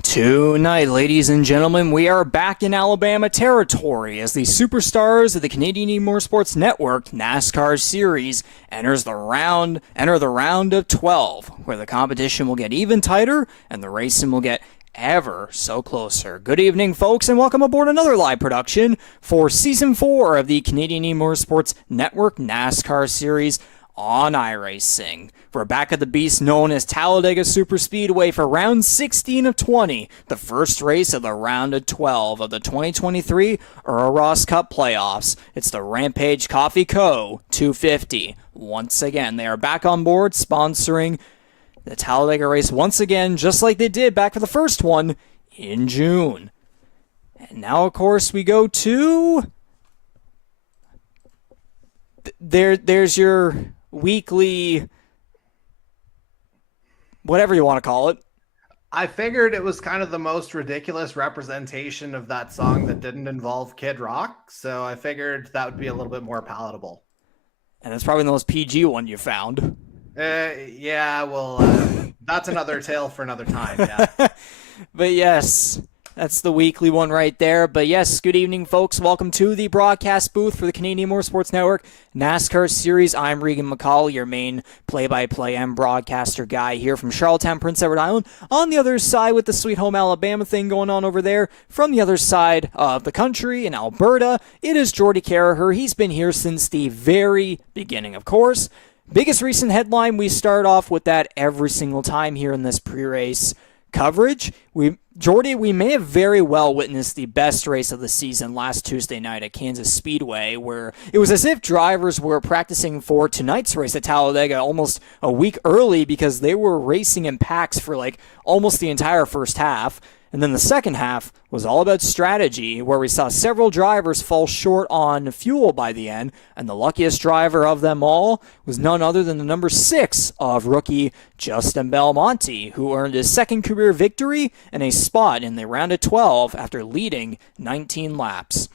Tonight, ladies and gentlemen, we are back in Alabama territory as the superstars of the Canadian eMotorsports Network NASCAR Series enter the round of 12, where the competition will get even tighter and the racing will get ever so closer. Good evening, folks, and welcome aboard another live production for Season 4 of the Canadian eMotorsports Network NASCAR Series on iRacing. We're back at the beast known as Talladega Superspeedway for round 16 of 20, the first race of the round of 12 of the 2023 Earl Ross Cup playoffs. It's the Rampage Coffee Co. 250. Once again, they are back on board sponsoring the Talladega race once again, just like they did back for the first one in June. And now, of course, we go to... There's your weekly... whatever you want to call it. I figured it was kind of the most ridiculous representation of that song that didn't involve Kid Rock, so I figured that would be a little bit more palatable. And it's probably the most PG one you found. Yeah, well, that's another tale for another time, yeah. But yes, that's the weekly one right there. But yes, good evening, folks. Welcome to the broadcast booth for the Canadian Motorsports Network NASCAR Series. I'm Regan McCall, your main play-by-play and broadcaster guy here from Charlottetown, Prince Edward Island. On the other side with the Sweet Home Alabama thing going on over there, from the other side of the country in Alberta, it is Jordy Carraher. He's been here since the very beginning, of course. Biggest recent headline, we start off with that every single time here in this pre-race coverage. Jordy, we may have very well witnessed the best race of the season last Tuesday night at Kansas Speedway, where it was as if drivers were practicing for tonight's race at Talladega almost a week early because they were racing in packs for like almost the entire first half. And then the second half was all about strategy, where we saw several drivers fall short on fuel by the end, and the luckiest driver of them all was none other than the number 6 of rookie Justin Belmonte, who earned his second career victory and a spot in the round of 12 after leading 19 laps.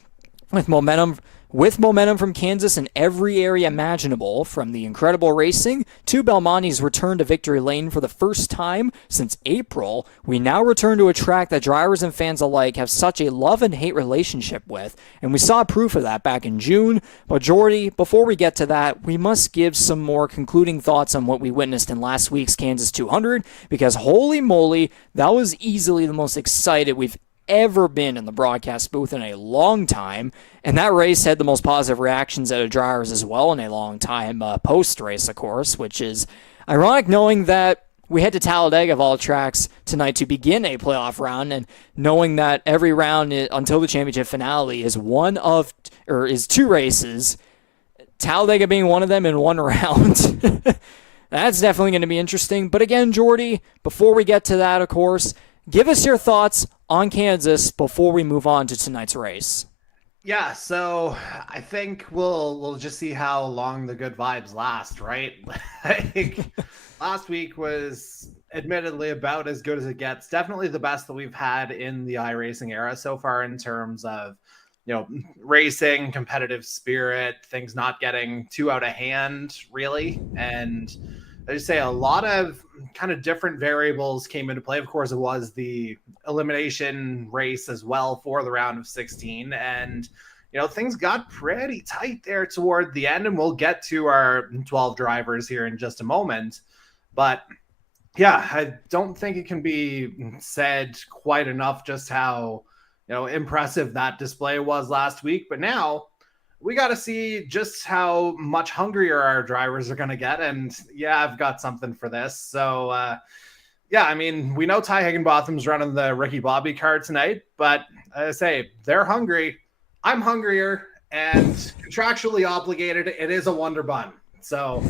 With momentum from Kansas in every area imaginable, from the incredible racing to Belmonte's return to victory lane for the first time since April, we now return to a track that drivers and fans alike have such a love and hate relationship with, and we saw proof of that back in June. But Jordy, before we get to that, we must give some more concluding thoughts on what we witnessed in last week's Kansas 200, because holy moly, that was easily the most excited we've ever been in the broadcast booth in a long time, and that race had the most positive reactions out of drivers as well in a long time, post-race, of course, which is ironic knowing that we head to Talladega of all tracks tonight to begin a playoff round, and knowing that every round until the championship finale is two races, Talladega being one of them in one round. That's definitely going to be interesting. But again, Jordy, before we get to that, of course, give us your thoughts on Kansas before we move on to tonight's race. Yeah, so I think we'll just see how long the good vibes last, right? Like, last week was admittedly about as good as it gets. Definitely the best that we've had in the iRacing era so far in terms of, racing, competitive spirit, things not getting too out of hand, really. And I just say a lot of kind of different variables came into play. Of course, it was the elimination race as well for the round of 16. And, things got pretty tight there toward the end. And we'll get to our 12 drivers here in just a moment. But yeah, I don't think it can be said quite enough just how, impressive that display was last week. But now we got to see just how much hungrier our drivers are going to get. And yeah, I've got something for this. So, we know Ty Higginbotham's running the Ricky Bobby car tonight, but I say they're hungry. I'm hungrier and contractually obligated. It is a Wonder Bun. So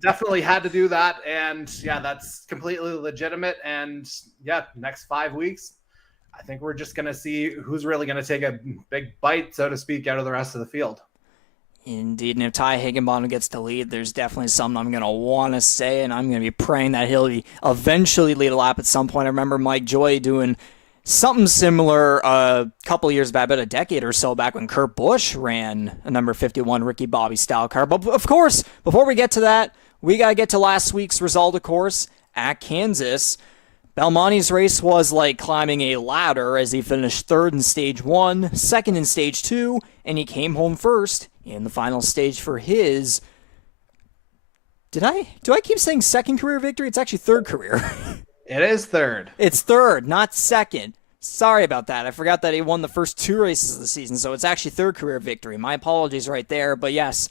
definitely had to do that. And yeah, that's completely legitimate. And yeah, next 5 weeks, I think we're just going to see who's really going to take a big bite, so to speak, out of the rest of the field. Indeed, and if Ty Higginbottom gets to lead, there's definitely something I'm going to want to say, and I'm going to be praying that he'll eventually lead a lap at some point. I remember Mike Joy doing something similar a couple of years back, about a decade or so back, when Kurt Busch ran a number 51 Ricky Bobby style car. But of course, before we get to that, we got to get to last week's result, of course, at Kansas. Belmonte's race was like climbing a ladder as he finished third in stage 1, second in stage 2, and he came home first in the final stage for his... Do I keep saying second career victory? It's actually third career. It is third. It's third, not second. Sorry about that. I forgot that he won the first 2 races of the season, so it's actually third career victory. My apologies right there, but yes,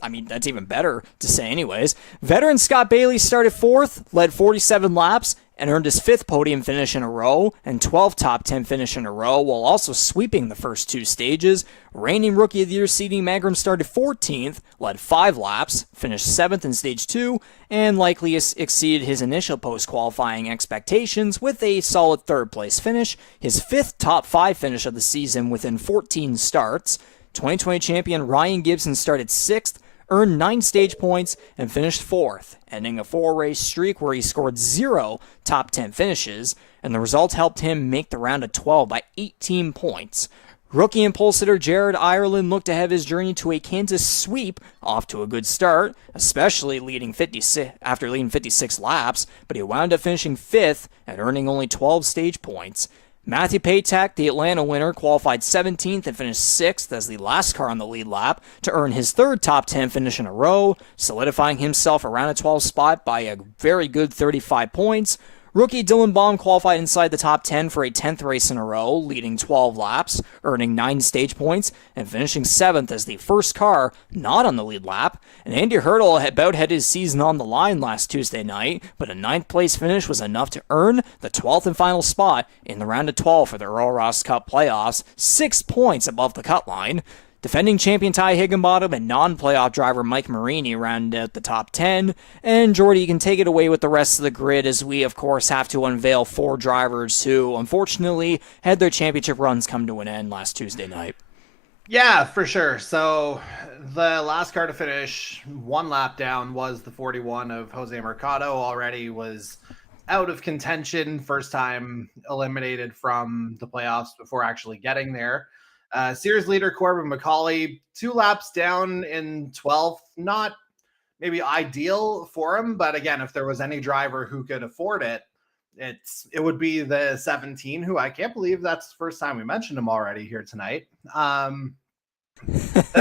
I mean, that's even better to say anyways. Veteran Scott Bailey started 4th, led 47 laps, and earned his 5th podium finish in a row and 12th top 10 finish in a row, while also sweeping the first 2 stages. Reigning Rookie of the Year seeding Magrum started 14th, led 5 laps, finished 7th in stage 2, and likely exceeded his initial post-qualifying expectations with a solid 3rd place finish, his 5th top 5 finish of the season within 14 starts. 2020 champion Ryan Gibson started 6th, earned 9 stage points, and finished 4th, ending a 4-race streak where he scored 0 top 10 finishes, and the result helped him make the round of 12 by 18 points. Rookie and pole sitter Jared Ireland looked to have his journey to a Kansas sweep off to a good start, especially after leading 56 laps, but he wound up finishing 5th and earning only 12 stage points. Matthew Patak, the Atlanta winner, qualified 17th and finished 6th as the last car on the lead lap to earn his 3rd top 10 finish in a row, solidifying himself around a 12 spot by a very good 35 points. Rookie Dylan Baum qualified inside the top 10 for a 10th race in a row, leading 12 laps, earning 9 stage points, and finishing 7th as the first car not on the lead lap. And Andy Hurdle about had his season on the line last Tuesday night, but a 9th place finish was enough to earn the 12th and final spot in the round of 12 for the Earl Ross Cup playoffs, 6 points above the cut line. Defending champion Ty Higginbottom and non-playoff driver Mike Marini rounded out the top 10. And Jordy, you can take it away with the rest of the grid as we, of course, have to unveil 4 drivers who, unfortunately, had their championship runs come to an end last Tuesday night. Yeah, for sure. So the last car to finish 1 lap down was the 41 of Jose Mercado. Already was out of contention, first time eliminated from the playoffs before actually getting there. Series leader Corbin McCauley, 2 laps down in 12th. Not maybe ideal for him, but again, if there was any driver who could afford it, it would be the 17, who I can't believe that's the first time we mentioned him already here tonight. Then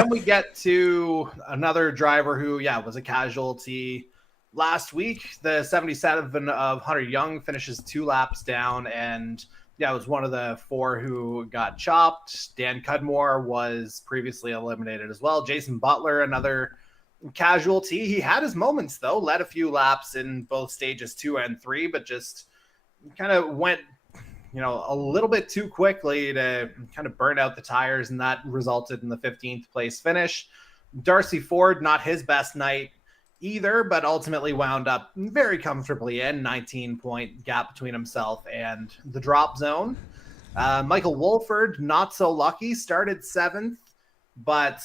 we get to another driver who, was a casualty last week. The 77 of Hunter Young finishes 2 laps down, and it was one of the 4 who got chopped. Dan Cudmore was previously eliminated as well. Jason Butler, another casualty. He had his moments, though, led a few laps in both stages 2 and 3, but just kind of went, a little bit too quickly to kind of burn out the tires, and that resulted in the 15th place finish. Darcy Ford, not his best night either, but ultimately wound up very comfortably in 19-point gap between himself and the drop zone. Michael Wolford, not so lucky, started 7th, but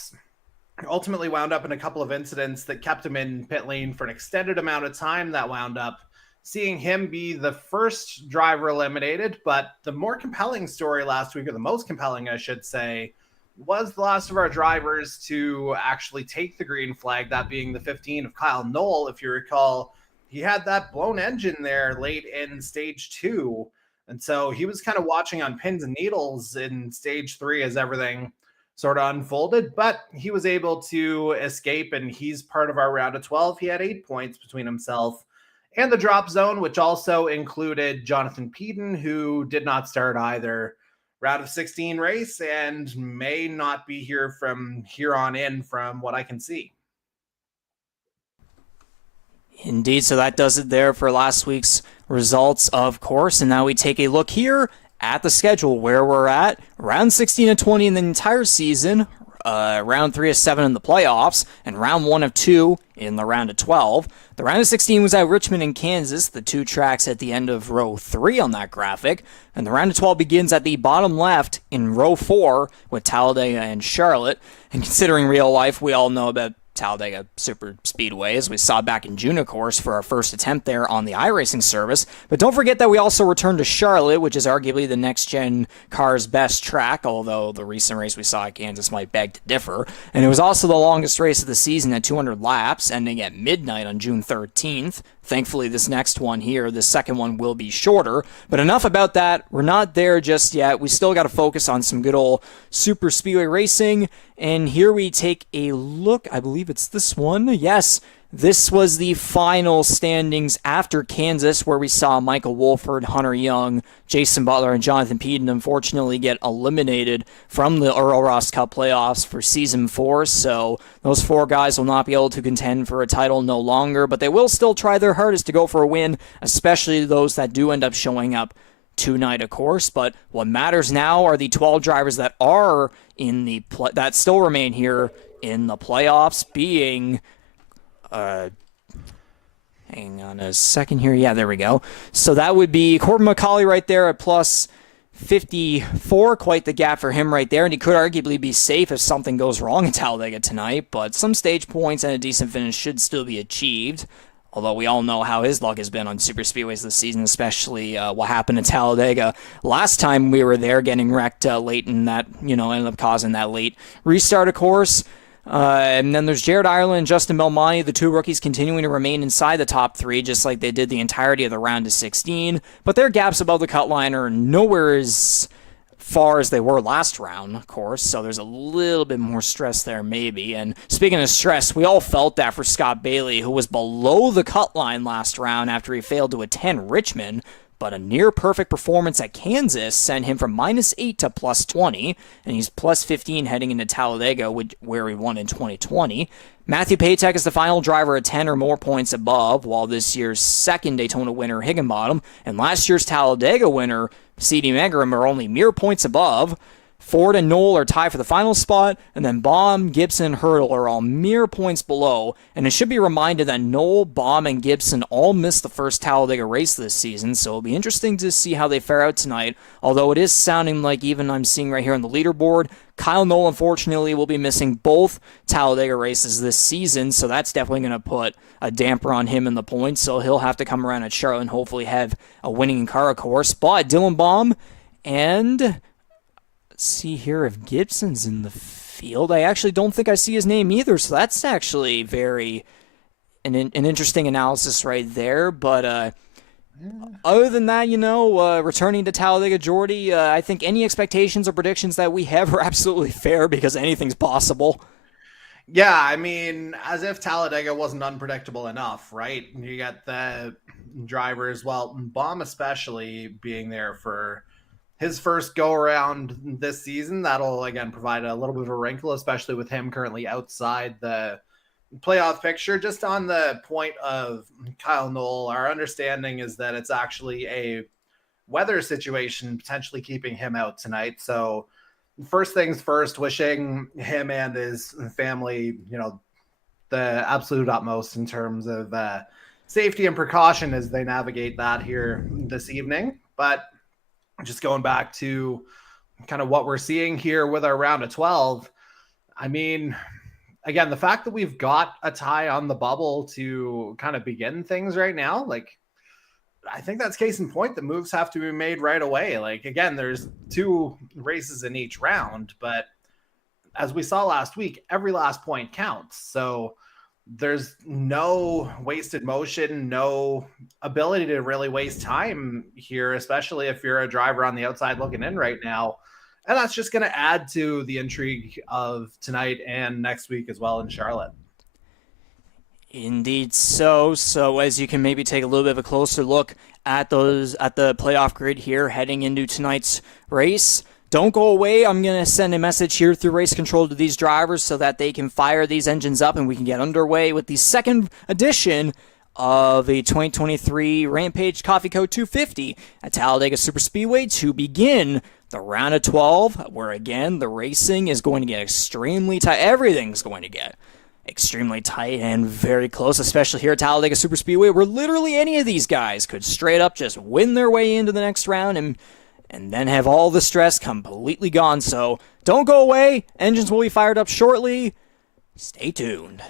ultimately wound up in a couple of incidents that kept him in pit lane for an extended amount of time. That wound up seeing him be the first driver eliminated. But the more compelling story last week, or the most compelling, I should say, was the last of our drivers to actually take the green flag, that being the 15 of Kyle Knoll. If you recall, he had that blown engine there late in stage 2. And so he was kind of watching on pins and needles in stage 3 as everything sort of unfolded, but he was able to escape, and he's part of our round of 12. He had 8 points between himself and the drop zone, which also included Jonathan Peden, who did not start either round of 16 race and may not be here from here on in from what I can see. Indeed, so that does it there for last week's results, of course. And now we take a look here at the schedule where we're at. Round 16 of 20 in the entire season, round 3 of 7 in the playoffs, and round 1 of 2 in the round of 12. The round of 16 was at Richmond and Kansas, the 2 tracks at the end of row 3 on that graphic. And the round of 12 begins at the bottom left in row 4 with Talladega and Charlotte. And considering real life, we all know about Talladega Superspeedway, as we saw back in June, of course, for our first attempt there on the iRacing service. But don't forget that we also returned to Charlotte, which is arguably the next-gen car's best track, although the recent race we saw at Kansas might beg to differ. And it was also the longest race of the season at 200 laps, ending at midnight on June 13th. Thankfully, this next one here, the second one, will be shorter. But enough about that. We're not there just yet. We still got to focus on some good old super speedway racing. And here we take a look. I believe it's this one. Yes. This was the final standings after Kansas, where we saw Michael Wolford, Hunter Young, Jason Butler, and Jonathan Peden unfortunately get eliminated from the Earl Ross Cup playoffs for Season 4. So those 4 guys will not be able to contend for a title no longer, but they will still try their hardest to go for a win, especially those that do end up showing up tonight, of course. But what matters now are the 12 drivers that are in the that still remain here in the playoffs, being hang on a second here. Yeah, there we go. So that would be Corbin McCauley right there at plus 54. Quite the gap for him right there. And he could arguably be safe if something goes wrong in Talladega tonight. But some stage points and a decent finish should still be achieved. Although we all know how his luck has been on super speedways this season, especially what happened at Talladega last time we were there, getting wrecked late in that, ended up causing that late restart, of course. And then there's Jared Ireland and Justin Belmonte, the 2 rookies continuing to remain inside the top 3, just like they did the entirety of the round of 16. But their gaps above the cut line are nowhere as far as they were last round, of course. So there's a little bit more stress there, maybe. And speaking of stress, we all felt that for Scott Bailey, who was below the cut line last round after he failed to attend Richmond. But a near-perfect performance at Kansas sent him from -8 to +20, and he's +15 heading into Talladega, where he won in 2020. Matthew Patek is the final driver at 10 or more points above, while this year's second Daytona winner, Higginbottom, and last year's Talladega winner, C.D. Megram, are only mere points above. Ford and Knoll are tied for the final spot, and then Baum, Gibson, and Hurdle are all mere points below. And it should be reminded that Knoll, Baum, and Gibson all missed the first Talladega race this season, so it'll be interesting to see how they fare out tonight. Although it is sounding like, even I'm seeing right here on the leaderboard, Kyle Knoll, unfortunately, will be missing both Talladega races this season, so that's definitely going to put a damper on him in the points, so he'll have to come around at Charlotte and hopefully have a winning car, of course. But Dylan Baum and... see here if Gibson's in the field. I actually don't think I see his name either, so that's actually an interesting analysis right there. But other than that, returning to Talladega, Jordy, I think any expectations or predictions that we have are absolutely fair because anything's possible. Yeah, I mean, as if Talladega wasn't unpredictable enough, right? You got the drivers, well, Baum especially being there for his first go around this season. That'll again provide a little bit of a wrinkle, especially with him currently outside the playoff picture. Just on the point of Kyle Knoll, our understanding is that it's actually a weather situation potentially keeping him out tonight. So first things first, wishing him and his family, the absolute utmost in terms of safety and precaution as they navigate that here this evening. But just going back to kind of what we're seeing here with our round of 12, I mean, again, the fact that we've got a tie on the bubble to kind of begin things right now, I think that's case in point. The moves have to be made right away. Again, there's 2 races in each round, but as we saw last week, every last point counts. So there's no wasted motion, no ability to really waste time here, especially if you're a driver on the outside looking in right now. And that's just going to add to the intrigue of tonight and next week as well in Charlotte. Indeed so. So as you can maybe take a little bit of a closer look at the playoff grid here heading into tonight's race. Don't go away. I'm going to send a message here through race control to these drivers so that they can fire these engines up and we can get underway with the second edition of the 2023 Rampage Coffee Co 250 at Talladega Superspeedway to begin the round of 12, where again the racing is going to get extremely tight. Everything's going to get extremely tight and very close, especially here at Talladega Superspeedway, where literally any of these guys could straight up just win their way into the next round and then have all the stress completely gone. So don't go away. Engines will be fired up shortly. Stay tuned.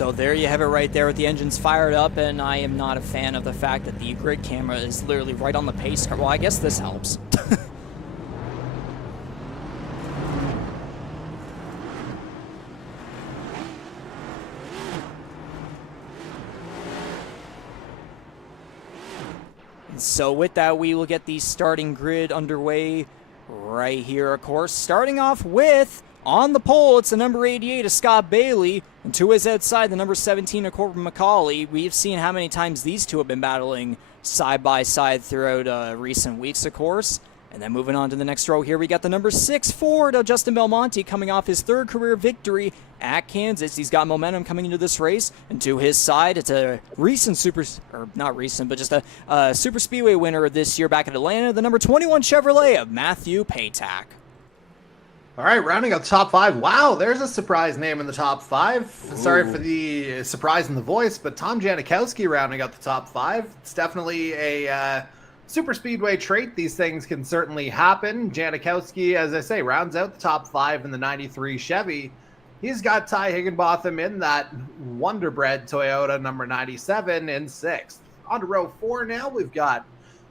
So there you have it right there with the engines fired up, and I am not a fan of the fact that the grid camera is literally right on the pace car. Well, I guess this helps. So with that, we will get the starting grid underway right here, of course. Starting off with, on the pole, it's the number 88 of Scott Bailey, and to his outside, the number 17 of Corbin McCauley. We've seen how many times these two have been battling side by side throughout recent weeks, of course. And then moving on to the next row here, we got the number 6 Ford of Justin Belmonte coming off his third career victory at Kansas. He's got momentum coming into this race, and to his side, it's a recent not recent, but just a super speedway winner this year back at Atlanta, the number 21 Chevrolet of Matthew Paytack. All right, rounding out the top 5. Wow, there's a surprise name in the top 5. Ooh. Sorry for the surprise in the voice, but Tom Janikowski rounding out the top 5. It's definitely a super speedway trait. These things can certainly happen. Janikowski, as I say, rounds out the top 5 in the 93 Chevy. He's got Ty Higginbotham in that Wonderbread Toyota number 97 in 6th. On to row 4 now, we've got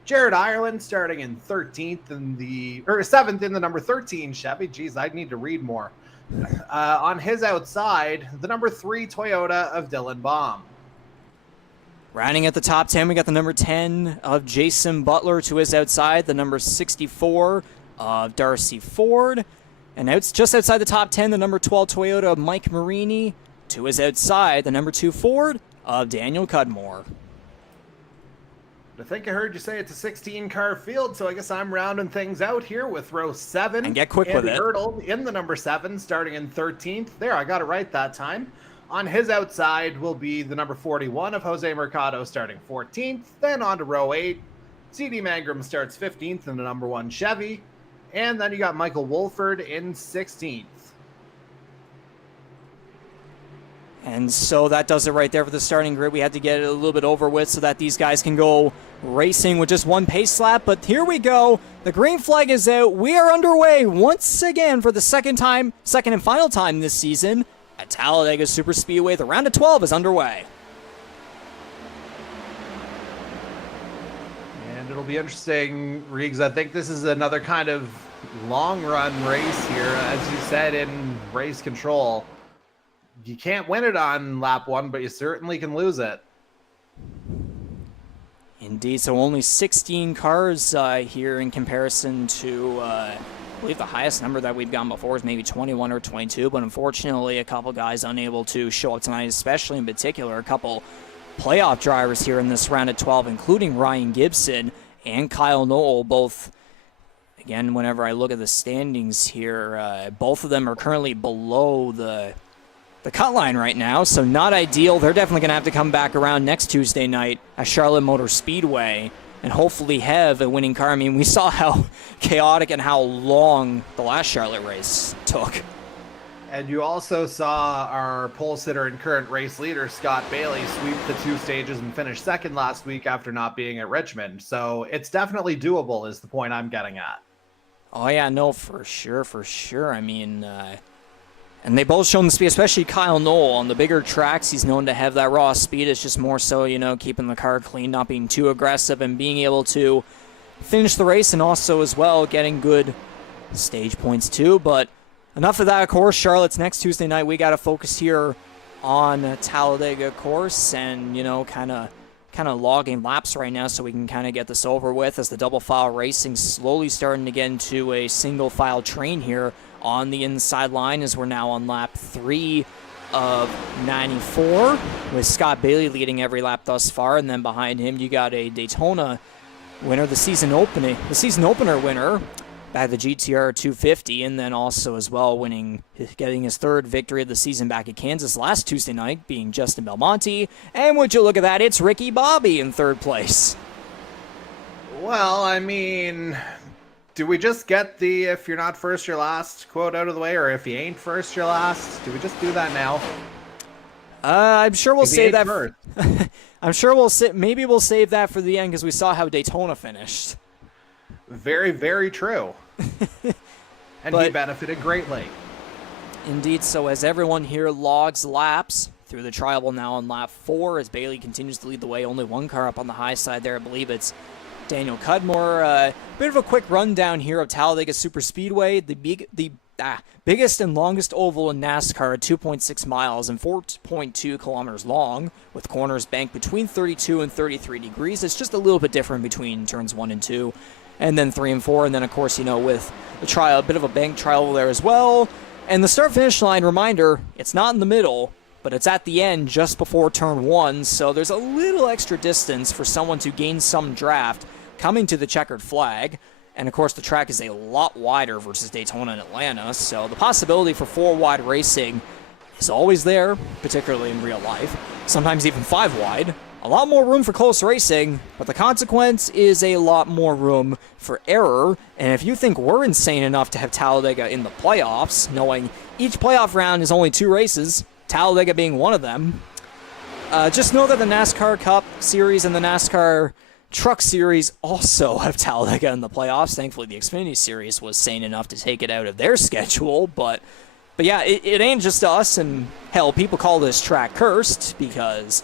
Jared Ireland starting in 7th in the number 13 Chevy. Geez, I need to read more. On his outside, the number 3 Toyota of Dylan Baum. Rounding at the top 10, we got the number 10 of Jason Butler. To his outside, the number 64 of Darcy Ford. And just outside the top 10, the number 12 Toyota of Mike Marini. To his outside, the number 2 Ford of Daniel Cudmore. I think I heard you say it's a 16-car field, so I guess I'm rounding things out here with row 7. And get quick with it. Hurdle in the number 7, starting in 13th. There, I got it right that time. On his outside will be the number 41 of Jose Mercado starting 14th. Then on to row 8. C.D. Mangrum starts 15th in the number 1 Chevy. And then you got Michael Wolford in 16th. And so that does it right there for the starting grid. We had to get it a little bit over with so that these guys can go racing with just one pace lap. But here we go. The green flag is out. We are underway once again for the second and final time this season at Talladega Superspeedway. The round of 12 is underway. And it'll be interesting, Riggs. I think this is another kind of long-run race here. As you said in race control, you can't win it on lap 1, but you certainly can lose it. Indeed, so only 16 cars here in comparison to, I believe the highest number that we've gotten before is maybe 21 or 22, but unfortunately a couple guys unable to show up tonight, especially in particular a couple playoff drivers here in this round of 12, including Ryan Gibson and Kyle Noel. Both, again, whenever I look at the standings here, both of them are currently below the cut line right now, so not ideal. They're definitely going to have to come back around next Tuesday night at Charlotte Motor Speedway and hopefully have a winning car. I mean, we saw how chaotic and how long the last Charlotte race took. And you also saw our pole sitter and current race leader, Scott Bailey, sweep the 2 stages and finish 2nd last week after not being at Richmond. So it's definitely doable is the point I'm getting at. Oh, yeah, no, for sure. I mean, and they both shown the speed, especially Kyle Noel. On the bigger tracks, he's known to have that raw speed. It's just more so, keeping the car clean, not being too aggressive, and being able to finish the race, and also as well getting good stage points too. But enough of that, of course. Charlotte's next Tuesday night. We got to focus here on Talladega course and, kind of logging laps right now so we can kind of get this over with as the double file racing slowly starting to get into a single file train here on the inside line as we're now on lap 3 of 94 with Scott Bailey leading every lap thus far, and then behind him you got a Daytona winner, the season opener winner back at the GTR 250, and then also as well getting his 3rd victory of the season back at Kansas last Tuesday night, being Justin Belmonte. And would you look at that, it's Ricky Bobby in 3rd place. Well, I mean, do we just get the if you're not first, you're last quote out of the way, or if you ain't first, you're last? Do we just do that now? I'm sure we'll save that. First. I'm sure maybe we'll save that for the end because we saw how Daytona finished. Very, very true. And he benefited greatly. Indeed. So as everyone here logs laps through the tribal now on lap 4 as Bailey continues to lead the way. Only one car up on the high side there. I believe it's Daniel Cudmore. Bit of a quick rundown here of Talladega Superspeedway, the biggest and longest oval in NASCAR at 2.6 miles and 4.2 kilometers long, with corners banked between 32 and 33 degrees. It's just a little bit different between turns 1 and 2, and then 3 and 4, and then, of course, with the trial, a bit of a bank trial there as well. And the start-finish line, reminder, it's not in the middle, but it's at the end just before turn 1, so there's a little extra distance for someone to gain some draft coming to the checkered flag. And, of course, the track is a lot wider versus Daytona and Atlanta, so the possibility for 4-wide racing is always there, particularly in real life, sometimes even 5-wide. A lot more room for close racing, but the consequence is a lot more room for error. And if you think we're insane enough to have Talladega in the playoffs, knowing each playoff round is only 2 races, Talladega being one of them, just know that the NASCAR Cup Series and the NASCAR Truck Series also have Talladega in the playoffs. Thankfully, the Xfinity Series was sane enough to take it out of their schedule. But yeah, it ain't just us. And hell, people call this track cursed because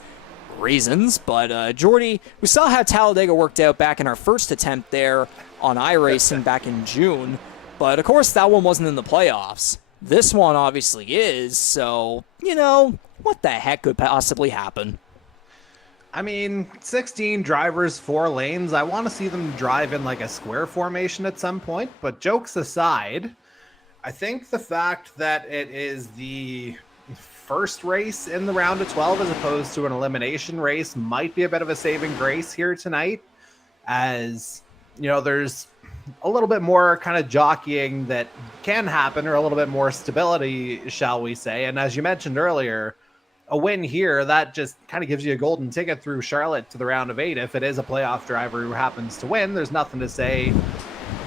reasons. But Jordy, we saw how Talladega worked out back in our first attempt there on iRacing back in June. But of course, that one wasn't in the playoffs. This one obviously is. So, what the heck could possibly happen? I mean, 16 drivers, 4 lanes. I want to see them drive in like a square formation at some point. But jokes aside, I think the fact that it is the first race in the round of 12 as opposed to an elimination race might be a bit of a saving grace here tonight. As, there's a little bit more kind of jockeying that can happen, or a little bit more stability, shall we say. And as you mentioned earlier, a win here, that just kind of gives you a golden ticket through Charlotte to the round of 8. If it is a playoff driver who happens to win, there's nothing to say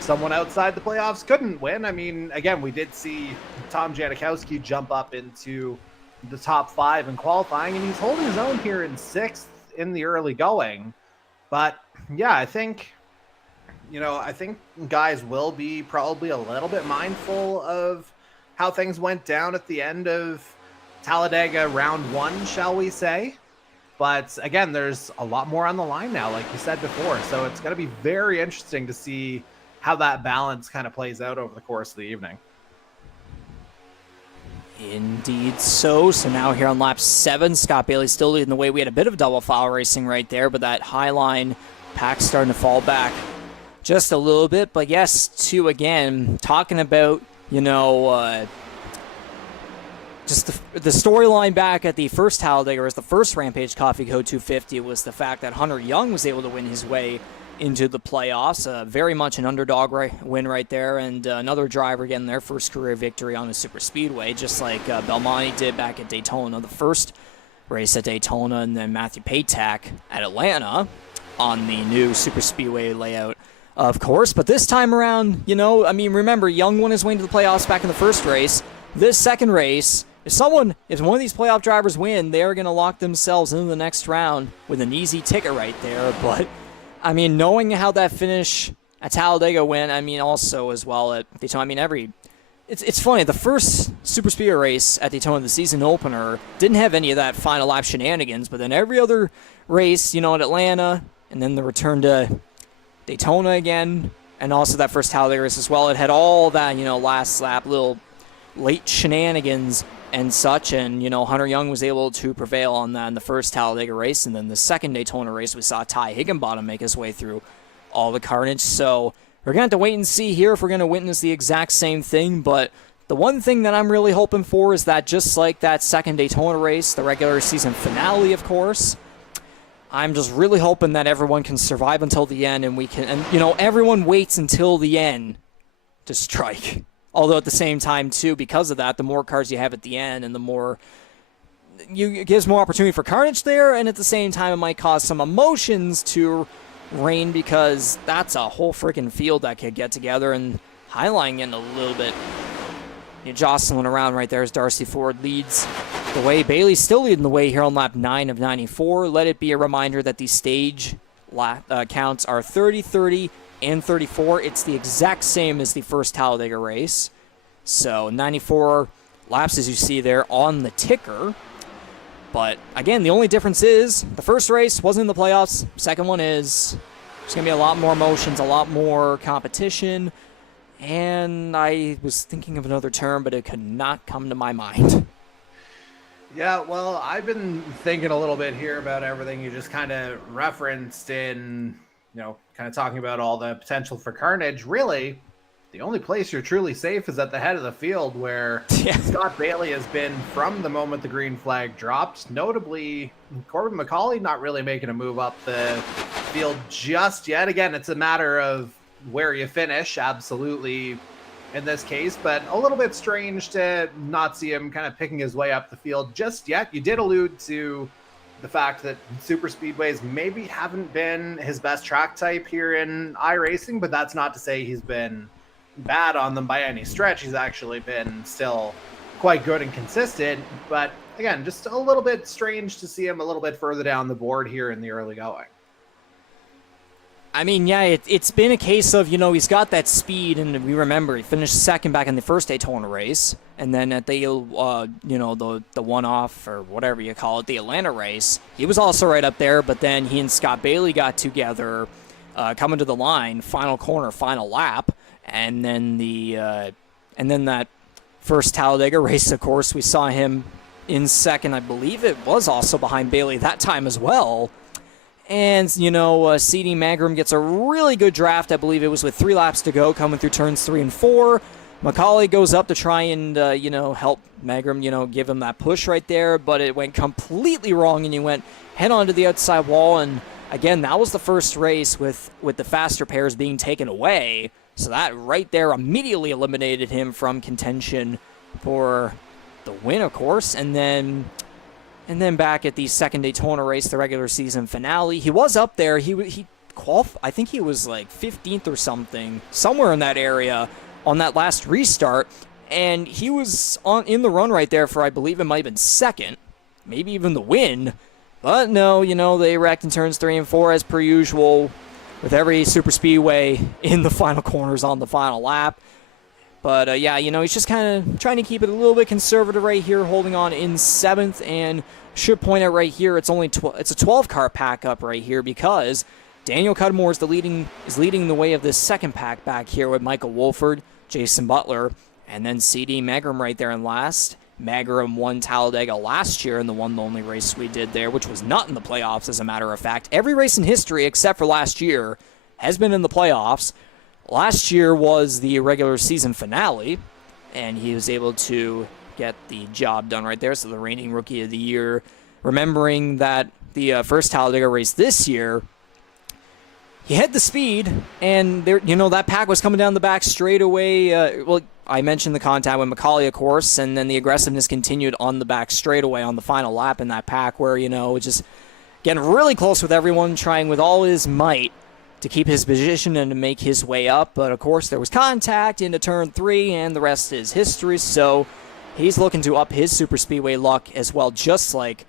someone outside the playoffs couldn't win. I mean, again, we did see Tom Janikowski jump up into the top 5 in qualifying, and he's holding his own here in 6th in the early going. But yeah, I think guys will be probably a little bit mindful of how things went down at the end of Talladega round 1, shall we say. But again, there's a lot more on the line now, like you said before. So it's going to be very interesting to see how that balance kind of plays out over the course of the evening. Indeed so. So now here on lap 7, Scott Bailey still leading the way. We had a bit of double foul racing right there, but that high line pack starting to fall back just a little bit. But yes, again, talking about, just the storyline back at the first Talladega, or as the first Rampage Coffee Co. 250, was the fact that Hunter Young was able to win his way into the playoffs. Very much an underdog win right there, and another driver getting their first career victory on the Superspeedway, just like Belmonte did back at Daytona, the first race at Daytona, and then Matthew Patak at Atlanta on the new Superspeedway layout, of course. But this time around, remember, Young won his way into the playoffs back in the first race. This second race, if one of these playoff drivers win, they're going to lock themselves into the next round with an easy ticket right there. But, knowing how that finish at Talladega went, also as well at Daytona, it's funny, the first Superspeedway race at Daytona, the season opener, didn't have any of that final lap shenanigans, but then every other race, at Atlanta, and then the return to Daytona again, and also that first Talladega race as well, it had all that, last lap, little late shenanigans and such, and Hunter Young was able to prevail on that in the first Talladega race, and then the second Daytona race we saw Ty Higginbottom make his way through all the carnage. So we're gonna have to wait and see here if we're gonna witness the exact same thing. But the one thing that I'm really hoping for is that, just like that second Daytona race, the regular season finale, of course, I'm just really hoping that everyone can survive until the end, and everyone waits until the end to strike. Although at the same time, too, because of that, the more cars you have at the end and the more it gives more opportunity for carnage there, and at the same time, it might cause some emotions to reign, because that's a whole freaking field that could get together, and highlighting it a little bit. Jostling around right there as Darcy Ford leads the way. Bailey's still leading the way here on lap 9 of 94. Let it be a reminder that these stage counts are 30, 30, and 34. It's the exact same as the first Talladega race. So 94 laps, as you see there on the ticker. But again, the only difference is the first race wasn't in the playoffs. Second one is. There's going to be a lot more emotions, a lot more competition. And I was thinking of another term, but it could not come to my mind. Yeah, well, I've been thinking a little bit here about everything you just kind of referenced in, kind of talking about all the potential for carnage. Really, the only place you're truly safe is at the head of the field, where Scott Bailey has been from the moment the green flag dropped. Notably, Corbin McCauley not really making a move up the field just yet. Again, it's a matter of where you finish, absolutely, in this case, but a little bit strange to not see him kind of picking his way up the field just yet. You did allude to the fact that super speedways maybe haven't been his best track type here in iRacing, but that's not to say he's been bad on them by any stretch. He's actually been still quite good and consistent, but again, just a little bit strange to see him a little bit further down the board here in the early going. I mean, yeah, it's been a case of, he's got that speed, and we remember he finished second back in the first Daytona race, and then at the, the one-off, or whatever you call it, the Atlanta race, he was also right up there, but then he and Scott Bailey got together, coming to the line, final corner, final lap, and then that first Talladega race, of course, we saw him in second. I believe it was also behind Bailey that time as well. And, C.D. Mangrum gets a really good draft. I believe it was with 3 laps to go, coming through turns 3 and 4. McCauley goes up to try and, help Mangrum, give him that push right there. But it went completely wrong, and he went head on to the outside wall. And, again, that was the first race with the faster pairs being taken away. So that right there immediately eliminated him from contention for the win, of course. And then back at the second Daytona race, the regular season finale, he was up there. He qualified. I think he was like 15th or something, somewhere in that area on that last restart. And he was in the run right there for, I believe it might have been second, maybe even the win. But no, they wrecked in turns 3 and 4 as per usual, with every super speedway in the final corners on the final lap. But, he's just kind of trying to keep it a little bit conservative right here, holding on in 7th, and should point out right here, it's only it's a 12-car pack up right here, because Daniel Cudmore is leading the way of this second pack back here with Michael Wolford, Jason Butler, and then C.D. Mangrum right there in last. Mangrum won Talladega last year in the one and only race we did there, which was not in the playoffs, as a matter of fact. Every race in history except for last year has been in the playoffs. Last year was the regular season finale, and he was able to get the job done right there. So the reigning Rookie of the Year, remembering that the first Talladega race this year, he had the speed, and there, that pack was coming down the back straight away. I mentioned the contact with McCauley, of course, and then the aggressiveness continued on the back straightaway on the final lap in that pack, where just getting really close with everyone, trying with all his might to keep his position and to make his way up. But, of course, there was contact into turn 3, and the rest is history. So he's looking to up his super speedway luck as well, just like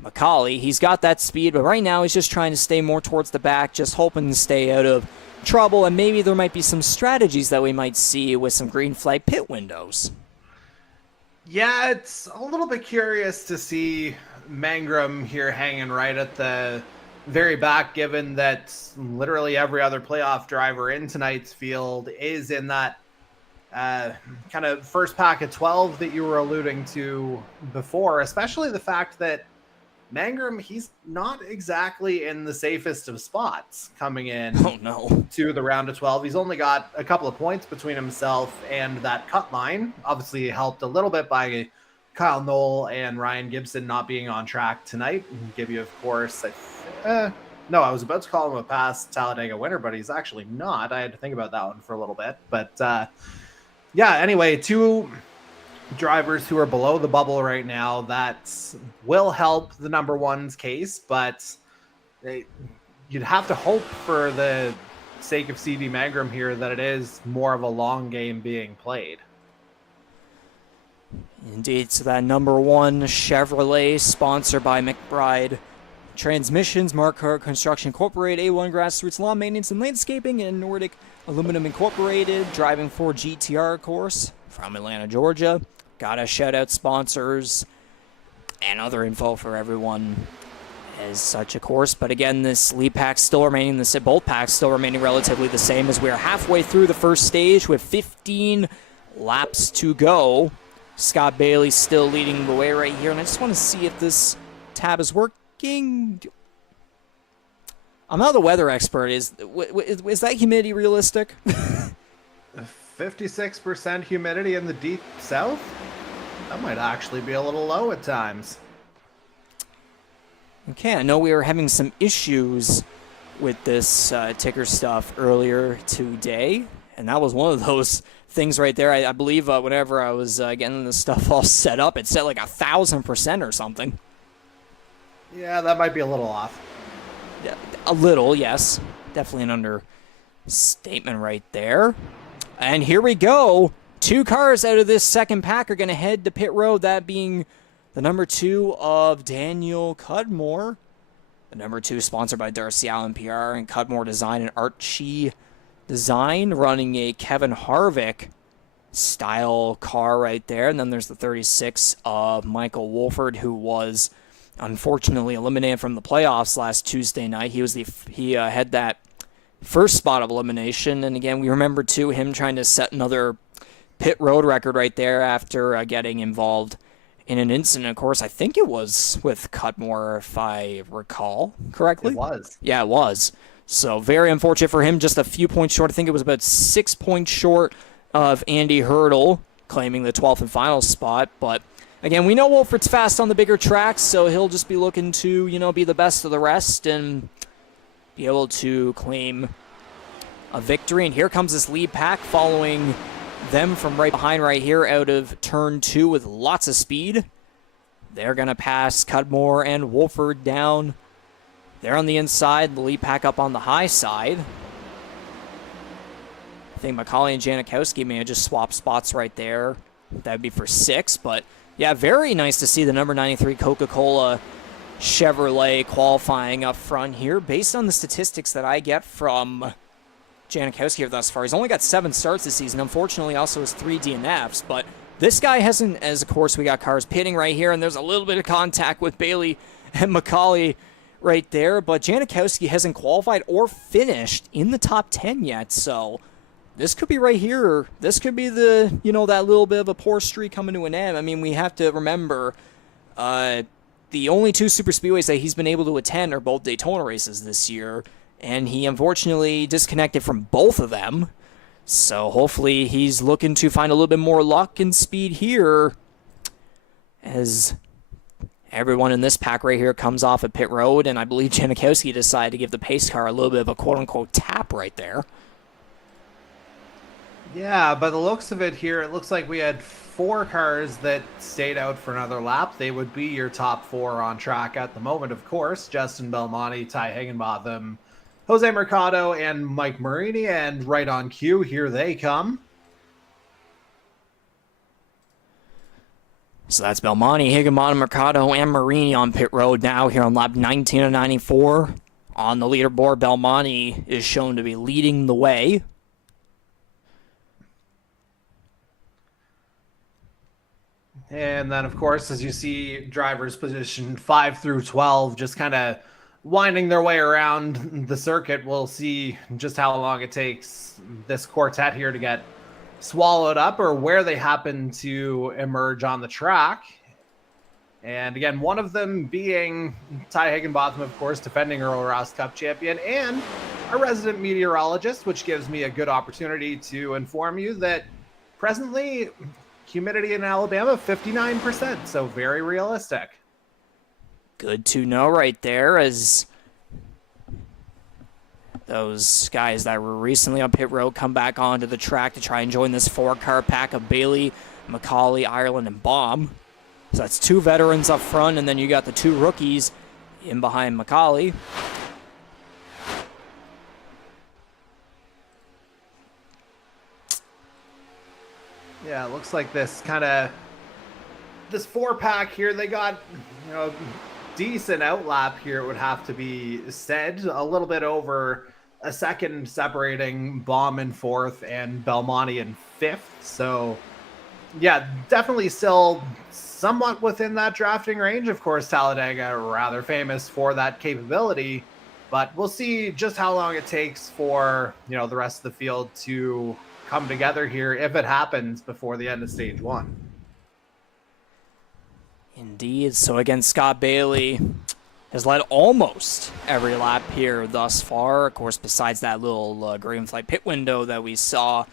McCauley. He's got that speed, but right now he's just trying to stay more towards the back, just hoping to stay out of trouble. And maybe there might be some strategies that we might see with some green flag pit windows. Yeah, it's a little bit curious to see Mangrum here hanging right at the very back, given that literally every other playoff driver in tonight's field is in that kind of first pack of 12 that you were alluding to before, especially the fact that Mangrum, he's not exactly in the safest of spots coming in to the round of 12. He's only got a couple of points between himself and that cut line, obviously helped a little bit by Kyle Knoll and Ryan Gibson not being on track tonight. Give you, of course, I was about to call him a past Talladega winner, but he's actually not. I had to think about that one for a little bit. But anyway, 2 drivers who are below the bubble right now, that will help the number one's case, but you'd have to hope for the sake of CD Mangrum here that it is more of a long game being played. Indeed, so that number one Chevrolet, sponsored by McBride Transmissions, Marker Construction Incorporated, A1 Grassroots Lawn Maintenance and Landscaping, and Nordic Aluminum Incorporated, driving for GTR, of course, from Atlanta, Georgia. Gotta shout out sponsors and other info for everyone as such, of course. But again, this lead pack still remaining, both packs still remaining relatively the same as we are halfway through the first stage with 15 laps to go. Scott Bailey still leading the way right here, and I just want to see if this tab is working. I'm not the weather expert. Is that humidity realistic? 56% humidity in the deep south? That might actually be a little low at times. Okay, I know we were having some issues with this ticker stuff earlier today, and that was one of those things right there. I believe whenever I was getting this stuff all set up, it said like 1,000% or something. Yeah, that might be a little off. Yeah, a little, yes. Definitely an understatement right there. And here we go. 2 cars out of this second pack are going to head to pit road, that being the number 2 of Daniel Cudmore. The number 2 sponsored by Darcy Allen PR and Cudmore Design and Archie Design, running a Kevin Harvick style car right there. And then there's the 36 of Michael Wolford, who was unfortunately eliminated from the playoffs last Tuesday night. He had that first spot of elimination, and again, we remember too him trying to set another pit road record right there after getting involved in an incident. Of course, I think it was with Cudmore, if I recall correctly. It was. Yeah, it was. So very unfortunate for him, just a few points short. I think it was about 6 points short of Andy Hurdle, claiming the 12th and final spot. But again, we know Wolford's fast on the bigger tracks, so he'll just be looking to, be the best of the rest and be able to claim a victory. And here comes this lead pack following them from right behind right here out of turn 2 with lots of speed. They're going to pass Cudmore and Wolford down. They're on the inside, the lead pack up on the high side. I think McCauley and Janikowski may have just swapped spots right there. That would be for 6, but yeah, very nice to see the number 93 Coca-Cola Chevrolet qualifying up front here. Based on the statistics that I get from Janikowski thus far, he's only got 7 starts this season. Unfortunately, also has 3 DNFs, but this guy hasn't, as of course we got cars pitting right here, and there's a little bit of contact with Bailey and McCauley right there, but Janikowski hasn't qualified or finished in the top 10 yet, so this could be right here. This could be the, that little bit of a poor streak coming to an end. I mean, we have to remember the only 2 super speedways that he's been able to attend are both Daytona races this year, and he unfortunately disconnected from both of them. So hopefully he's looking to find a little bit more luck and speed here as everyone in this pack right here comes off at pit road, and I believe Janikowski decided to give the pace car a little bit of a quote-unquote tap right there. Yeah, by the looks of it here, it looks like we had 4 cars that stayed out for another lap. They would be your top 4 on track at the moment, of course. Justin Belmonte, Ty Higginbotham, Jose Mercado, and Mike Marini. And right on cue, here they come. So that's Belmonte, Higginbotham, Mercado, and Marini on pit road now here on lap 19 of 94. On the leaderboard, Belmonte is shown to be leading the way. And then, of course, as you see, drivers position 5 through 12 just kind of winding their way around the circuit. We'll see just how long it takes this quartet here to get swallowed up or where they happen to emerge on the track. And again, one of them being Ty Higginbotham, of course, defending Earl Ross Cup champion and a resident meteorologist, which gives me a good opportunity to inform you that presently humidity in Alabama, 59%, so very realistic. Good to know right there, as those guys that were recently on pit road come back onto the track to try and join this 4-car pack of Bailey, McCauley, Ireland, and Baum. So that's 2 veterans up front, and then you got the 2 rookies in behind McCauley. Yeah, it looks like this 4-pack here, they got, decent outlap here, it would have to be said. A little bit over a second separating Baum in 4th and Belmonte in 5th. So yeah, definitely still somewhat within that drafting range. Of course, Talladega rather famous for that capability, but we'll see just how long it takes for, the rest of the field to come together here if it happens before the end of stage one. Indeed. So again, Scott Bailey has led almost every lap here thus far. Of course, besides that little green flag pit window that we saw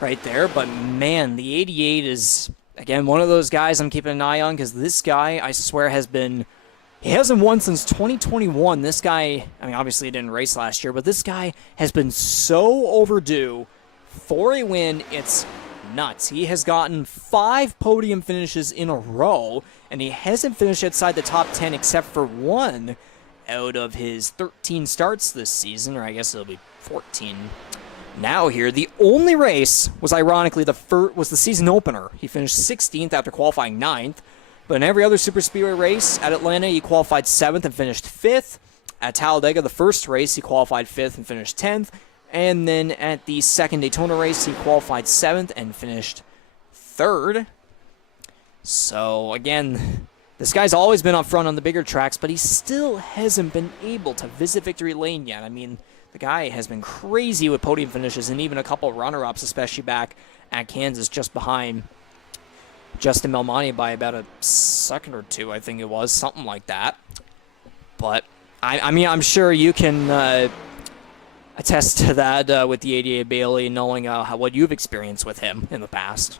right there. But man, the 88 is, again, one of those guys I'm keeping an eye on, because this guy, I swear, he hasn't won since 2021. This guy, I mean, obviously he didn't race last year, but this guy has been so overdue for a win. It's nuts. He has gotten 5 podium finishes in a row, and he hasn't finished outside the top 10 except for one out of his 13 starts this season, or I guess it'll be 14 now here. The only race was ironically was the season opener. He finished 16th after qualifying 9th, but in every other Superspeedway race at Atlanta, he qualified 7th and finished 5th. At Talladega, the first race, he qualified 5th and finished 10th. And then at the second Daytona race, he qualified 7th and finished 3rd. So, again, this guy's always been up front on the bigger tracks, but he still hasn't been able to visit victory lane yet. I mean, the guy has been crazy with podium finishes and even a couple of runner-ups, especially back at Kansas, just behind Justin Belmonte by about a second or two, I think it was, something like that. But, I mean, I'm sure you can attest to that with the 88 Bailey, knowing what you've experienced with him in the past.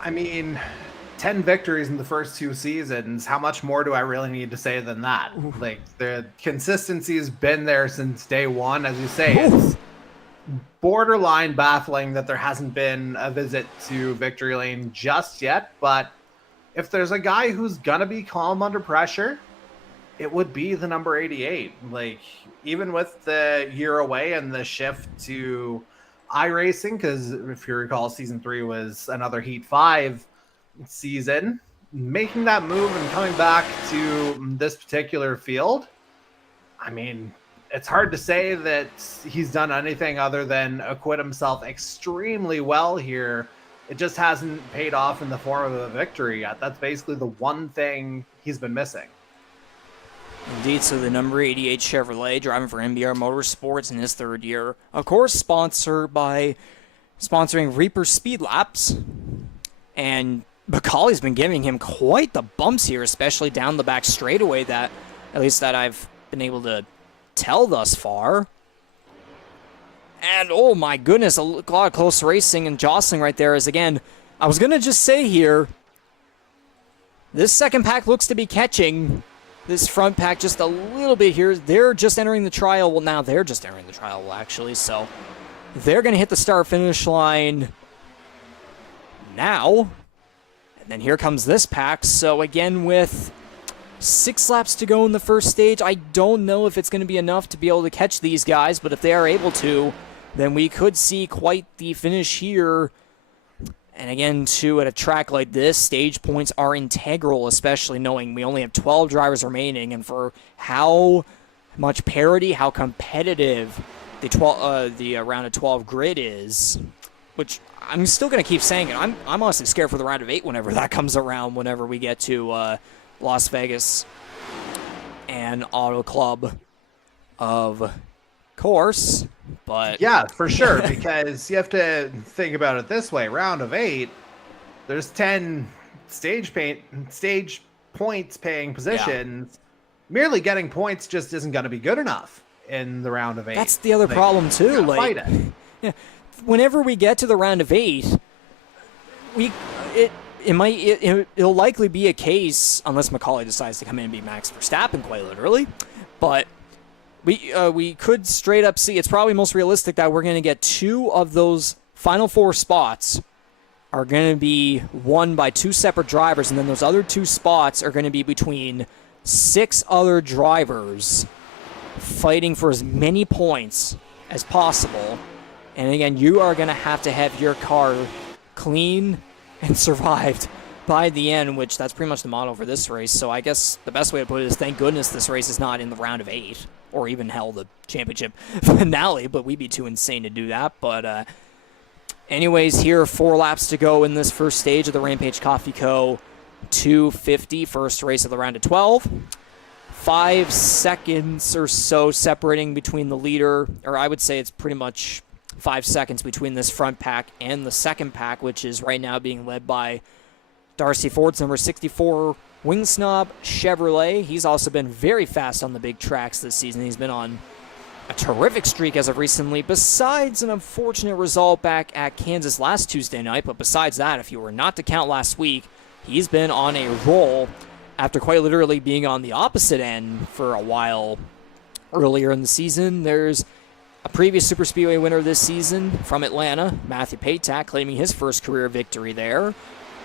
I mean, 10 victories in the first 2 seasons. How much more do I really need to say than that? Like, the consistency has been there since day one. As you say, it's borderline baffling that there hasn't been a visit to victory lane just yet. But if there's a guy who's going to be calm under pressure, it would be the number 88. Like, even with the year away and the shift to iRacing, because if you recall, season 3 was another Heat 5 season, making that move and coming back to this particular field, I mean, it's hard to say that he's done anything other than acquit himself extremely well here. It just hasn't paid off in the form of a victory yet. That's basically the one thing he's been missing. Indeed, so the number 88 Chevrolet driving for NBR Motorsports in his 3rd year. Of course, sponsoring Reaper Speed Laps. And Macaulay's been giving him quite the bumps here, especially down the back straightaway, that at least that I've been able to tell thus far. And oh my goodness, a lot of close racing and jostling right there. Is, again, I was going to just say here, this second pack looks to be catching this front pack just a little bit here. They're just entering the trial. Well, now they're just entering the trial, actually. So they're going to hit the start-finish line now. And then here comes this pack. So again, with 6 laps to go in the first stage, I don't know if it's going to be enough to be able to catch these guys. But if they are able to, then we could see quite the finish here. And again, too, at a track like this, stage points are integral, especially knowing we only have 12 drivers remaining, and for how much parity, how competitive the round of 12 grid is, which I'm still going to keep saying it. I'm honestly scared for the round of 8 whenever that comes around, whenever we get to Las Vegas and Auto Club, of course. But yeah, for sure, because you have to think about it this way. Round of 8, there's 10 stage points paying positions. Yeah. Merely getting points just isn't going to be good enough in the round of 8. That's the other problem too. Like, yeah, whenever we get to the round of 8, it'll likely be a case, unless Macaulay decides to come in and be Max Verstappen quite literally, but we could straight up see, it's probably most realistic that we're going to get 2 of those final 4 spots are going to be won by 2 separate drivers, and then those other 2 spots are going to be between 6 other drivers fighting for as many points as possible. And again, you are going to have your car clean and survived by the end, which that's pretty much the motto for this race. So I guess the best way to put it is, thank goodness this race is not in the round of 8, or even hell, the championship finale, but we'd be too insane to do that. But Anyways, here are 4 laps to go in this first stage of the Rampage Coffee Co. 250, first race of the round of 12. 5 seconds or so separating between the leader, or I would say it's pretty much 5 seconds between this front pack and the second pack, which is right now being led by Darcy Ford's number 64 Wing Snob Chevrolet. He's also been very fast on the big tracks this season. He's been on a terrific streak as of recently, besides an unfortunate result back at Kansas last Tuesday night. But besides that, if you were not to count last week, he's been on a roll after quite literally being on the opposite end for a while earlier in the season. There's a previous Superspeedway winner this season from Atlanta, Matthew Patak, claiming his first career victory there.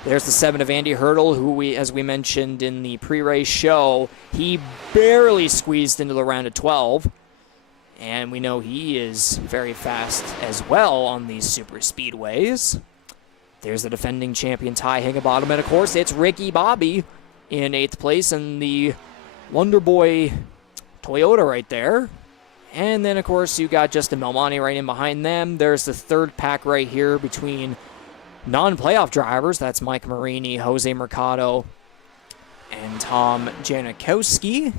There's the 7 of Andy Hurdle, who as we mentioned in the pre-race show, he barely squeezed into the round of 12. And we know he is very fast as well on these super speedways. There's the defending champion Ty Higginbottom, and of course it's Ricky Bobby in 8th place in the Wonder Boy Toyota right there. And then of course you got Justin Belmonte right in behind them. There's the 3rd pack right here between non-playoff drivers. That's Mike Marini, Jose Mercado, and Tom Janikowski.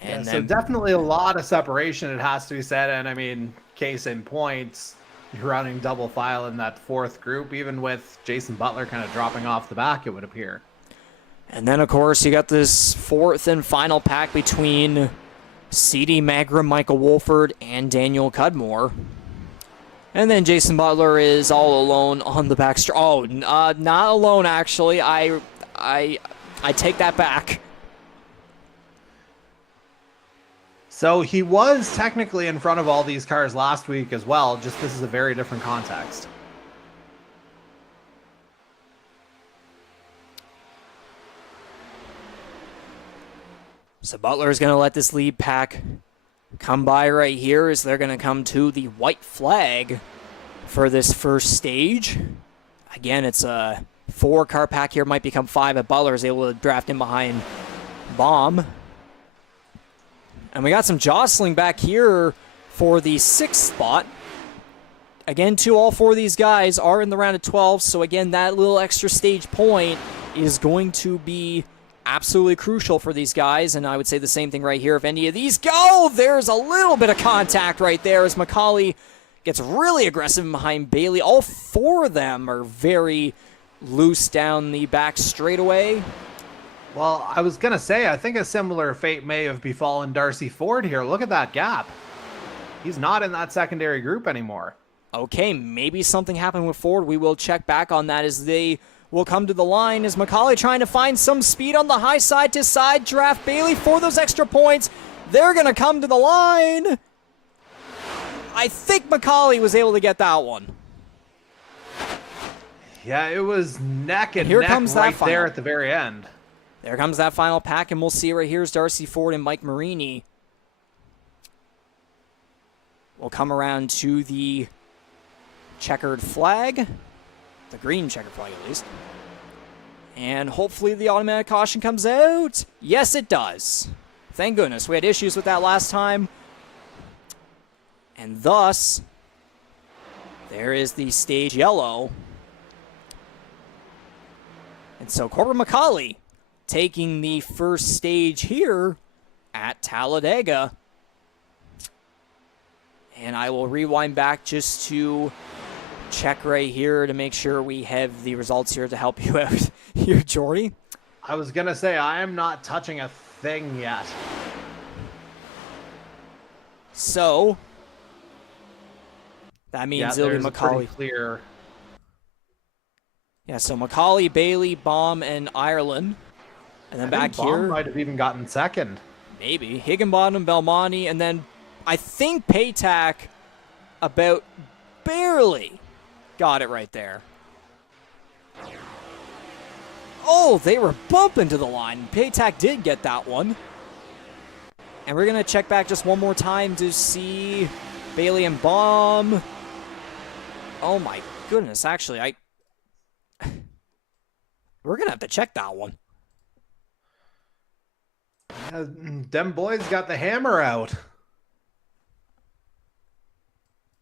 And so definitely a lot of separation, it has to be said. And I mean, case in point, you're running double file in that 4th group, even with Jason Butler kind of dropping off the back, it would appear. And then, of course, you got this 4th and final pack between C.D. Magram, Michael Wolford, and Daniel Cudmore. And then Jason Butler is all alone on the back stretch. Oh, not alone, actually. I take that back. So he was technically in front of all these cars last week as well, just this is a very different context. So Butler is going to let this lead pack come by right here as they're going to come to the white flag for this first stage. Again, it's a 4-car pack here, might become 5 if Butler is able to draft in behind Baum. And we got some jostling back here for the 6th spot. Again, all 4 of these guys are in the round of 12, so again, that little extra stage point is going to be absolutely crucial for these guys, and I would say the same thing right here. If any of these go, there's a little bit of contact right there as McCauley gets really aggressive behind Bailey. All 4 of them are very loose down the back straightaway. Well, I was going to say, I think a similar fate may have befallen Darcy Ford here. Look at that gap. He's not in that secondary group anymore. Okay, maybe something happened with Ford. We will check back on that as they will come to the line. Is McCauley trying to find some speed on the high side to side draft Bailey for those extra points. They're going to come to the line. I think McCauley was able to get that one. Yeah, it was neck and here neck comes right that there at the very end. There comes that final pack, and we'll see right here is Darcy Ford and Mike Marini. We'll come around to the checkered flag. The green checkered flag, at least. And hopefully the automatic caution comes out. Yes, it does. Thank goodness. We had issues with that last time. And thus, there is the stage yellow. And so Corbin McCauley taking the first stage here at Talladega. And I will rewind back just to check right here to make sure we have the results here to help you out here, Jordy. I was going to say, I am not touching a thing yet. So, that means it'll be McCauley. Clear. Yeah, so McCauley, Bailey, Baum, and Ireland. And then back Baum here, might have even gotten second. maybe Higginbottom, Belmonte, and then I think Patak about barely got it right there. Oh, they were bumping to the line. Patak did get that one. And we're going to check back just one more time to see Bailey and Baum. Oh my goodness, actually, we're going to have to check that one. Them boys got the hammer out.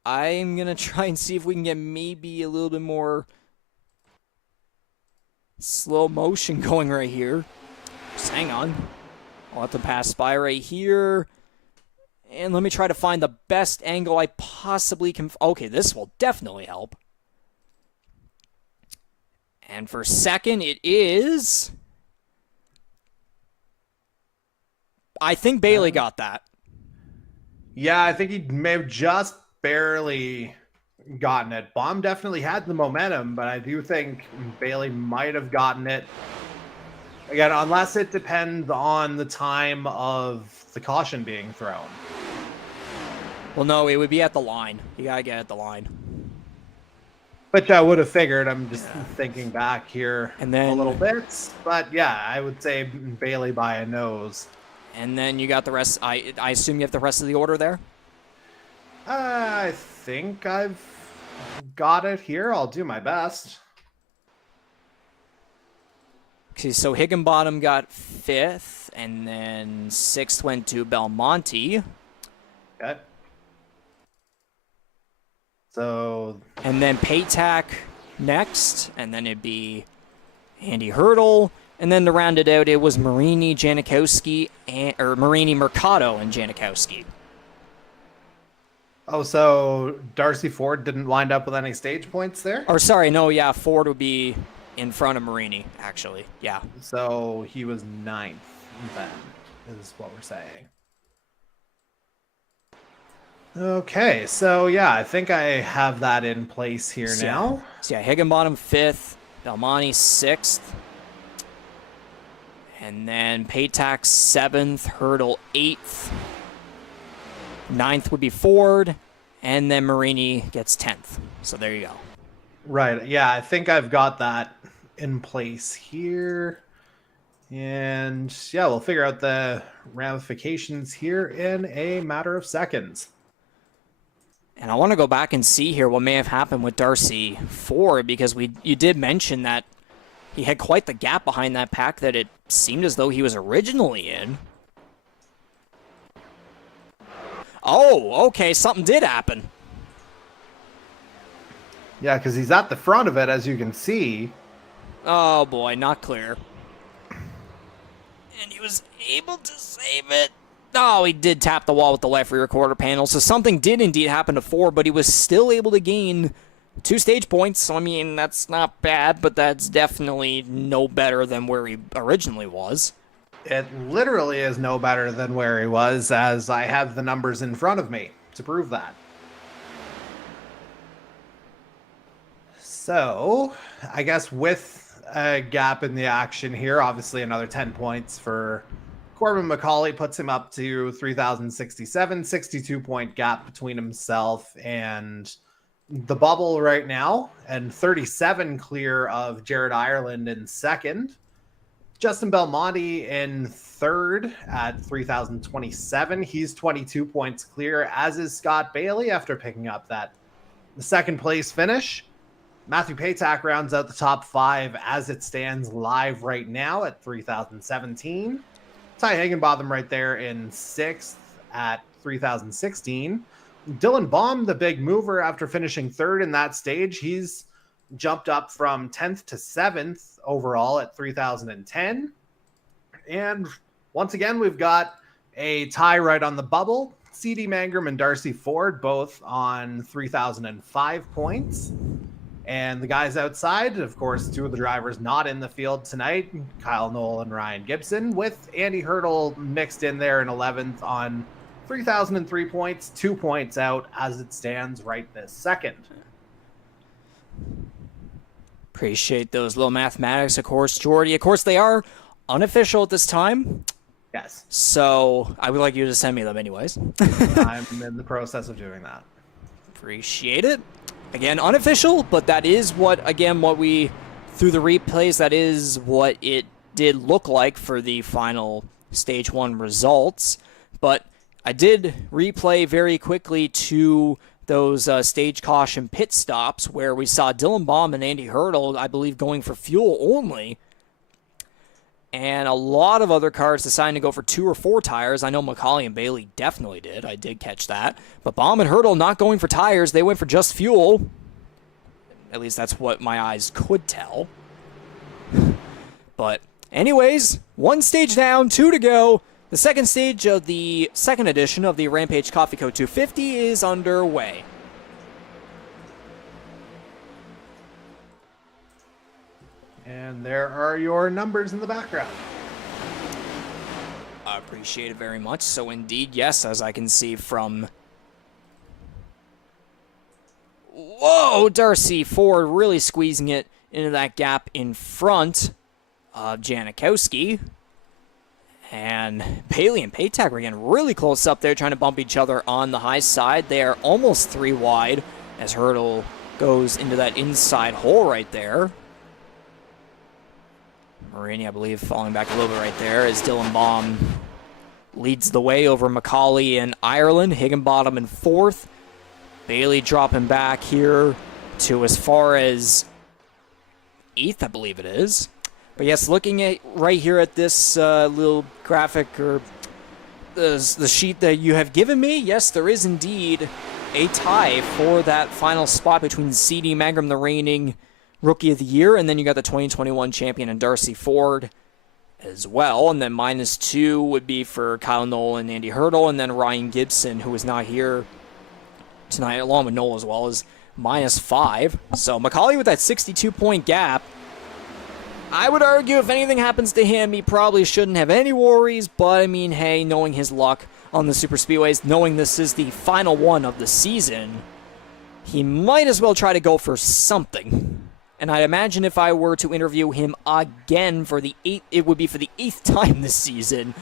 I'm going to try and see if we can get maybe a little bit more slow motion going right here. Just hang on. I'll have to pass by right here. And let me try to find the best angle I possibly can. Okay, this will definitely help. And for second, it is... I think Bailey got that. Yeah, I think he may have just barely gotten it. Baum definitely had the momentum, but I do think Bailey might have gotten it. Again, unless it depends on the time of the caution being thrown. Well, no, it would be at the line. You got to get at the line. Which I would have figured. I'm just thinking back here and then, a little bit. But yeah, I would say Bailey by a nose. And then you got the rest. I assume you have the rest of the order there? I think I've got it here. I'll do my best. Okay, so Higginbottom got 5th, and then 6th went to Belmonte. Okay. So... And then Paytack next, and then it'd be Andy Hurdle. And then to round it out, it was Marini, Janikowski, or Marini, Mercado, and Janikowski. Oh, so Darcy Ford didn't wind up with any stage points there? Or sorry, no, yeah, Ford would be in front of Marini, actually. Yeah. So he was 9th then, is what we're saying. Okay, so yeah, I think I have that in place here now. So yeah, Higginbottom 5th, Belmonte 6th. And then Paytack 7th, Hurdle 8th. 9th would be Ford, and then Marini gets 10th. So there you go. Right, yeah, I think I've got that in place here. And yeah, we'll figure out the ramifications here in a matter of seconds. And I want to go back and see here what may have happened with Darcy Ford, because you did mention that he had quite the gap behind that pack that it seemed as though he was originally in. Oh, okay, something did happen. Yeah, because he's at the front of it, as you can see. Oh, boy, not clear. And he was able to save it. Oh, he did tap the wall with the left rear quarter panel, so something did indeed happen to Ford, but he was still able to gain 2 stage points. So, I mean, that's not bad, but that's definitely no better than where he originally was. It literally is no better than where he was, as I have the numbers in front of me to prove that. So, I guess with a gap in the action here, obviously another 10 points for Corbin McCauley puts him up to 3,067, 62-point gap between himself and the bubble right now, and 37 clear of Jared Ireland in second. Justin Belmonte in third at 3,027. He's 22 points clear, as is Scott Bailey after picking up the second place finish. Matthew Paytack rounds out the top 5 as it stands live right now at 3,017. Ty Higginbotham right there in 6th at 3,016. Dylan Baum, the big mover, after finishing 3rd in that stage, he's jumped up from 10th to 7th overall at 3,010. And once again, we've got a tie right on the bubble. C.D. Mangrum and Darcy Ford both on 3,005 points. And the guys outside, of course, 2 of the drivers not in the field tonight, Kyle Knoll and Ryan Gibson, with Andy Hurdle mixed in there in 11th on 3,003 points, 2 points out as it stands right this second. Appreciate those little mathematics, of course, Jordy. Of course, they are unofficial at this time. Yes. So I would like you to send me them anyways. I'm in the process of doing that. Appreciate it. Again, unofficial, but that is what we, through the replays, that is what it did look like for the final Stage 1 results. But I did replay very quickly to those stage caution pit stops where we saw Dylan Baum and Andy Hurdle, I believe, going for fuel only. And a lot of other cars deciding to go for 2 or 4 tires. I know Macaulay and Bailey definitely did. I did catch that. But Baum and Hurdle not going for tires. They went for just fuel. At least that's what my eyes could tell. But anyways, 1 stage down, 2 to go. The second stage of the second edition of the Rampage Coffee Co 250 is underway. And there are your numbers in the background. I appreciate it very much. So indeed, yes, as I can see from... Whoa, Darcy Ford really squeezing it into that gap in front of Janikowski. And Bailey and Paytak were getting really close up there, trying to bump each other on the high side. They are almost 3 wide as Hurdle goes into that inside hole right there. Marini, I believe, falling back a little bit right there as Dylan Baum leads the way over Macaulay and Ireland. Higginbottom in 4th. Bailey dropping back here to as far as 8th, I believe it is. But yes, looking at right here at this little graphic or the sheet that you have given me, yes, there is indeed a tie for that final spot between C.D. Mangrum, the reigning Rookie of the Year, and then you got the 2021 champion and Darcy Ford as well. And then -2 would be for Kyle Knoll and Andy Hurdle, and then Ryan Gibson, who is not here tonight, along with Knoll as well, is -5. So Macaulay with that 62-point gap. I would argue if anything happens to him, he probably shouldn't have any worries, but I mean, hey, knowing his luck on the super speedways, knowing this is the final one of the season, he might as well try to go for something. And I'd imagine if I were to interview him again for the 8th, it would be for the 8th time this season,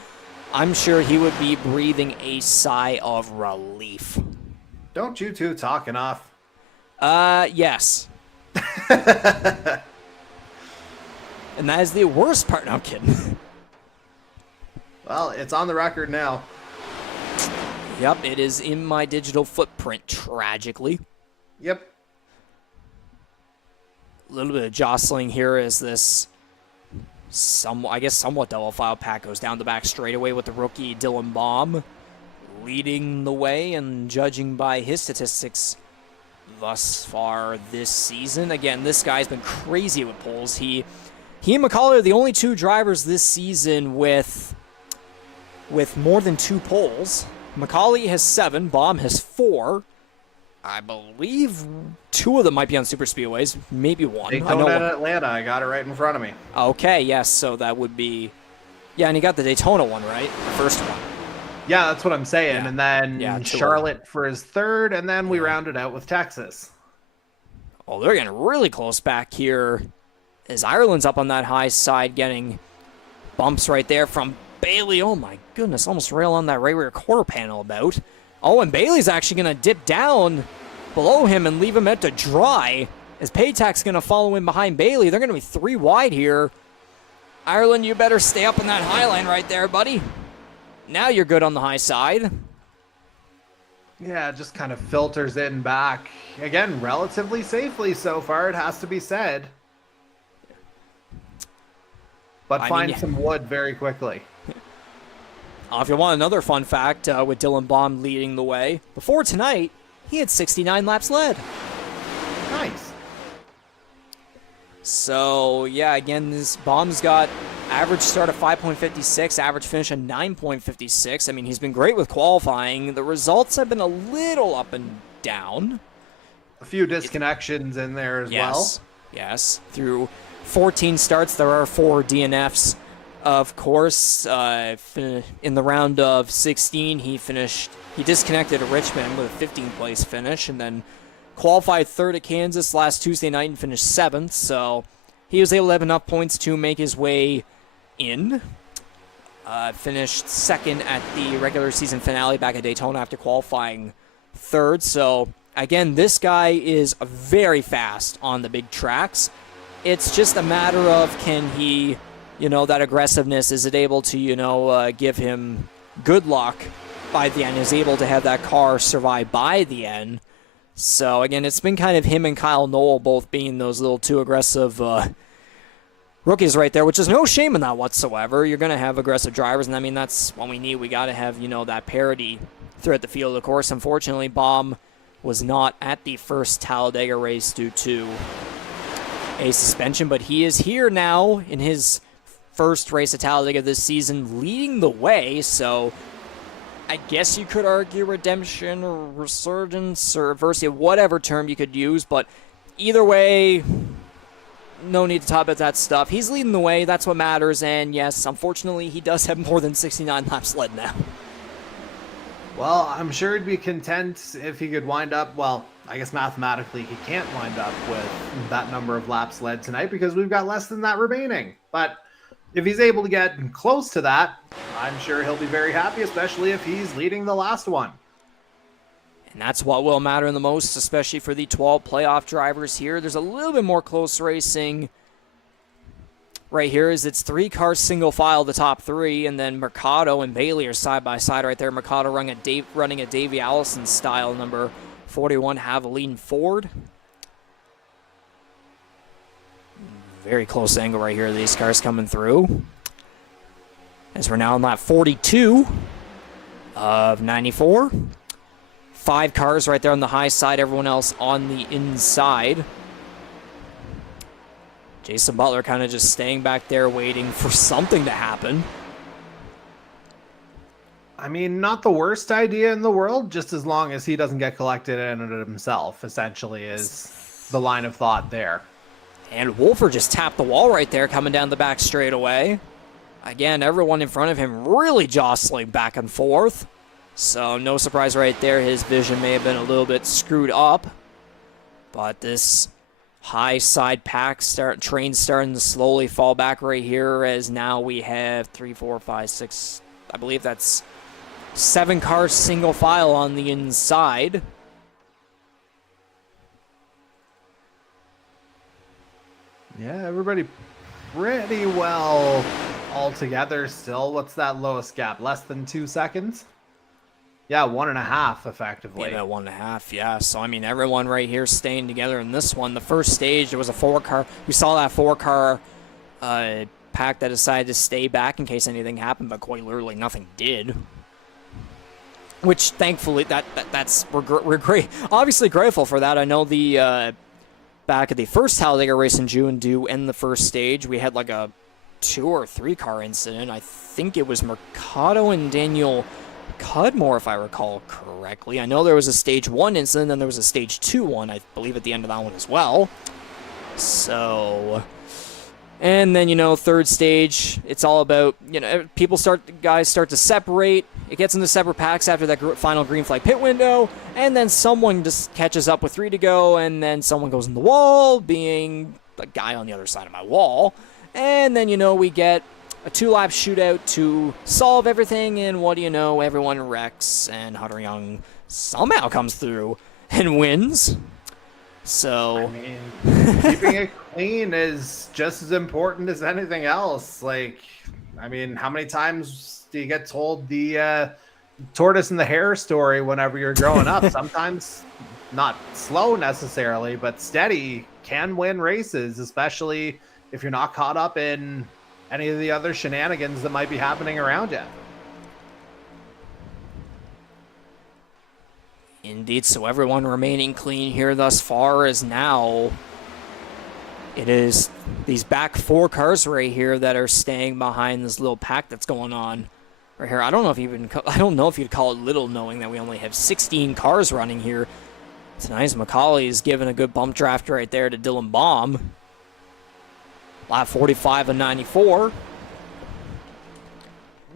I'm sure he would be breathing a sigh of relief. Don't you two talk enough? Yes. And that is the worst part. No, I'm kidding. Well, it's on the record now. Yep, it is in my digital footprint, tragically. Yep. A little bit of jostling here as this, somewhat double file pack goes down the back straightaway with the rookie Dylan Baum leading the way and judging by his statistics thus far this season. Again, this guy's been crazy with poles. He and Macaulay are the only 2 drivers this season with more than 2 poles. Macaulay has 7, Baum has 4. I believe 2 of them might be on super speedways, maybe 1. Daytona and Atlanta, I got it right in front of me. Okay, yes, so that would be... Yeah, and he got the Daytona one, right? The first one. Yeah, that's what I'm saying. Yeah. And then Charlotte for his 3rd, and then we rounded out with Texas. Oh, they're getting really close back here as Ireland's up on that high side, getting bumps right there from Bailey. Oh my goodness, almost rail on that right rear quarter panel about. Oh, and Bailey's actually going to dip down below him and leave him out to dry as Paytak's going to follow in behind Bailey. They're going to be 3 wide here. Ireland, you better stay up in that high line right there, buddy. Now you're good on the high side. Yeah, it just kind of filters in back. Again, relatively safely so far, it has to be said. But find some wood very quickly. If you want another fun fact, with Dylan Baum leading the way, before tonight, he had 69 laps led. Nice. So, yeah, again, this Baum's got average start of 5.56, average finish of 9.56. I mean, he's been great with qualifying. The results have been a little up and down. A few disconnections in there as well. Yes, through 14 starts, there are 4 DNFs. Of course, in the round of 16, he disconnected at Richmond with a 15th place finish, and then qualified 3rd at Kansas last Tuesday night and finished 7th, so he was able to have enough points to make his way in. Finished 2nd at the regular season finale back at Daytona after qualifying 3rd, so again, this guy is very fast on the big tracks. It's just a matter of can he... that aggressiveness, is it able to, give him good luck by the end, is able to have that car survive by the end. So, again, it's been kind of him and Kyle Knoll both being those little too aggressive rookies right there, which is no shame in that whatsoever. You're going to have aggressive drivers, and I mean, that's what we need. We got to have, that parity throughout the field. Of course, unfortunately, Baum was not at the first Talladega race due to a suspension, but he is here now in his first race at Talladega this season, leading the way, so I guess you could argue redemption or resurgence or adversity, whatever term you could use, but either way, no need to talk about that stuff. He's leading the way, that's what matters, and yes, unfortunately, he does have more than 69 laps led now. Well, I'm sure he'd be content if he could wind up, well, I guess mathematically he can't wind up with that number of laps led tonight because we've got less than that remaining. But if he's able to get close to that, I'm sure he'll be very happy, especially if he's leading the last one. And that's what will matter the most, especially for the 12 playoff drivers here. There's a little bit more close racing right here as it's 3 cars single file, the top 3, and then Mercado and Bailey are side by side right there. Mercado running a Davey Allison style number 41 Havoline Ford. Very close angle right here. These cars coming through. As we're now on lap 42 of 94. 5 cars right there on the high side. Everyone else on the inside. Jason Butler kind of just staying back there waiting for something to happen. I mean, not the worst idea in the world, just as long as he doesn't get collected in it himself, essentially, is the line of thought there. And Wolfer just tapped the wall right there, coming down the back straightaway. Again, everyone in front of him really jostling back and forth. So no surprise right there, his vision may have been a little bit screwed up. But this high side pack train starting to slowly fall back right here, as now we have 3, 4, 5, 6, I believe that's 7 cars single file on the inside. Yeah, everybody pretty well all together still. What's that lowest gap? Less than 2 seconds? Yeah, 1.5 effectively. Yeah, 1.5, yeah. So, I mean, everyone right here staying together in this one. The first stage, there was a 4-car. We saw that 4-car pack that decided to stay back in case anything happened, but quite literally nothing did. Which, thankfully, we're great. Obviously grateful for that. I know the back at the first Talladega race in June to end the first stage, we had like a 2 or 3 car incident. I think it was Mercado and Daniel Cudmore, if I recall correctly. I know there was a stage 1 incident, then there was a stage 2 one, I believe, at the end of that one as well. So, and then, third stage, it's all about, guys start to separate. It gets into separate packs after that final green flag pit window, and then someone just catches up with 3 to go, and then someone goes in the wall, being the guy on the other side of my wall. And then, we get a 2-lap shootout to solve everything, and what do you know, everyone wrecks, and Hunter Young somehow comes through and wins. So, I mean, keeping it clean is just as important as anything else. Like, I mean, how many times do you get told the tortoise and the hare story whenever you're growing up? Sometimes not slow necessarily, but steady can win races, especially if you're not caught up in any of the other shenanigans that might be happening around you. Indeed, so everyone remaining clean here thus far, as now it is these back 4 cars right here that are staying behind this little pack that's going on right here. I don't know if you'd call it little, knowing that we only have 16 cars running here tonight. McCauley is giving a good bump draft right there to Dylan Baum. Lap 45 of 94.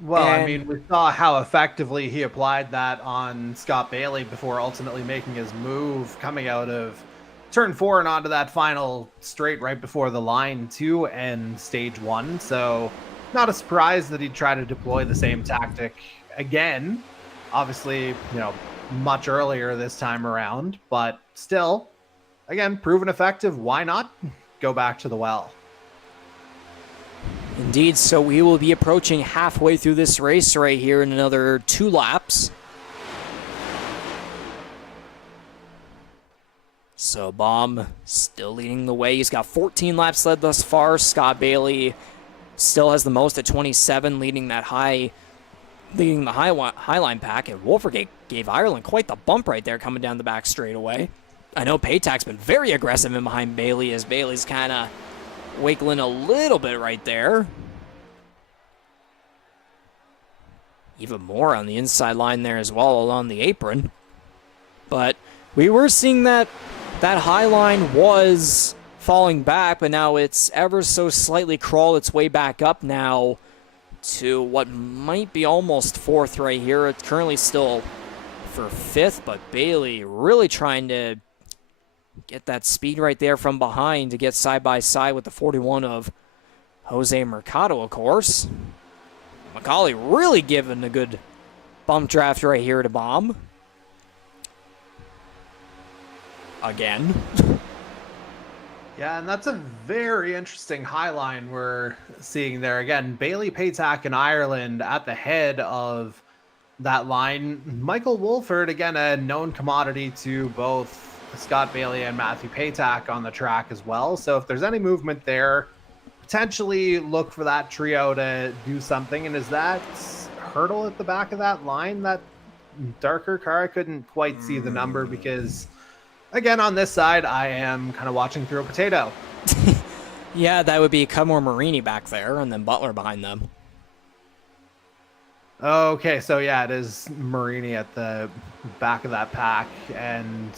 Well, I mean, we saw how effectively he applied that on Scott Bailey before ultimately making his move coming out of turn 4 and onto that final straight right before the line to end stage 1. So not a surprise that he'd try to deploy the same tactic again. Obviously, much earlier this time around, but still, again, proven effective. Why not go back to the well? Indeed, so we will be approaching halfway through this race right here in another 2 laps. So Baum still leading the way. He's got 14 laps led thus far. Scott Bailey still has the most at 27, leading the high line pack. And Wolfer gave Ireland quite the bump right there coming down the back straightaway. I know Paytak's been very aggressive in behind Bailey, as Bailey's kind of wiggling a little bit right there. Even more on the inside line there as well along the apron. But we were seeing that high line was falling back, but now it's ever so slightly crawled its way back up now to what might be almost fourth right here. It's currently still for fifth, but Bailey really trying to get that speed right there from behind to get side by side with the 41 of Jose Mercado, of course. McCauley really giving a good bump draft right here to Baum. Again. Yeah, and that's a very interesting high line we're seeing there. Again, Bailey, Paytak, and Ireland at the head of that line. Michael Wolford, again, a known commodity to both Scott Bailey and Matthew Paytak on the track as well. So if there's any movement there, potentially look for that trio to do something. And is that Hurdle at the back of that line, that darker car? I couldn't quite see the number because, again, on this side, I am kind of watching through a potato. Yeah, that would be Cudmore Marini back there and then Butler behind them. Okay, so yeah, it is Marini at the back of that pack. And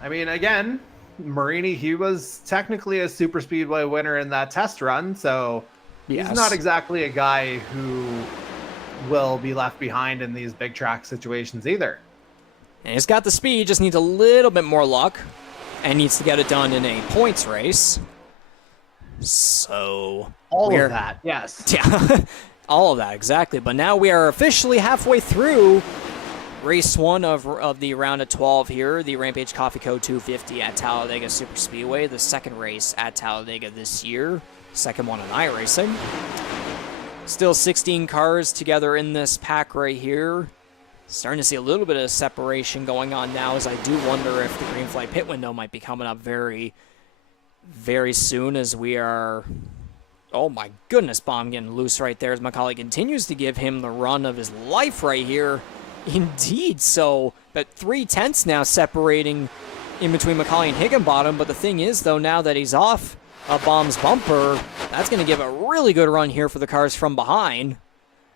I mean, again, Marini, he was technically a super speedway winner in that test run, so yes. He's not exactly a guy who will be left behind in these big track situations either. And he's got the speed, just needs a little bit more luck and needs to get it done in a points race. So all of that, yes. Yeah, all of that, exactly. But now we are officially halfway through race one of the round of 12 here, the Rampage Coffee Co. 250 at Talladega Superspeedway, the second race at Talladega this year, second one in iRacing. Still 16 cars together in this pack right here. Starting to see a little bit of separation going on now, as I do wonder if the green flag pit window might be coming up very, very soon, as we are... Oh my goodness, Baum getting loose right there as McCauley continues to give him the run of his life right here. Indeed, so but 3/10 now separating in between McCauley and Higginbottom. But the thing is, though, now that he's off a Baum's bumper, that's going to give a really good run here for the cars from behind.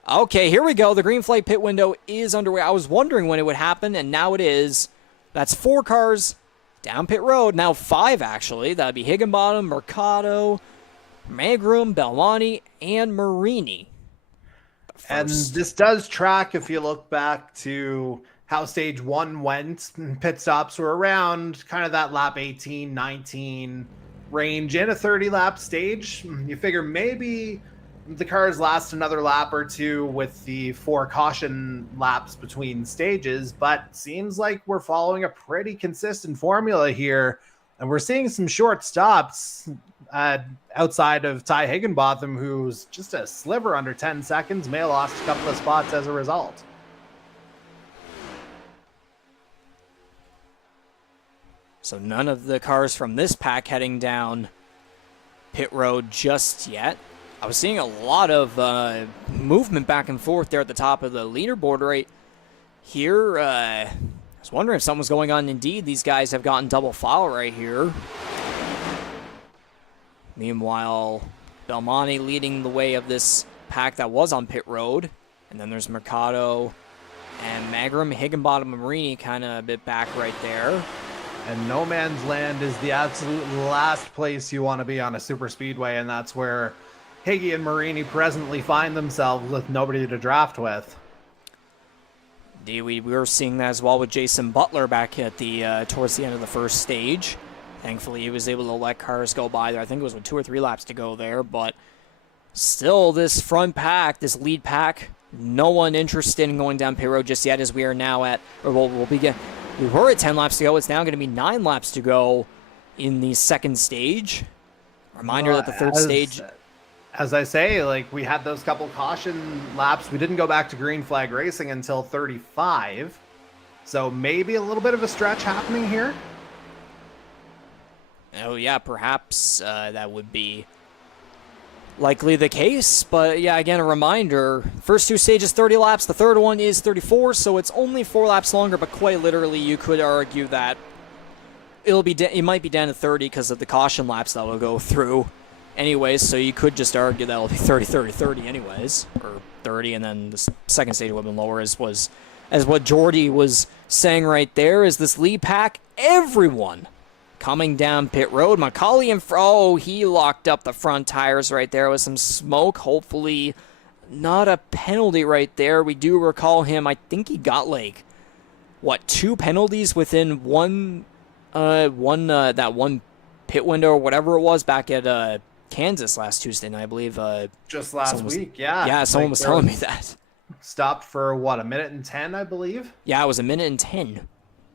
Okay, here we go. The green flag pit window is underway. I was wondering when it would happen, and now it is. That's 4 cars down pit road. Now 5, actually. That would be Higginbottom, Mercado, Magrum, Belmonte, and Marini. And this does track, if you look back to how stage 1 went. Pit stops were around kind of that lap 18, 19 range in a 30-lap stage. You figure maybe the cars last another lap or two with the 4 caution laps between stages, but seems like we're following a pretty consistent formula here. And we're seeing some short stops outside of Ty Higginbotham, who's just a sliver under 10 seconds, may have lost a couple of spots as a result. So none of the cars from this pack heading down pit road just yet. I was seeing a lot of movement back and forth there at the top of the leaderboard right here. I was wondering if something was going on. Indeed, these guys have gotten double foul right here. Meanwhile, Belmonte leading the way of this pack that was on pit road. And then there's Mercado and Magrum, Higginbottom, and Marini kind of a bit back right there. And no man's land is the absolute last place you want to be on a super speedway, and that's where Higgy and Marini presently find themselves with nobody to draft with. Indeed, we were seeing that as well with Jason Butler back at the towards the end of the first stage. Thankfully, he was able to let cars go by there. I think it was with 2 or 3 laps to go there, but still this front pack, this lead pack, no one interested in going down pit road just yet, as we are now at, or we'll begin. We were at 10 laps to go. It's now going to be 9 laps to go in the second stage. Reminder that the third stage... As I say, like, we had those couple caution laps. We didn't go back to green flag racing until 35. So maybe a little bit of a stretch happening here. Oh, yeah, perhaps that would be likely the case. But, yeah, again, a reminder, first two stages, 30 laps. The third one is 34, so it's only 4 laps longer, but quite literally you could argue that it might be down to 30 because of the caution laps that will go through anyways, so you could just argue that it'll be 30, 30, 30 anyways, or 30, and then the second stage would have been lower, as what Jordy was saying right there, is this lead pack, everyone coming down pit road. Macaulay he locked up the front tires right there with some smoke. Hopefully not a penalty right there. We do recall him, I think he got 2 penalties within that one pit window or whatever it was back at Kansas last Tuesday night, I believe. Just last week, yeah. Yeah, someone was telling me that. Stopped for, 1:10, I believe? Yeah, it was 1:10.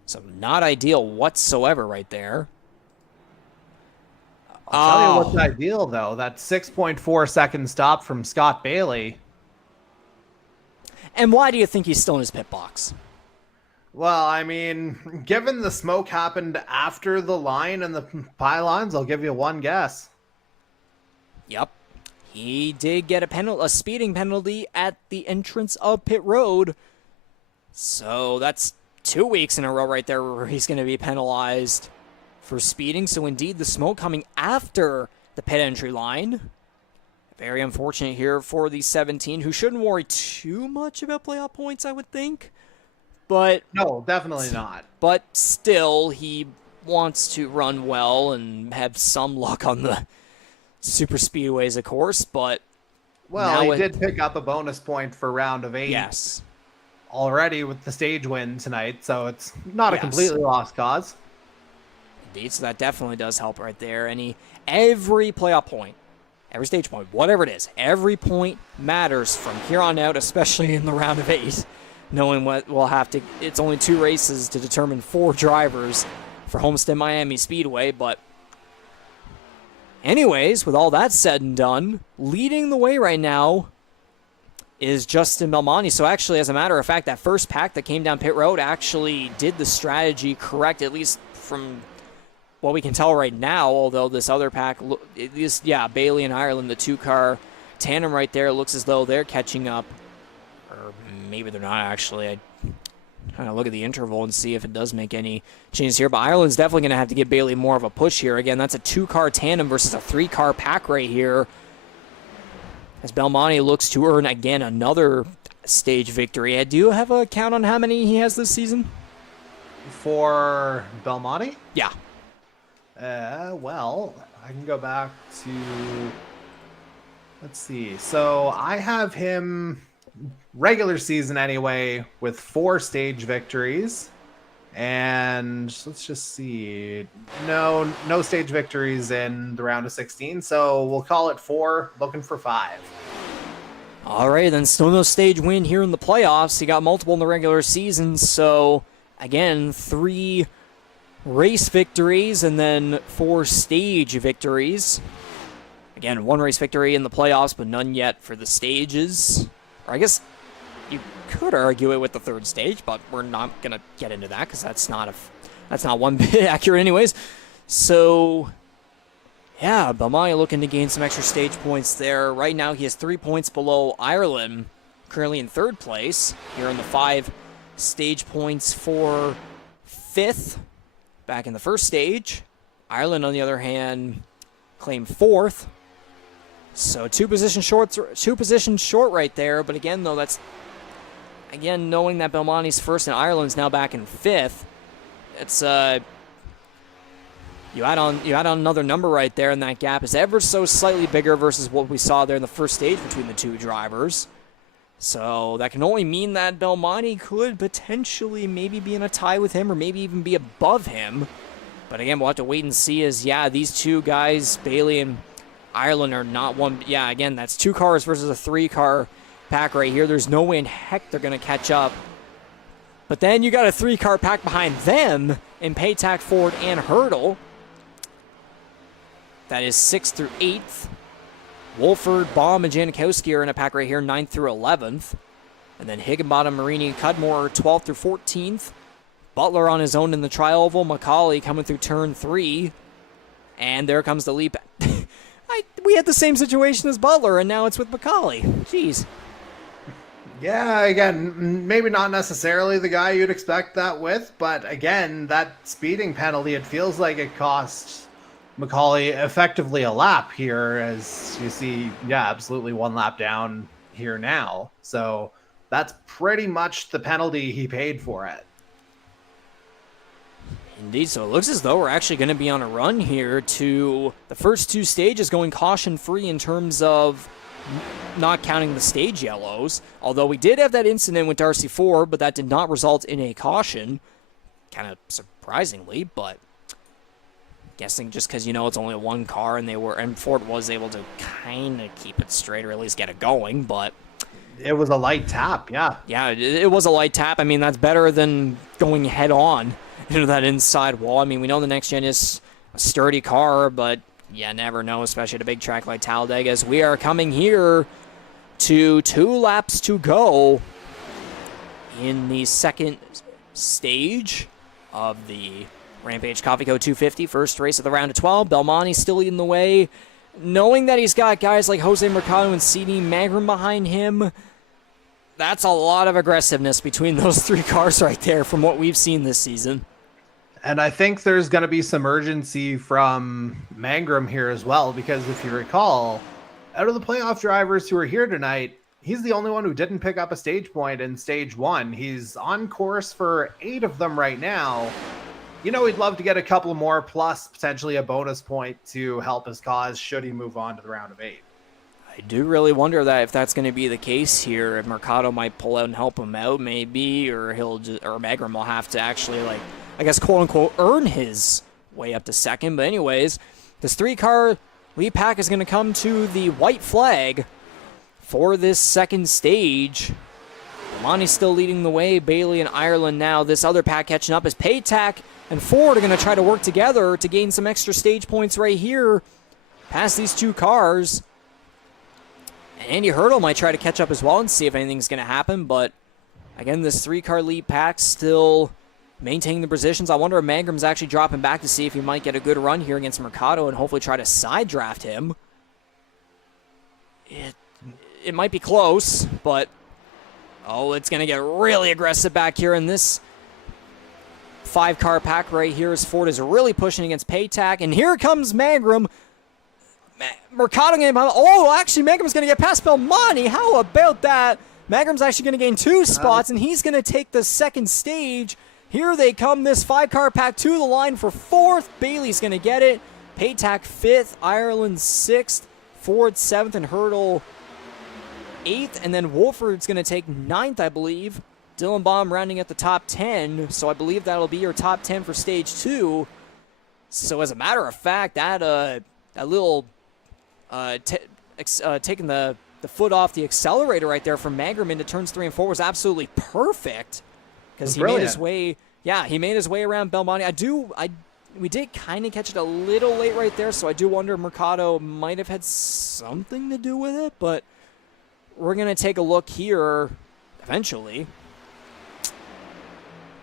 So not ideal whatsoever right there. I'll tell you what's ideal, though. That 6.4 second stop from Scott Bailey. And why do you think he's still in his pit box? Well, I mean, given the smoke happened after the line and the pylons, I'll give you one guess. Yep. He did get a speeding penalty at the entrance of pit road. So that's 2 weeks in a row right there where he's going to be penalized for speeding. So indeed, the smoke coming after the pit entry line. Very unfortunate here for the 17, who shouldn't worry too much about playoff points, I would think. But no, definitely not. But still, he wants to run well and have some luck on the super speedways, of course. But he did pick up a bonus point for round of 8. Yes. Already with the stage win tonight, so it's not a completely lost cause. Indeed, so that definitely does help right there. Every playoff point, every stage point, whatever it is, every point matters from here on out, especially in the round of 8. Knowing what we'll have to, it's only 2 races to determine 4 drivers for Homestead Miami Speedway. But anyways, with all that said and done, leading the way right now is Justin Belmonte. So actually, as a matter of fact, that first pack that came down pit road actually did the strategy correct, at least from what we can tell right now. Although this other pack, Bailey and Ireland, the 2-car tandem right there, looks as though they're catching up. Or maybe they're not, actually. I kind of look at the interval and see if it does make any changes here. But Ireland's definitely going to have to give Bailey more of a push here. Again, that's a 2-car tandem versus a 3-car pack right here, as Belmonte looks to earn, again, another stage victory. Do you have a count on how many he has this season? For Belmonte? Yeah. Well, I can go back to... Let's see. So I have him... regular season anyway, with 4 stage victories, and let's just see, no stage victories in the round of 16, so we'll call it 4, looking for 5. All right, then still no stage win here in the playoffs. He got multiple in the regular season, so again, 3 race victories and then 4 stage victories. Again, 1 race victory in the playoffs, but none yet for the stages. Or I guess you could argue it with the 3rd stage, but we're not going to get into that because that's not one bit accurate anyways. So, yeah, Belmonte looking to gain some extra stage points there. Right now he has 3 points below Ireland, currently in 3rd place. Here in the 5 stage points for 5th back in the 1st stage. Ireland, on the other hand, claimed 4th. So 2 positions short right there. But again, though, that's knowing that Belmonte's 1st and Ireland's now back in 5th. It's you add on another number right there, and that gap is ever so slightly bigger versus what we saw there in the 1st stage between the 2 drivers. So that can only mean that Belmonte could potentially maybe be in a tie with him, or maybe even be above him. But again, we'll have to wait and see. These 2 guys, Bailey and Ireland, are not one. Yeah, again, that's 2 cars versus a 3-car pack right here. There's no way in heck they're going to catch up. But then you got a 3-car pack behind them in Paytack, Ford, and Hurdle. That is 6th through 8th. Wolford, Baum, and Janikowski are in a pack right here, 9th through 11th. And then Higginbottom, Marini, and Cudmore, 12th through 14th. Butler on his own in the tri-oval. Macaulay coming through turn 3. And there comes the leap. We had the same situation as Butler, and now it's with McCauley. Jeez. Yeah, again, maybe not necessarily the guy you'd expect that with, but again, that speeding penalty, it feels like it cost McCauley effectively a lap here, as you see, yeah, absolutely one lap down here now. So that's pretty much the penalty he paid for it. Indeed, so it looks as though we're actually going to be on a run here to the first two stages going caution-free in terms of not counting the stage yellows. Although we did have that incident with Darcy Ford, but that did not result in a caution. Kind of surprisingly, but guessing just because, it's only one car and Ford was able to kind of keep it straight or at least get it going, but it was a light tap, yeah. Yeah, it was a light tap. I mean, that's better than going head-on into that inside wall. I mean, we know the next gen is a sturdy car, but you never know, especially at a big track like Talladega. As we are coming here to 2 laps to go in the second stage of the Rampage Coffee Co 250, first race of the round of 12. Belmonte still leading the way, knowing that he's got guys like Jose Mercado and CD Magrum behind him. That's a lot of aggressiveness between those 3 cars right there from what we've seen this season. And I think there's going to be some urgency from Mangrum here as well, because if you recall, out of the playoff drivers who are here tonight, he's the only one who didn't pick up a stage point in stage 1. He's on course for 8 of them right now. He'd love to get a couple more, plus potentially a bonus point to help his cause should he move on to the round of 8. I do really wonder that if that's going to be the case here, if Mercado might pull out and help him out, maybe, or Magrum will have to actually, quote unquote, earn his way up to second. But anyways, this 3-car lead pack is going to come to the white flag for this second stage. Belmonte's still leading the way. Bailey and Ireland now. This other pack catching up as Paytack and Ford are going to try to work together to gain some extra stage points right here past these 2 cars. And Andy Hurdle might try to catch up as well and see if anything's going to happen. But again, this 3-car lead pack still maintaining the positions. I wonder if Mangrum's actually dropping back to see if he might get a good run here against Mercado and hopefully try to side draft him. It might be close, but it's going to get really aggressive back here in this 5-car pack right here as Ford is really pushing against Paytack. And here comes Mangrum. Mercado getting behind. Actually, Magrum's going to get past Belmonte. How about that? Magrum's actually going to gain 2 spots, and he's going to take the second stage. Here they come, this 5-car pack to the line for 4th. Bailey's going to get it. Paytack 5th, Ireland 6th, Ford 7th, and Hurdle 8th. And then Wolford's going to take 9th, I believe. Dylan Baum rounding at the top 10. So I believe that'll be your top 10 for stage 2. So as a matter of fact, that little taking the foot off the accelerator right there from Mangrum into turns 3 and 4 was absolutely perfect. Because he made his way, he made his way around Belmonte. We did kind of catch it a little late right there, so I do wonder if Mercado might have had something to do with it, but we're going to take a look here eventually.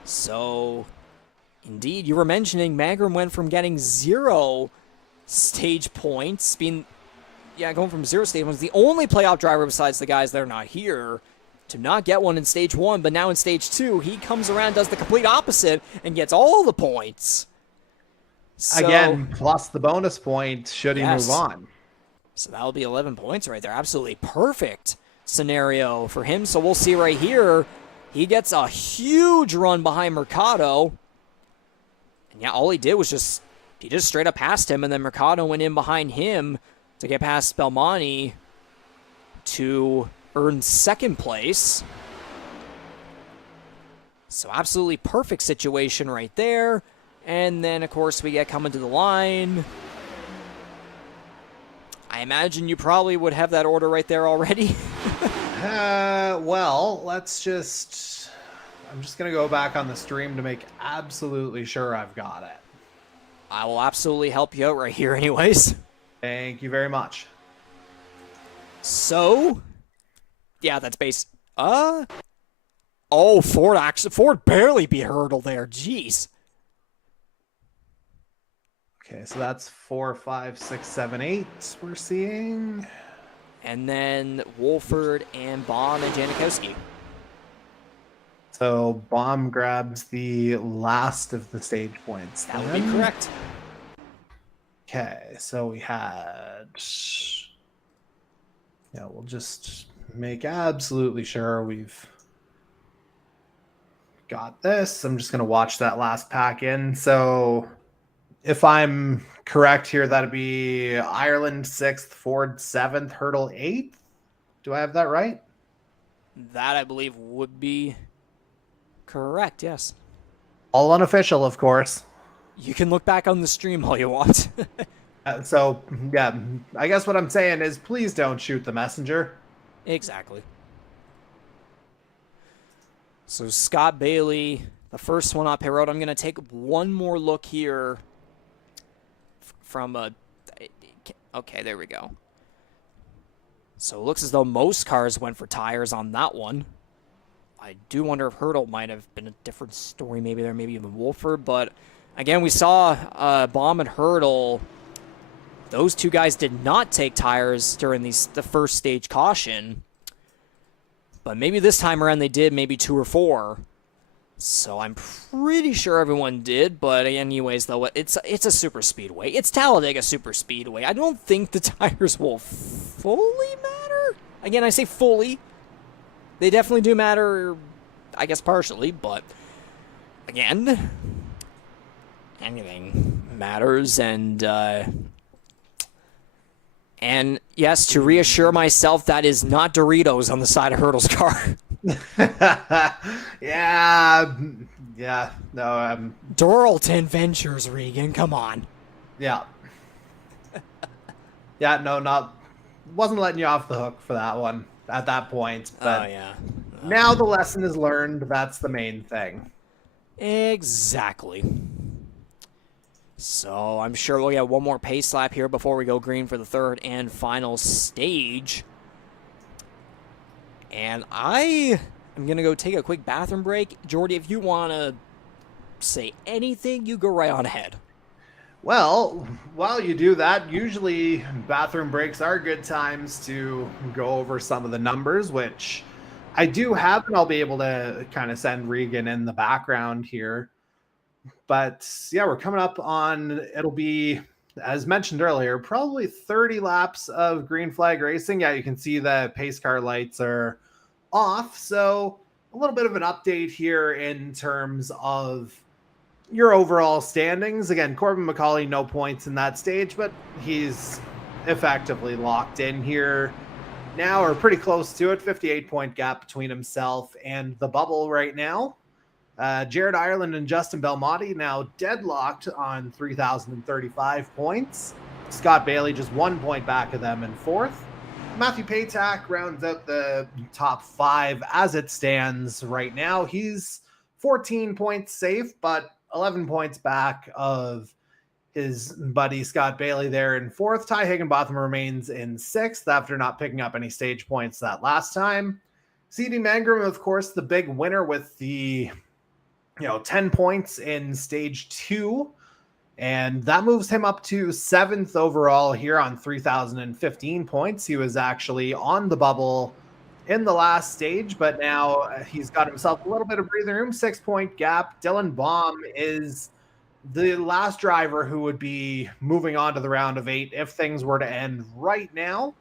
So, indeed, you were mentioning Mangrum went from getting 0 stage points, going from 0 stage points, the only playoff driver besides the guys that are not here, to not get one in stage 1, but now in stage 2, he comes around, does the complete opposite, and gets all the points. So, again, plus the bonus point should he move on. So that'll be 11 points right there. Absolutely perfect scenario for him. So we'll see right here. He gets a huge run behind Mercado. And all he did was just straight up passed him, and then Mercado went in behind him to get past Belmonte to earn 2nd place. So absolutely perfect situation right there. And then, of course, we get coming to the line. I imagine you probably would have that order right there already. Well, I'm just going to go back on the stream to make absolutely sure I've got it. I will absolutely help you out right here anyways. Thank you very much. So, that's base. Ford barely beat Hurdle there. Jeez. Okay, so that's 4, 5, 6, 7, 8 we're seeing. And then Wolford and Baum and Janikowski. So Baum grabs the last of the stage points. That would be correct. Okay, so we had... Yeah, we'll just make absolutely sure we've got this. I'm just going to watch that last pack in. So if I'm correct here, that'd be Ireland 6th, Ford 7th, Hurdle 8th. Do I have that right? That, I believe, would be correct, yes. All unofficial, of course. You can look back on the stream all you want. So, yeah, I guess what I'm saying is please don't shoot the messenger. Exactly. So Scott Bailey, the first one up pit road. I'm going to take one more look here from a... Okay, there we go. So it looks as though most cars went for tires on that one. I do wonder if Hurdle might have been a different story. Maybe there, maybe even Wolford. But again, we saw Baum and Hurdle. Those two guys did not take tires during the first stage caution. But maybe this time around they did, maybe 2 or 4. So I'm pretty sure everyone did. But anyways, though, it's a super speedway. It's Talladega Superspeedway. I don't think the tires will fully matter. Again, I say fully. They definitely do matter, I guess, partially. But again, anything matters. And yes, to reassure myself, that is not Doritos on the side of Hurdle's car. yeah, no, Doralton Ventures, Regan, come on. Yeah. Yeah, no, wasn't letting you off the hook for that one at that point. But now the lesson is learned. That's the main thing. Exactly. So I'm sure we'll get one more pace lap here before we go green for the third and final stage. And I am going to go take a quick bathroom break. Jordy, if you want to say anything, you go right on ahead. Well, while you do that, usually bathroom breaks are good times to go over some of the numbers, which I do have, and I'll be able to kind of send Regan in the background here. But yeah, we're coming up on, it'll be, as mentioned earlier, probably 30 laps of green flag racing. Yeah, you can see the pace car lights are off. So a little bit of an update here in terms of your overall standings. Again, Corbin McCauley, no points in that stage, but he's effectively locked in here now, or pretty close to it. 58-point gap between himself and the bubble right now. Jared Ireland and Justin Belmonte now deadlocked on 3,035 points. Scott Bailey just 1 point back of them in fourth. Matthew Paytack rounds out the top 5 as it stands right now. He's 14 points safe, but 11 points back of his buddy Scott Bailey there in fourth. Ty Higginbotham remains in sixth after not picking up any stage points that last time. CD Mangrum, of course, the big winner with the 10 points in stage 2. And that moves him up to 7th overall here on 3,015 points. He was actually on the bubble in the last stage, but now he's got himself a little bit of breathing room. 6-point gap. Dylan Baum is the last driver who would be moving on to the round of 8 if things were to end right now.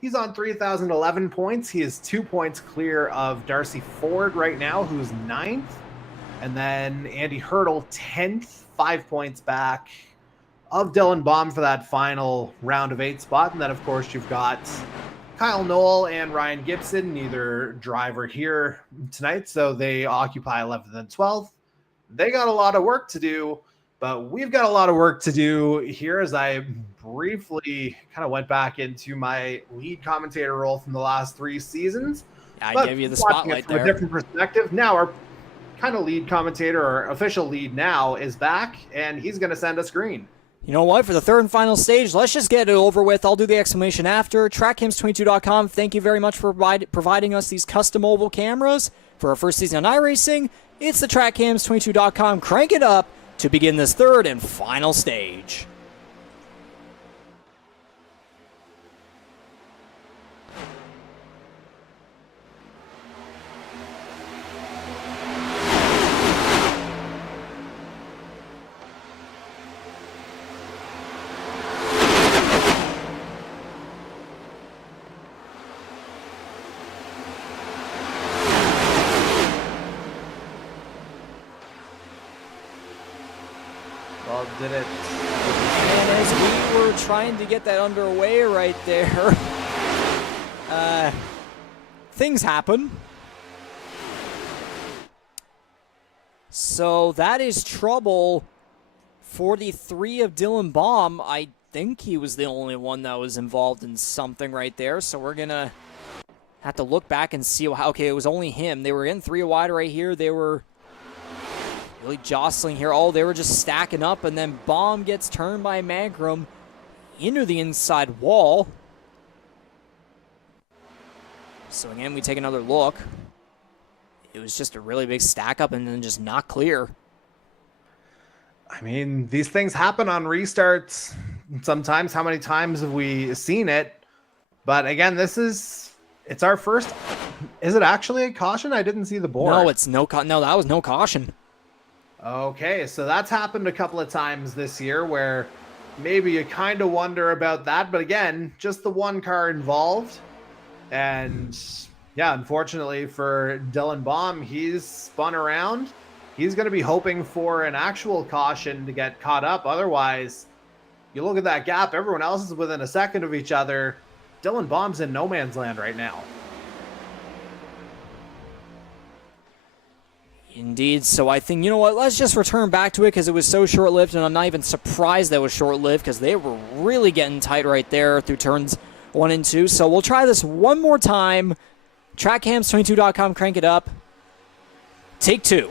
He's on 3,011 points. He is 2 points clear of Darcy Ford right now, who's 9th. And then Andy Hurdle, 10th, 5 points back of Dylan Baum for that final round of 8 spot. And then, of course, you've got Kyle Knoll and Ryan Gibson, neither driver here tonight, so they occupy 11th and 12th. They got a lot of work to do, but we've got a lot of work to do here as I briefly kind of went back into my lead commentator role from the last 3 seasons. I gave you the spotlight there. From a different perspective. Now our kind of lead commentator, or official lead now, is back, and he's going to send us green. You know what? For the third and final stage, let's just get it over with. I'll do the exclamation after. TrackCams22.com, thank you very much for providing us these custom oval cameras for our first season on iRacing. It's the TrackCams22.com. Crank it up to begin this third and final stage. Well, did it? And as we were trying to get that underway right there, things happen. So that is trouble 43 of Dylan Baum. I think he was the only one that was involved in something right there. So we're going to have to look back and see how, okay, it was only him. They were in 3 wide right here. They were really jostling here. Oh, they were just stacking up, and then Baum gets turned by Magrum into the inside wall. So again, we take another look. It was just a really big stack up and then just not clear. I mean, these things happen on restarts. Sometimes, how many times have we seen it? But again, it's our first. Is it actually a caution? I didn't see the board. No, it's no, that was no caution. Okay, so that's happened a couple of times this year where maybe you kind of wonder about that. But again, just the one car involved. And yeah, unfortunately for Dylan Baum, he's spun around. He's going to be hoping for an actual caution to get caught up. Otherwise, you look at that gap, everyone else is within a second of each other. Dylan Baum's in no man's land right now. Indeed. So I think, you know what, let's just return back to it because it was so short-lived, and I'm not even surprised that it was short-lived because they were really getting tight right there through turns 1 and 2. So we'll try this one more time. TrackCams22.com, crank it up. Take 2.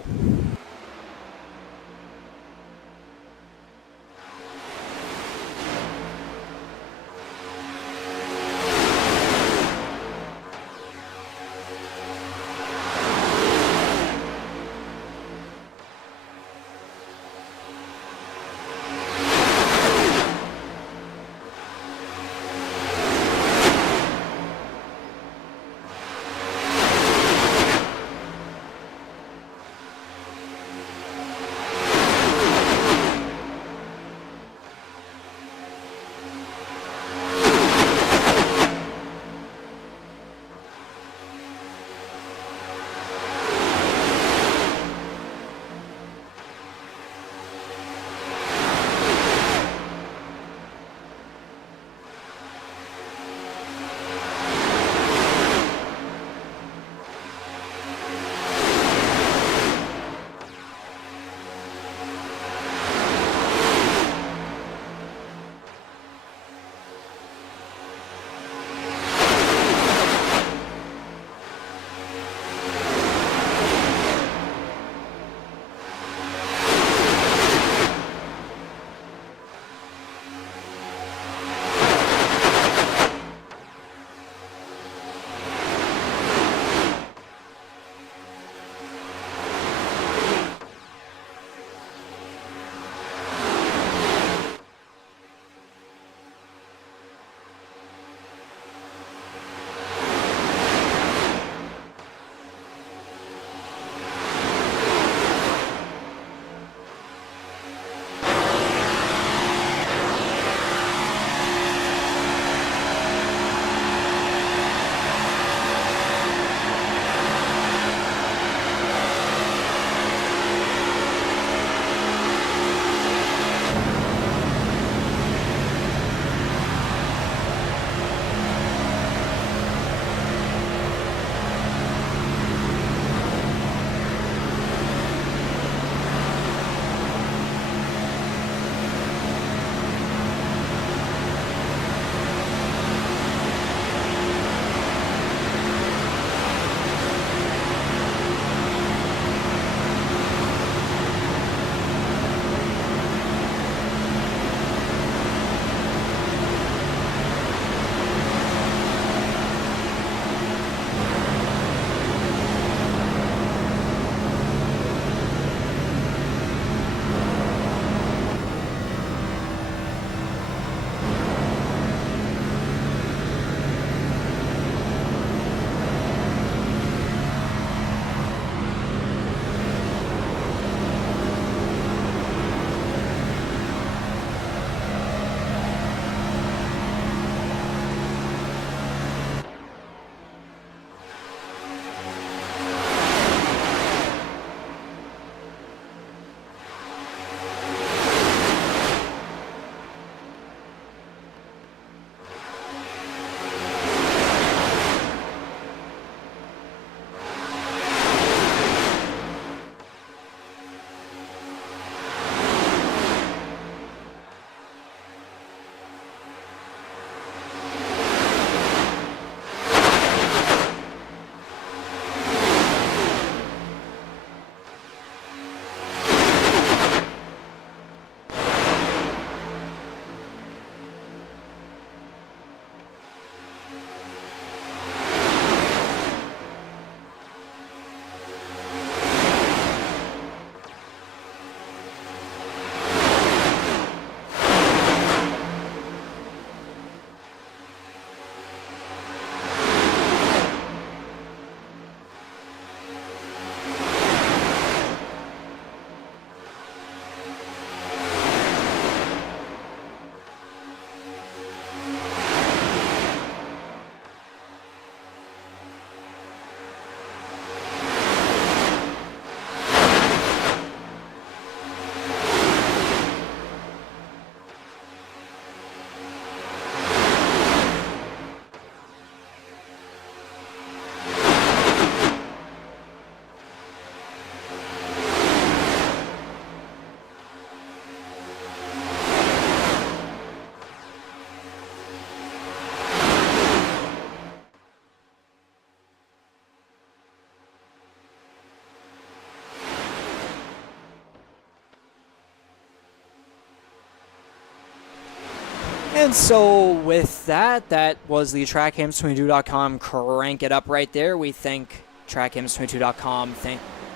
And so with that, that was the TrackHams22.com crank it up right there. We thank TrackHams22.com.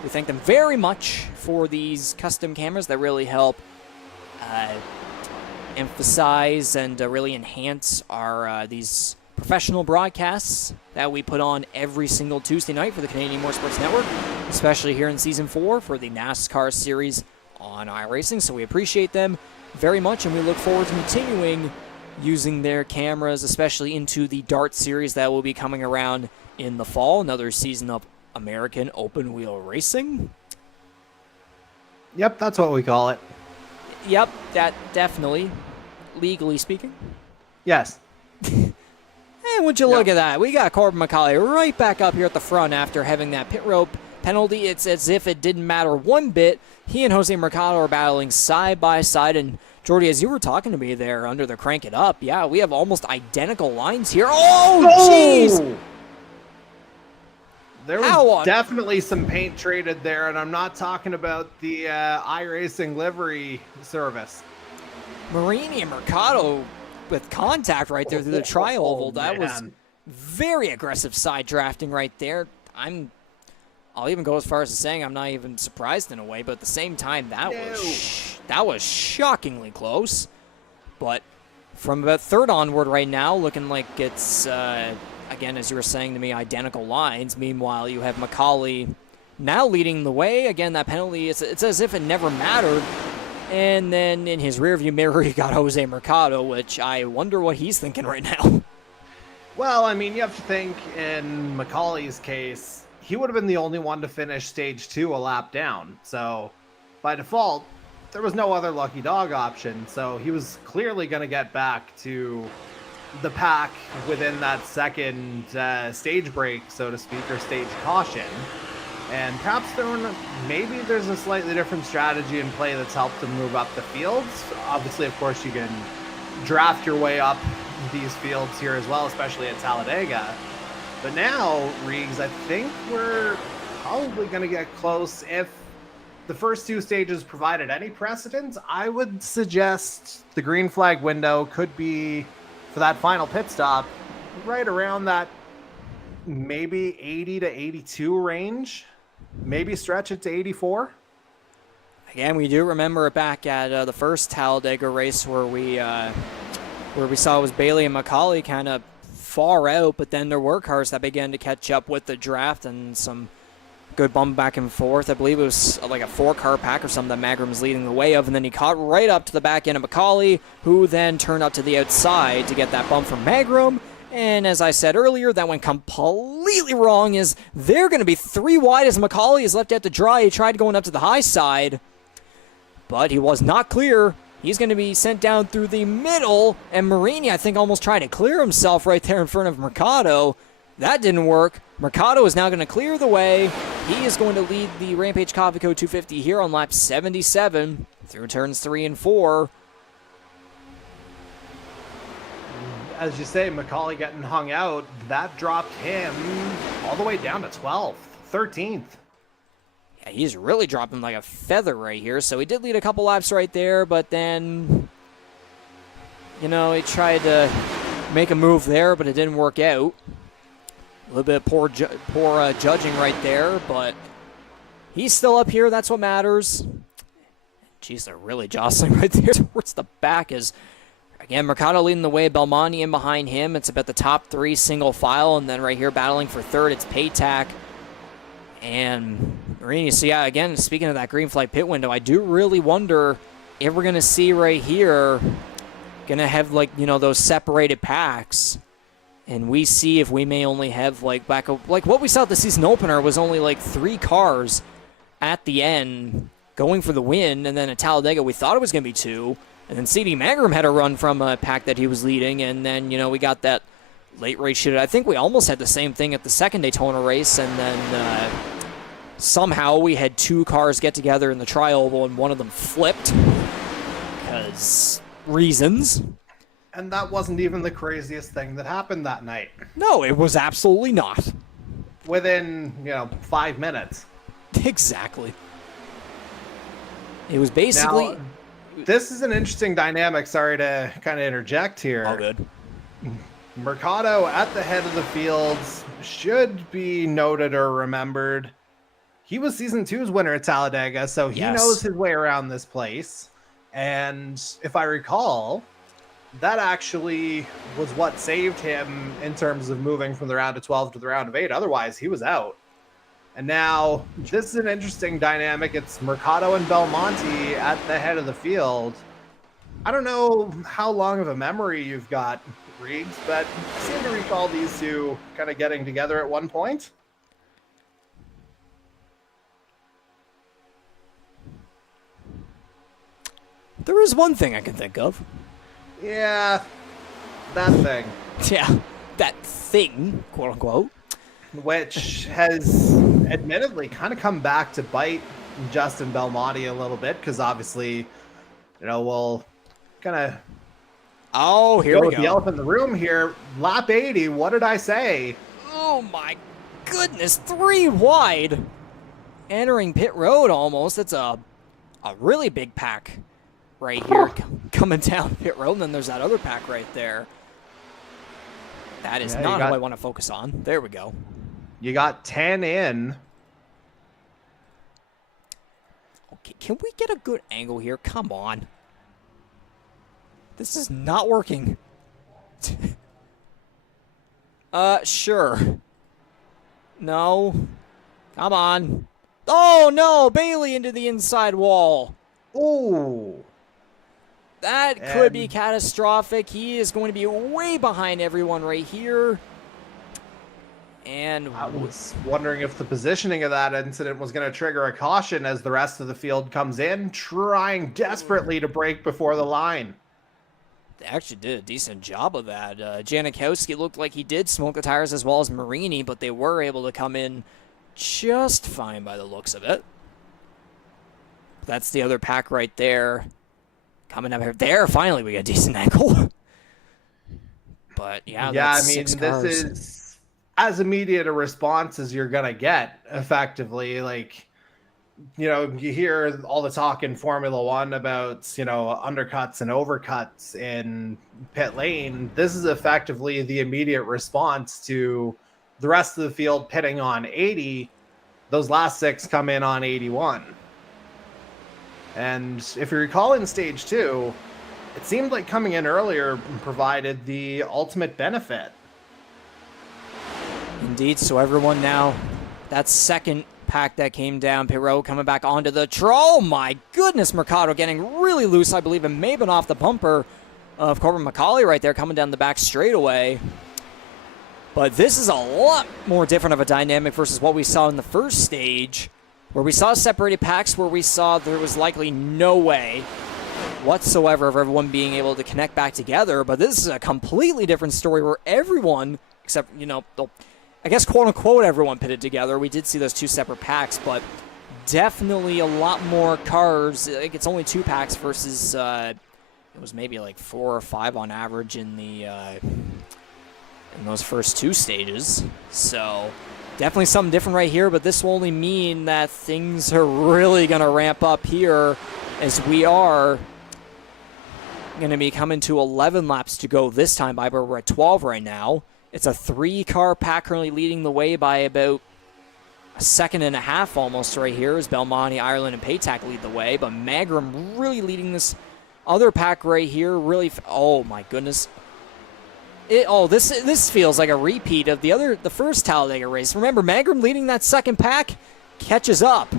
We thank them very much for these custom cameras that really help emphasize and really enhance our these professional broadcasts that we put on every single Tuesday night for the Canadian Motorsports Network, especially here in Season 4 for the NASCAR Series on iRacing. So we appreciate them very much, and we look forward to continuing using their cameras, especially into the Dart Series that will be coming around in the fall, another season of American open wheel racing. Yep, that's what we call it. Yep, that definitely, legally speaking. Yes. And would you look at that? We got Corbin McCauley right back up here at the front after having that pit road penalty. It's as if it didn't matter one bit. He and Jose Mercado are battling side by side. And Jordy, as you were talking to me there under the crank it up, yeah, we have almost identical lines here. Oh, jeez! There was definitely some paint traded there, and I'm not talking about the iRacing livery service. Marini and Mercado with contact right there through the tri-oval. That was very aggressive side drafting right there. I'll even go as far as to saying I'm not even surprised in a way, but at the same time, that was shockingly close. But from about third onward right now, looking like it's, again, as you were saying to me, identical lines. Meanwhile, you have McCauley now leading the way. Again, that penalty, it's as if it never mattered. And then in his rearview mirror, you got Jose Mercado, which I wonder what he's thinking right now. Well, I mean, you have to think in McCauley's case, he would have been the only one to finish stage 2 a lap down. So by default, there was no other lucky dog option. So he was clearly going to get back to the pack within that second stage break, so to speak, or stage caution. And perhaps maybe there's a slightly different strategy in play that's helped him move up the fields. Obviously, of course, you can draft your way up these fields here as well, especially at Talladega. But now, Reeves, I think we're probably going to get close. If the first 2 stages provided any precedent, I would suggest the green flag window could be, for that final pit stop, right around that maybe 80 to 82 range. Maybe stretch it to 84. Again, we do remember it back at the first Talladega race where we saw it was Bailey and McCauley kind of far out, but then there were cars that began to catch up with the draft and some good bump back and forth. I believe it was like a 4-car pack or something that Magrum was leading the way of, and then he caught right up to the back end of McCauley, who then turned out to the outside to get that bump from Magrum. And as I said earlier, that went completely wrong, as they're going to be 3 wide as McCauley is left out to dry. He tried going up to the high side, but he was not clear. He's going to be sent down through the middle, and Marini, I think, almost tried to clear himself right there in front of Mercado. That didn't work. Mercado is now going to clear the way. He is going to lead the Rampage Coffee Co 250 here on lap 77 through turns 3 and 4. As you say, McCauley getting hung out, that dropped him all the way down to 12th, 13th. Yeah, he's really dropping like a feather right here. So he did lead a couple laps right there, but then, you know, he tried to make a move there, but it didn't work out. A little bit of poor judging right there, but he's still up here. That's what matters. Jeez, they're really jostling right there towards the back. Is again, Mercado leading the way, Belmonte in behind him. It's about the top 3 single file, and then right here battling for third, it's Paytack and Marini. So yeah, again, speaking of that green flag pit window, I do really wonder if we're going to see right here, going to have like, you know, those separated packs, and we see if we may only have like like what we saw at the season opener was only like 3 cars at the end going for the win, and then at Talladega we thought it was going to be 2. And then C.D. Magrum had a run from a pack that he was leading, and then, you know, we got that late race shootout. I think we almost had the same thing at the second Daytona race, and then somehow we had 2 cars get together in the tri-oval, and one of them flipped because reasons. And that wasn't even the craziest thing that happened that night. No, it was absolutely not. Within, 5 minutes. Exactly. It was basically... Now, this is an interesting dynamic. Sorry to kind of interject here. All good. Mercado at the head of the fields should be noted or remembered. He was season 2's winner at Talladega, so he knows his way around this place. And if I recall, that actually was what saved him in terms of moving from the round of 12 to the round of 8. Otherwise, he was out. And now this is an interesting dynamic. It's Mercado and Belmonte at the head of the field. I don't know how long of a memory you've got, Reeves, but I seem to recall these two kind of getting together at one point. There is one thing I can think of. Yeah, that thing. Yeah, that thing, quote unquote. Which has admittedly kind of come back to bite Justin Belmonte a little bit, because obviously, we'll kind of here we go. The elephant in the room here. Lap 80, what did I say? Oh my goodness, 3 wide. Entering pit road almost. That's a really big pack right here coming down pit road, and then there's that other pack right there. That is not who I want to focus on. There we go. You got 10 in. Okay, can we get a good angle here? Come on. This is not working. Sure. No. Come on. Oh, no. Bailey into the inside wall. Ooh. That could be catastrophic. He is going to be way behind everyone right here. And I was wondering if the positioning of that incident was going to trigger a caution as the rest of the field comes in, trying desperately to break before the line. They actually did a decent job of that. Janikowski looked like he did smoke the tires as well as Marini, but they were able to come in just fine by the looks of it. That's the other pack right there. Coming up here. There, finally, we got a decent angle. But, yeah, that's 6 cars. This is as immediate a response as you're going to get, effectively. Like, you hear all the talk in Formula One about, undercuts and overcuts in pit lane. This is effectively the immediate response to the rest of the field pitting on 80. Those last 6 come in on 81. And if you recall in stage 2, it seemed like coming in earlier provided the ultimate benefit. Indeed, so everyone now, that second pack that came down, pit road coming back onto the oh my goodness, Mercado getting really loose, I believe, and may have been off the bumper of Corbin McCauley right there, coming down the back straightaway. But this is a lot more different of a dynamic versus what we saw in the first stage, where we saw separated packs, where we saw there was likely no way whatsoever of everyone being able to connect back together. But this is a completely different story where everyone, except, I guess, quote-unquote, everyone pitted together. We did see those 2 separate packs, but definitely a lot more cars. I think it's only 2 packs versus it was maybe like 4 or 5 on average in the in those first 2 stages. So definitely something different right here, but this will only mean that things are really going to ramp up here, as we are going to be coming to 11 laps to go this time by, but we're at 12 right now. It's a 3-car pack currently leading the way by about a second and a half almost right here, as Belmonte, Ireland, and Paytack lead the way. But Magram really leading this other pack right here. Really, oh my goodness. This feels like a repeat of the first Talladega race. Remember, Magram leading that second pack catches up.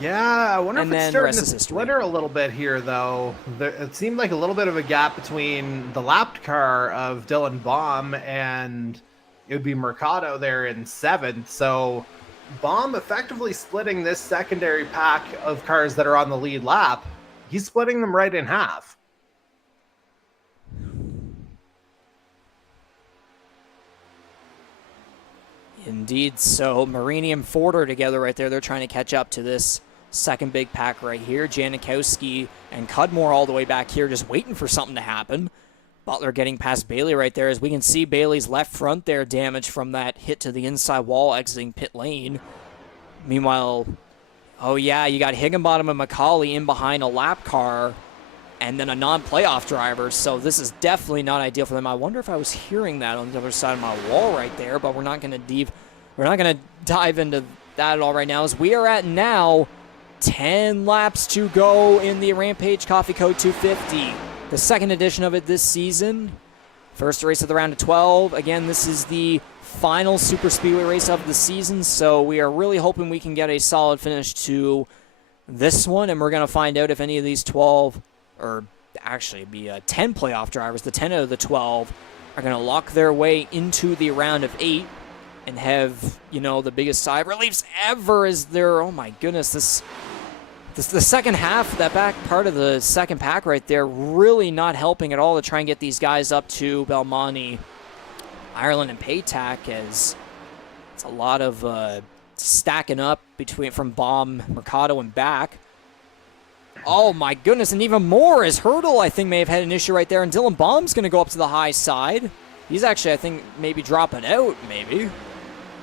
Yeah, I wonder if it's starting to splitter a little bit here, though. It seemed like a little bit of a gap between the lapped car of Dylan Baum and it would be Mercado there in 7th. So Baum effectively splitting this secondary pack of cars that are on the lead lap. He's splitting them right in half. Indeed, so Marini and Ford are together right there. They're trying to catch up to this second big pack right here. Janikowski and Cudmore all the way back here just waiting for something to happen. Butler getting past Bailey right there. As we can see, Bailey's left front there damaged from that hit to the inside wall exiting pit lane. Meanwhile, Oh, yeah, you got Higginbottom and McCauley in behind a lap car and then a non-playoff driver, so this is definitely not ideal for them. I wonder if I was hearing that on the other side of my wall right there, but we're not going to dive into that at all right now, as we are at now 10 laps to go in the Rampage Coffee Co 250, the second edition of it this season. First race of the round of 12. Again, this is the final super speedway race of the season, so we are really hoping we can get a solid finish to this one, and we're going to find out if any of these 12, or actually it'd be 10 playoff drivers, the 10 out of the 12, are going to lock their way into the round of 8 and have, you know, the biggest sigh of reliefs ever as they're, oh my goodness, this the second half, that back part of the second pack right there, really not helping at all to try and get these guys up to Belmonte, Ireland, and Paytack, as it's a lot of stacking up from Baum, Mercado, and back. Oh my goodness, and even more as Hurdle, I think, may have had an issue right there, and Dylan Baum's going to go up to the high side. He's actually, I think, maybe dropping out, maybe.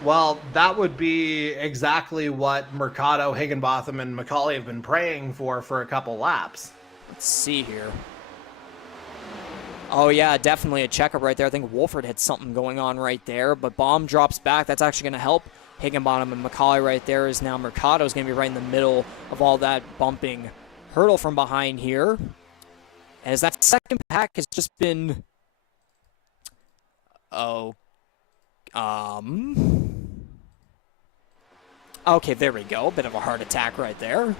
Well, that would be exactly what Mercado, Higginbotham, and McCauley have been praying for a couple laps. Let's see here. Oh, yeah, definitely a checkup right there. I think Wolford had something going on right there, but Baum drops back. That's actually going to help Higginbotham and McCauley right there, as now Mercado's going to be right in the middle of all that bumping Hurdle from behind here. As that second pack has just been... Okay, there we go. Bit of a heart attack right there.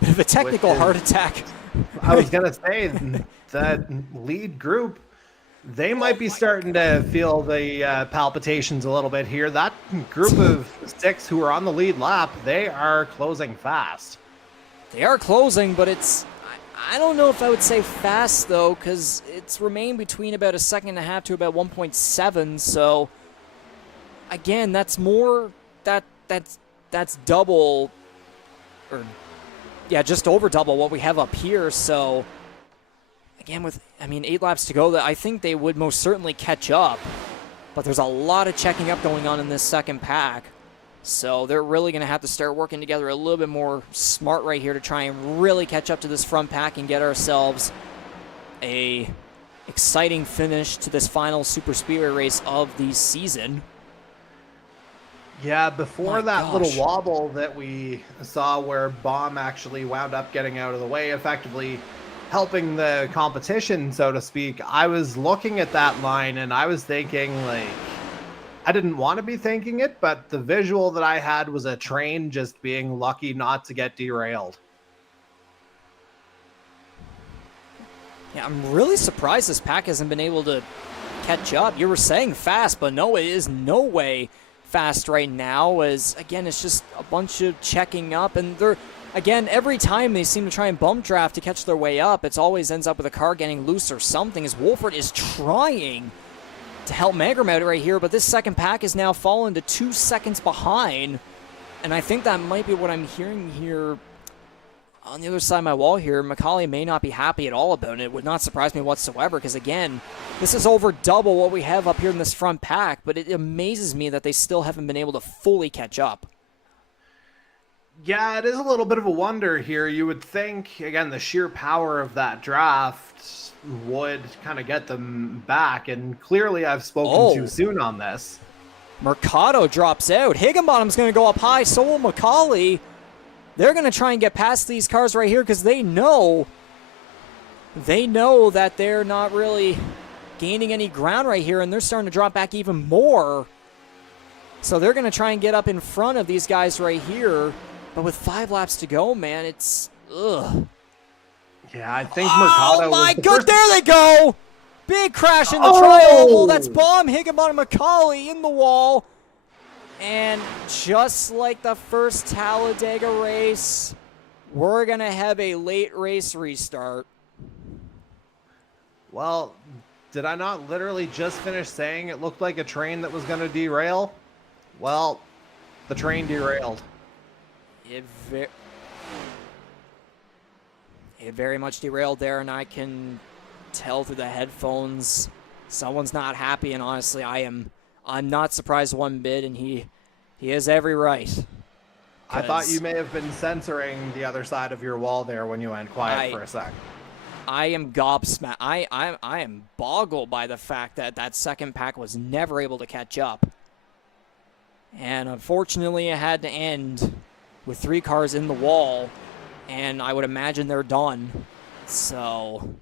Bit of a technical heart attack. I was going to say, that lead group, they might be starting to feel the palpitations a little bit here. That group of 6 who are on the lead lap, they are closing fast. They are closing, but it's... I don't know if I would say fast, though, because it's remained between about a second and a half to about 1.7, so... Again, that's more... That's double... Or... Yeah, just over double what we have up here, so... Again, with, 8 laps to go, I think they would most certainly catch up. But there's a lot of checking up going on in this second pack. So they're really going to have to start working together a little bit more smart right here to try and really catch up to this front pack and get ourselves a exciting finish to this final super speedway race of the season. Yeah, before that little wobble that we saw where Baum actually wound up getting out of the way, effectively helping the competition, so to speak, I was looking at that line and I was thinking, like, I didn't want to be thinking it, but the visual that I had was a train just being lucky not to get derailed. Yeah, I'm really surprised this pack hasn't been able to catch up. You were saying fast, but no, it is no way fast right now, as, again, it's just a bunch of checking up, and they're... Again, every time they seem to try and bump draft to catch their way up, it always ends up with a car getting loose or something, as Wolford is trying to help Magram out right here, but this second pack has now fallen to 2 seconds behind, and I think that might be what I'm hearing here on the other side of my wall here. McCauley may not be happy at all about it. It would not surprise me whatsoever, because, again, this is over double what we have up here in this front pack, but it amazes me that they still haven't been able to fully catch up. Yeah, it is a little bit of a wonder here. You would think, again, the sheer power of that draft would kind of get them back, and clearly I've spoken too soon on this. Mercado drops out. Higginbottom's going to go up high, so will McCauley. They're going to try and get past these cars right here because they know that they're not really gaining any ground right here, and they're starting to drop back even more. So they're going to try and get up in front of these guys right here. But with 5 laps to go, man, it's... Ugh. Yeah, I think Mercado... Oh, my God, there they go! Big crash in the triangle. That's Baum, Higginbottom, McCauley in the wall. And just like the first Talladega race, we're going to have a late race restart. Well, did I not literally just finish saying it looked like a train that was going to derail? Well, the train derailed. It very much derailed there, and I can tell through the headphones someone's not happy, and honestly, I'm not surprised one bit, and he He has every right. I thought you may have been censoring the other side of your wall there when you went quiet for a sec. I am gobsmacked. I am boggled by the fact that that second pack was never able to catch up. And unfortunately, it had to end with 3 cars in the wall, and I would imagine they're done. So,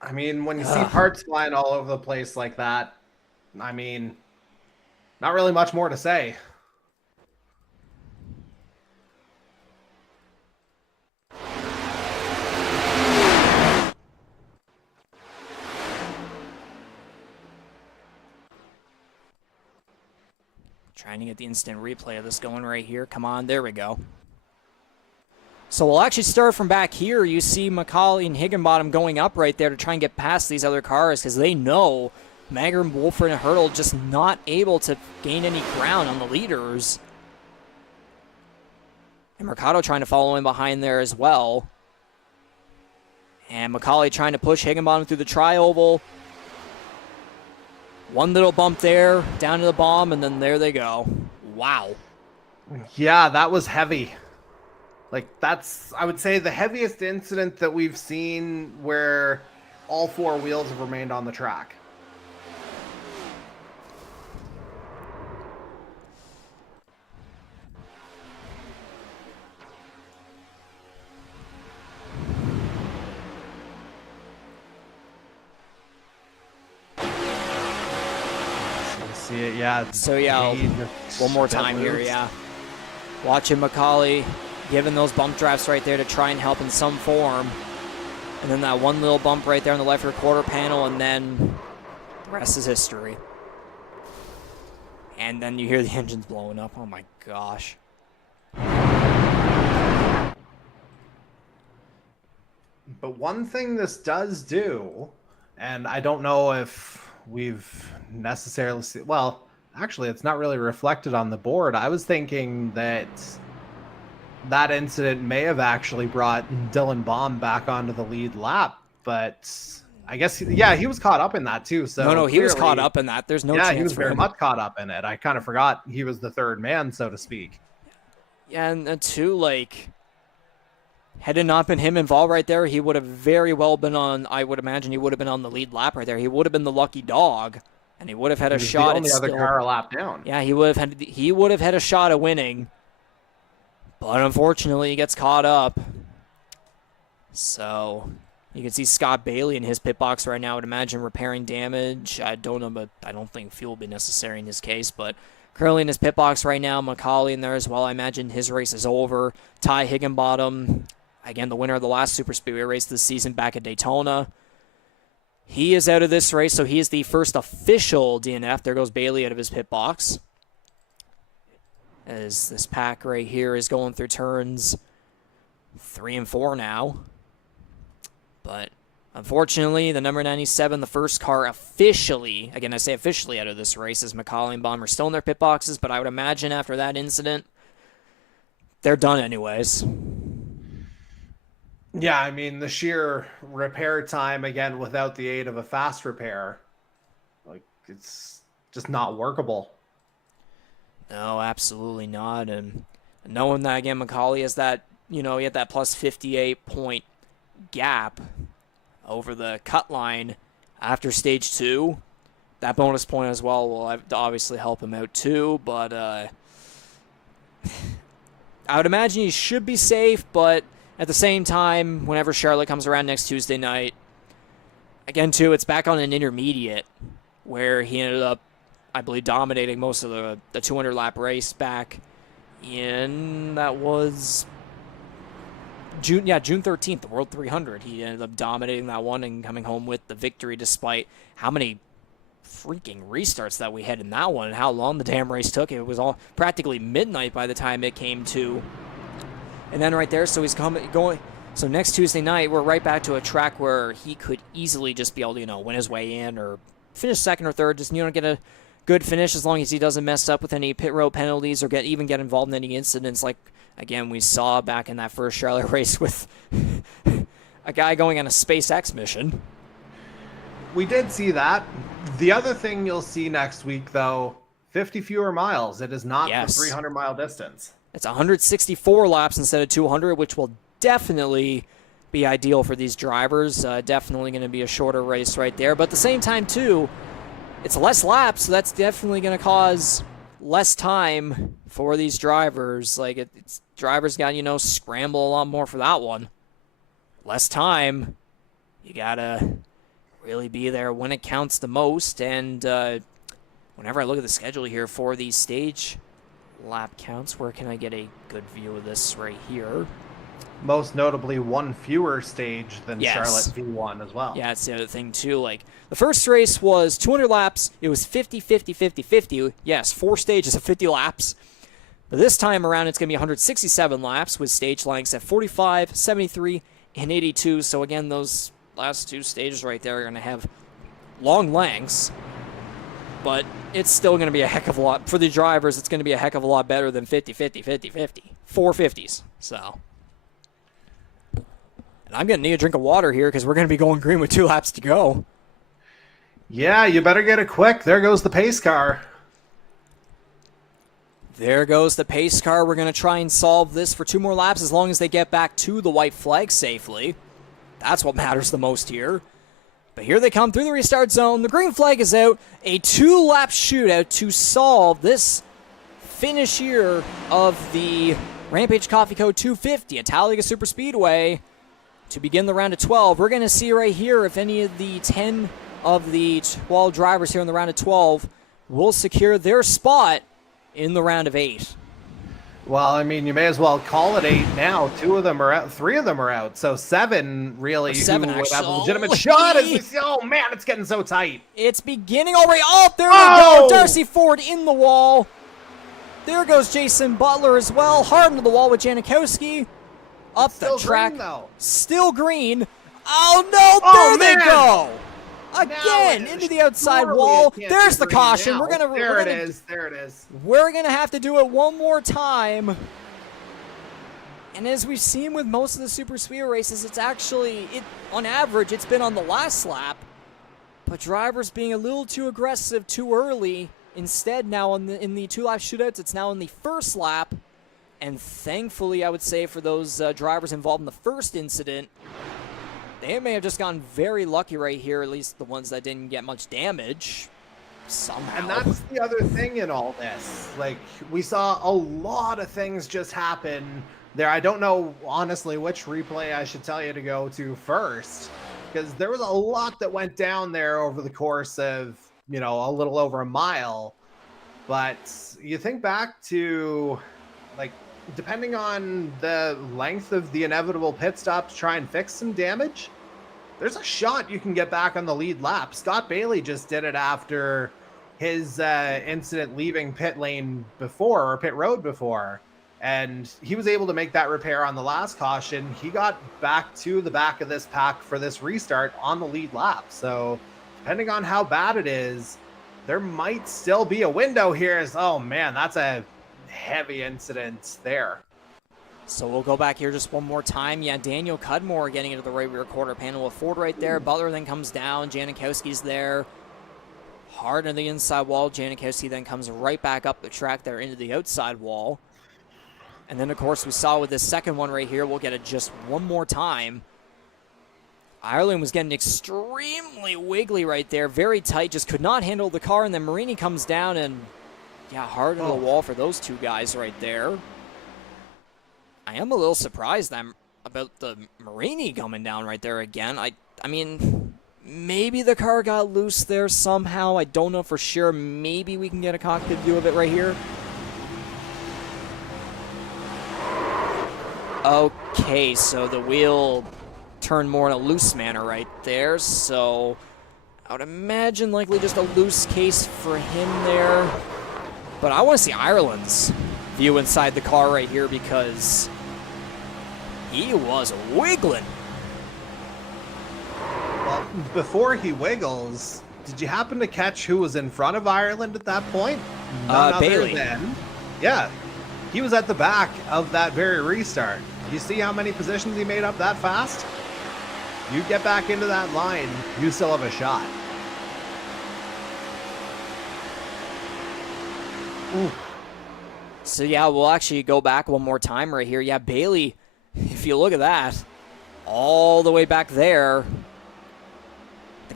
I mean, when you see parts flying all over the place like that, I mean, not really much more to say. Trying to get the instant replay of this going right here. Come on, there we go. So we'll actually start from back here. You see McCauley and Higginbottom going up right there to try and get past these other cars because they know Magrum, Wolford, and Hurdle just not able to gain any ground on the leaders. And Mercado trying to follow in behind there as well. And McCauley trying to push Higginbottom through the tri-oval. One little bump there, down to the bomb, and then there they go. Wow. Yeah, that was heavy. Like, that's, I would say, the heaviest incident that we've seen where all 4 wheels have remained on the track. See it, yeah. So, yeah, one more time here, yeah. Watching McCauley giving those bump drafts right there to try and help in some form. And then that one little bump right there on the left rear quarter panel, and then the rest is history. And then you hear the engines blowing up. Oh, my gosh. But one thing this does do, and I don't know if we've necessarily seen, well, actually, it's not really reflected on the board. I was thinking that that incident may have actually brought Dylan Baum back onto the lead lap, but I guess, yeah, he was caught up in that too. So no, he was caught up in that. There's no chance. Yeah, he was very him. much caught up in it. I kind of forgot he was the third man, so to speak. Yeah, and too, like, had it not been him involved right there, he would have very well been on, I would imagine he would have been on the lead lap right there. He would have been the lucky dog, and he would have had a shot at the only other car a lap down. Yeah, he would have had a shot at winning. But unfortunately, he gets caught up. So you can see Scott Bailey in his pit box right now. I would imagine repairing damage. I don't know, but I don't think fuel will be necessary in his case. But currently in his pit box right now, McCauley in there as well. I imagine his race is over. Ty Higginbottom, again, the winner of the last Superspeedway race this season back at Daytona. He is out of this race, so he is the first official DNF. There goes Bailey out of his pit box. As this pack right here is going through turns 3 and 4 now. But unfortunately, the number 97, the first car officially, again I say officially out of this race, is McCauley and Baum are still in their pit boxes, but I would imagine after that incident, they're done anyways. Yeah, I mean, the sheer repair time, again, without the aid of a fast repair, like, it's just not workable. No, absolutely not. And knowing that, again, McCauley has that, he had that plus 58 point gap over the cut line after stage 2. That bonus point as well will obviously help him out too, but I would imagine he should be safe, but at the same time, whenever Charlotte comes around next Tuesday night, again, too, it's back on an intermediate where he ended up, I believe, dominating most of the 200-lap race back in, that was June 13th, the World 300. He ended up dominating that one and coming home with the victory despite how many freaking restarts that we had in that one and how long the damn race took. It was all practically midnight by the time it came to. And then right there, so he's going. So next Tuesday night, we're right back to a track where he could easily just be able to, win his way in or finish second or third. Just, get a good finish as long as he doesn't mess up with any pit road penalties or get involved in any incidents like, again, we saw back in that first Charlotte race with a guy going on a SpaceX mission. We did see that. The other thing you'll see next week, though, 50 fewer miles. It is not Yes. the 300-mile distance. It's 164 laps instead of 200, which will definitely be ideal for these drivers. Definitely going to be a shorter race right there. But at the same time, too, it's less laps, so that's definitely going to cause less time for these drivers. Like, it's drivers got, scramble a lot more for that one. Less time. You got to really be there when it counts the most. And whenever I look at the schedule here for these stage lap counts, where can I get a good view of this right here? Most notably, one fewer stage than Yes. Charlotte V1 as well. Yeah, that's the other thing, too. Like, the first race was 200 laps. It was 50, 50, 50, 50. Yes, 4 stages of 50 laps. But this time around, it's going to be 167 laps with stage lengths at 45, 73, and 82. So, again, those last 2 stages right there are going to have long lengths. But it's still going to be a heck of a lot. For the drivers, it's going to be a heck of a lot better than 50, 50, 50, 50. 4 50s. So... I'm going to need a drink of water here because we're going to be going green with 2 laps to go. Yeah, you better get it quick. There goes the pace car. There goes the pace car. We're going to try and solve this for 2 more laps as long as they get back to the white flag safely. That's what matters the most here. But here they come through the restart zone. The green flag is out. A 2-lap shootout to solve this finish here of the Rampage Coffee Co. 250 at Talladega Superspeedway. To begin the round of 12, we're going to see right here if any of the 10 of the 12 drivers here in the round of 12 will secure their spot in the round of 8. Well, I mean, you may as well call it 8 now. 2 of them are out. 3 of them are out. So 7 really. 7 who would have a actually. legitimate shot. As we see, oh man, it's getting so tight. It's beginning already. Oh, there we go. Darcy Ford in the wall. There goes Jason Butler as well. Hard into the wall with Janikowski. Up Still the track. green, though. Still green. Oh, no. There they go. Now Again, into the outside wall. There's the caution. There it is. There it is. We're going to have to do it one more time. And as we've seen with most of the super speedway races, it's actually, on average, it's been on the last lap. But drivers being a little too aggressive too early. Instead, now in the 2-lap shootouts, it's now in the first lap. And thankfully, I would say for those drivers involved in the first incident, they may have just gotten very lucky right here, at least the ones that didn't get much damage somehow. And that's the other thing in all this. Like, we saw a lot of things just happen there. I don't know, honestly, which replay I should tell you to go to first, because there was a lot that went down there over the course of, a little over a mile. But you think back to, like, depending on the length of the inevitable pit stop to try and fix some damage, there's a shot you can get back on the lead lap. Scott Bailey just did it after his incident leaving pit lane before, or pit road before, and he was able to make that repair on the last caution. He got back to the back of this pack for this restart on the lead lap. So depending on how bad it is, there might still be a window here. Oh man, that's a heavy incident there. So we'll go back here just one more time. Yeah, Daniel Cudmore getting into the right rear quarter panel with Ford right there. Butler then comes down. Janikowski's there. Hard on the inside wall. Janikowski then comes right back up the track there into the outside wall. And then, of course, we saw with this second one right here, we'll get it just one more time. Ireland was getting extremely wiggly right there. Very tight. Just could not handle the car. And then Marini comes down and... yeah, hard on the wall for those 2 guys right there. I am a little surprised about the Marini coming down right there again. I mean, maybe the car got loose there somehow. I don't know for sure. Maybe we can get a cockpit view of it right here. Okay, so the wheel turned more in a loose manner right there. So I would imagine likely just a loose case for him there. But I want to see Ireland's view inside the car right here because he was wiggling. Well, before he wiggles, did you happen to catch who was in front of Ireland at that point? None Bailey. Yeah, he was at the back of that very restart. You see how many positions he made up that fast? You get back into that line, you still have a shot. Ooh. So, yeah, we'll actually go back one more time right here. Yeah, Bailey, if you look at that, all the way back there,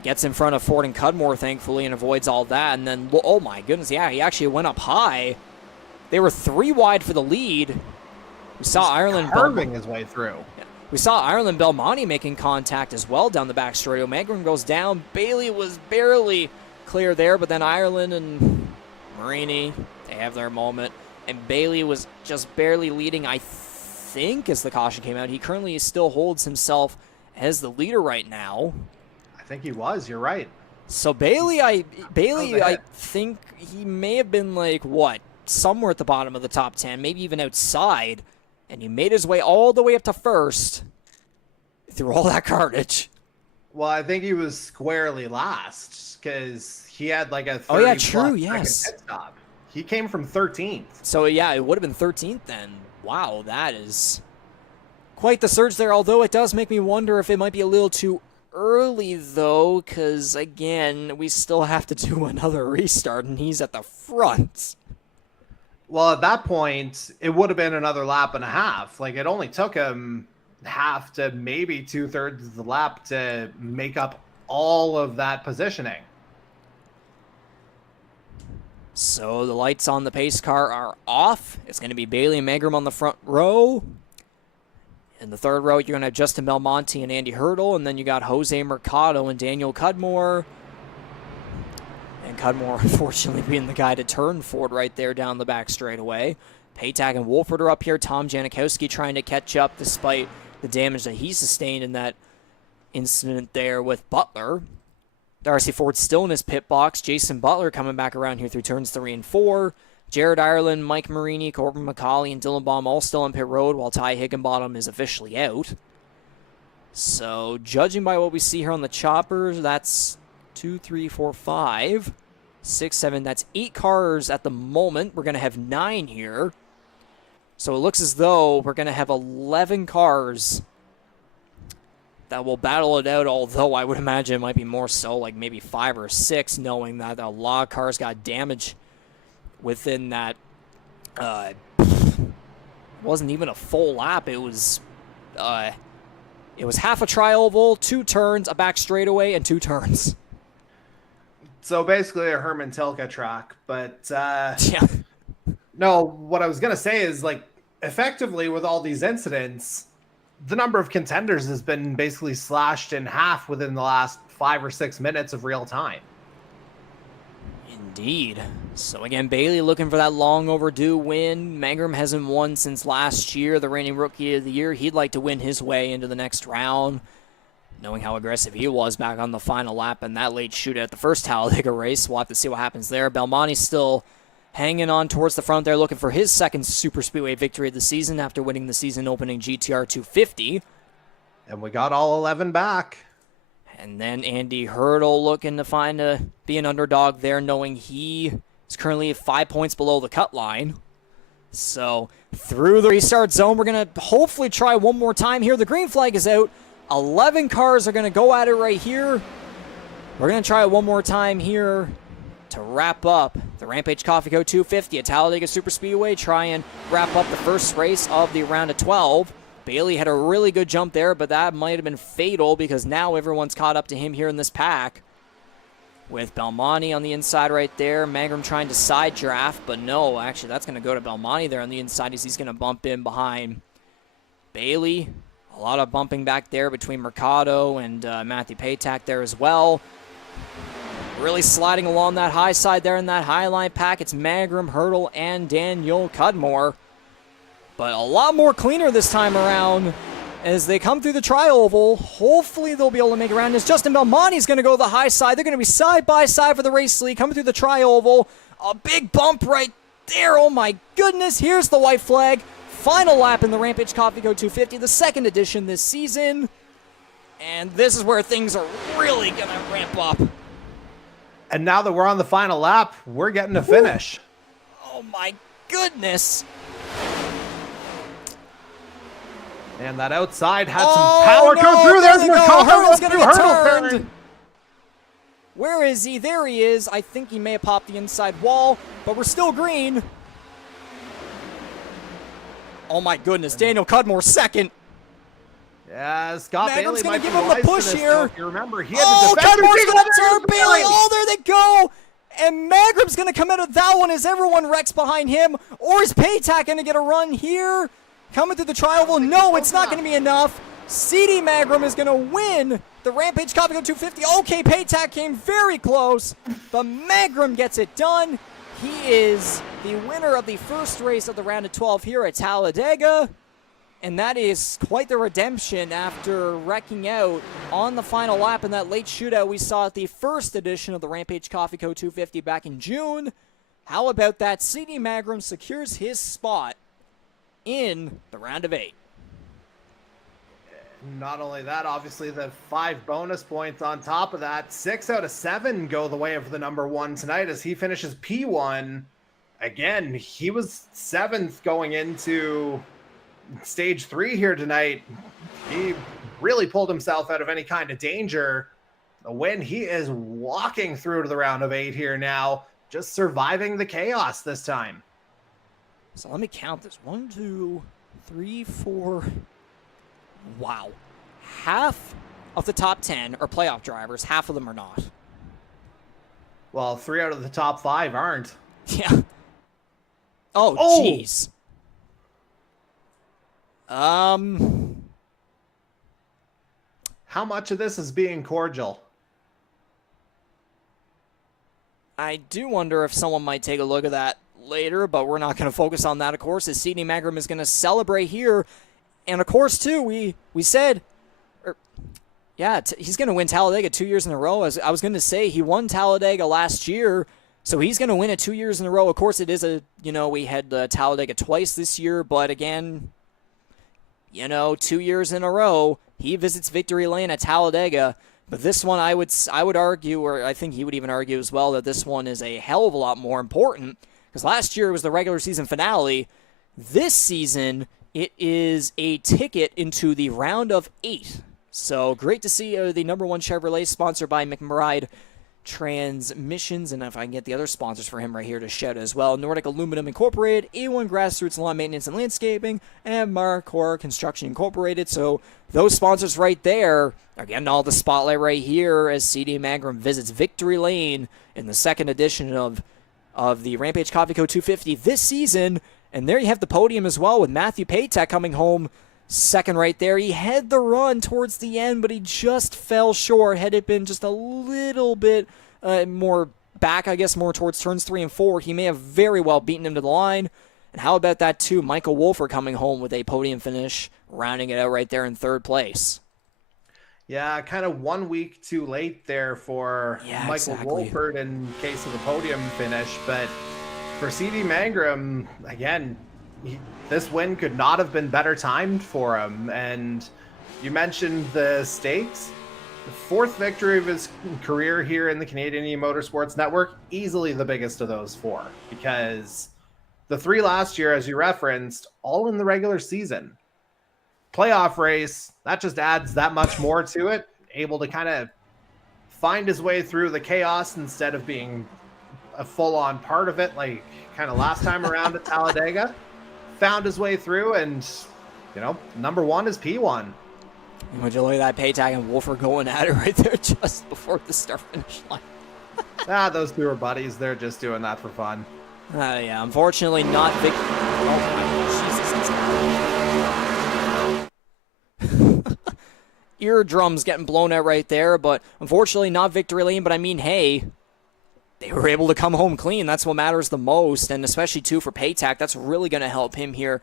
gets in front of Ford and Cudmore, thankfully, and avoids all that. And then, oh my goodness, yeah, he actually went up high. They were 3 wide for the lead. We saw Ireland carving his way through. Yeah. We saw Ireland Belmonte making contact as well down the back straight. Magrum goes down. Bailey was barely clear there, but then Ireland and Marini, they have their moment. And Bailey was just barely leading, I think, as the caution came out. He currently still holds himself as the leader right now. I think he was. You're right. So Bailey, I think he may have been like, what, somewhere at the bottom of the top 10, maybe even outside, and he made his way all the way up to first through all that carnage. Well, I think he was squarely last because he had like a 30 oh yeah, true, yes. Pit stop. He came from 13th. So yeah, it would have been 13th then. Wow, that is quite the surge there, although it does make me wonder if it might be a little too early, though, because, again, we still have to do another restart, and he's at the front. Well, at that point, it would have been another lap and a half. Like, it only took him half to maybe 2/3 of the lap to make up all of that positioning. So the lights on the pace car are off. It's going to be Bailey and Magrum on the front row. In the third row, you're going to have Justin Belmonte and Andy Hurdle, and then you got Jose Mercado and Daniel Cudmore. And Cudmore, unfortunately, being the guy to turn Ford right there down the back straightaway. Paytag and Wolford are up here. Tom Janikowski trying to catch up despite the damage that he sustained in that incident there with Butler. Darcy Ford still in his pit box. Jason Butler coming back around here through turns 3 and 4. Jared Ireland, Mike Marini, Corbin McCauley, and Dylan Baum all still on pit road, while Ty Higginbottom is officially out. So, judging by what we see here on the choppers, that's 2, 3, 4, 5, 6, 7. That's 8 cars at the moment. We're going to have 9 here. So it looks as though we're going to have 11 cars that will battle it out, although I would imagine it might be more so, like maybe 5 or 6, knowing that a lot of cars got damaged within that. Wasn't even a full lap. It was half a tri-oval, 2 turns, a back straightaway, and 2 turns. So basically a Herman Tilke track, but yeah. No, what I was going to say is, like, effectively with all these incidents, the number of contenders has been basically slashed in half within the last 5 or 6 minutes of real time. Indeed. So again, Bailey looking for that long overdue win. Magrum hasn't won since last year, the reigning Rookie of the Year. He'd like to win his way into the next round, knowing how aggressive he was back on the final lap in that late shootout at the first Talladega race. We'll have to see what happens there. Belmonte's still hanging on towards the front there, looking for his second Superspeedway victory of the season after winning the season-opening GTR 250. And we got all 11 back. And then Andy Hurdle looking to be an underdog there, knowing he is currently 5 points below the cut line. So through the restart zone, we're going to hopefully try one more time here. The green flag is out. 11 cars are going to go at it right here. We're going to try it one more time here to wrap up the Rampage Coffee Co 250 at Talladega Superspeedway. Try and wrap up the first race of the round of 12. Bailey had a really good jump there, but that might have been fatal because now everyone's caught up to him here in this pack. With Belmonte on the inside right there. Magrum trying to side draft, but no, actually that's going to go to Belmonte there on the inside as he's going to bump in behind Bailey. A lot of bumping back there between Mercado and Matthew Paytak there as well. Really sliding along that high side there in that high line pack. It's Magrum, Hurdle, and Daniel Cudmore. But a lot more cleaner this time around as they come through the tri-oval. Hopefully they'll be able to make it around. As Justin Belmonte's going to go the high side. They're going to be side by side for the race lead coming through the tri-oval. A big bump right there. Oh my goodness. Here's the white flag. Final lap in the Rampage Coffee Co 250, the second edition this season. And this is where things are really going to ramp up. And now that we're on the final lap, we're getting to finish. Oh my goodness. And that outside had some power come through. There's Mercado. Hurdle's going to get turned. Where is he? There he is. I think he may have popped the inside wall, but we're still green. Oh my goodness, Daniel Cudmore second. Yeah, Scott Magram's Bailey gonna might give be him the wise to push this, here. though. If you remember, he had Oh, the defender Cudmore's take gonna it over turn Bailey. Oh, there they go. And Magram's gonna come out of that one as everyone wrecks behind him. Or is Paytack gonna get a run here? Coming through the tri-oval. No, it's not gonna be enough. CD Magram is gonna win the Rampage Coffee Co 250. Okay, Paytack came very close, but Magram gets it done. He is the winner of the first race of the round of 12 here at Talladega. And that is quite the redemption after wrecking out on the final lap in that late shootout we saw at the first edition of the Rampage Coffee Co 250 back in June. How about that? CD Magram secures his spot in the round of 8. Not only that, obviously the 5 bonus points on top of that. 6 out of 7 go the way of the number 1 tonight as he finishes P1. Again, he was 7th going into stage 3 here tonight. He really pulled himself out of any kind of danger. The win, he is walking through to the round of 8 here now, just surviving the chaos this time. So let me count this. 1, 2, 3, 4. Wow. Half of the top 10 are playoff drivers. Half of them are not. Well, 3 out of the top 5 aren't. Yeah. Oh, jeez. How much of this is being cordial? I do wonder if someone might take a look at that later, but we're not going to focus on that, of course, as CD Magram is going to celebrate here. And, of course, too, we said, he's going to win Talladega 2 years in a row. As I was going to say, he won Talladega last year, so he's going to win it 2 years in a row. Of course, it is we had Talladega twice this year, but again, 2 years in a row, he visits victory lane at Talladega. But this one, I would argue, or I think he would even argue as well, that this one is a hell of a lot more important, because last year it was the regular season finale. This season, it is a ticket into the round of 8. So great to see the number 1 Chevrolet sponsored by McBride Transmissions, and if I can get the other sponsors for him right here to shout as well: Nordic Aluminum Incorporated, A1 Grassroots Lawn Maintenance and Landscaping, and Marcor Construction Incorporated. So those sponsors right there are getting all the spotlight right here as CD Magram visits victory lane in the second edition of the Rampage Coffee Co 250 this season. And there you have the podium as well, with Matthew Paytack coming home second right there. He had the run towards the end, but he just fell short. Had it been just a little bit more back, I guess, more towards turns 3 and 4, he may have very well beaten him to the line. And how about that, too? Michael Wolfer coming home with a podium finish, rounding it out right there in third place. Yeah, kind of 1 week too late there for Michael Wolford in case of the podium finish. But for CD Magram, again, this win could not have been better timed for him. And you mentioned the stakes. The 4th victory of his career here in the Canadian eMotorsports Network, easily the biggest of those 4, because the 3 last year, as you referenced, all in the regular season. Playoff race, that just adds that much more to it. Able to kind of find his way through the chaos instead of being a full-on part of it, like kind of last time around at Talladega. Found his way through, and number 1 is P1. Would you look at that? Paytack and Wolfer going at it right there just before the start-finish line. Those 2 are buddies. They're just doing that for fun. Yeah, unfortunately not victory. Oh my Jesus. Eardrums getting blown out right there, but unfortunately not victory lane. But I mean, hey, they were able to come home clean. That's what matters the most, and especially, too, for Paytack. That's really going to help him here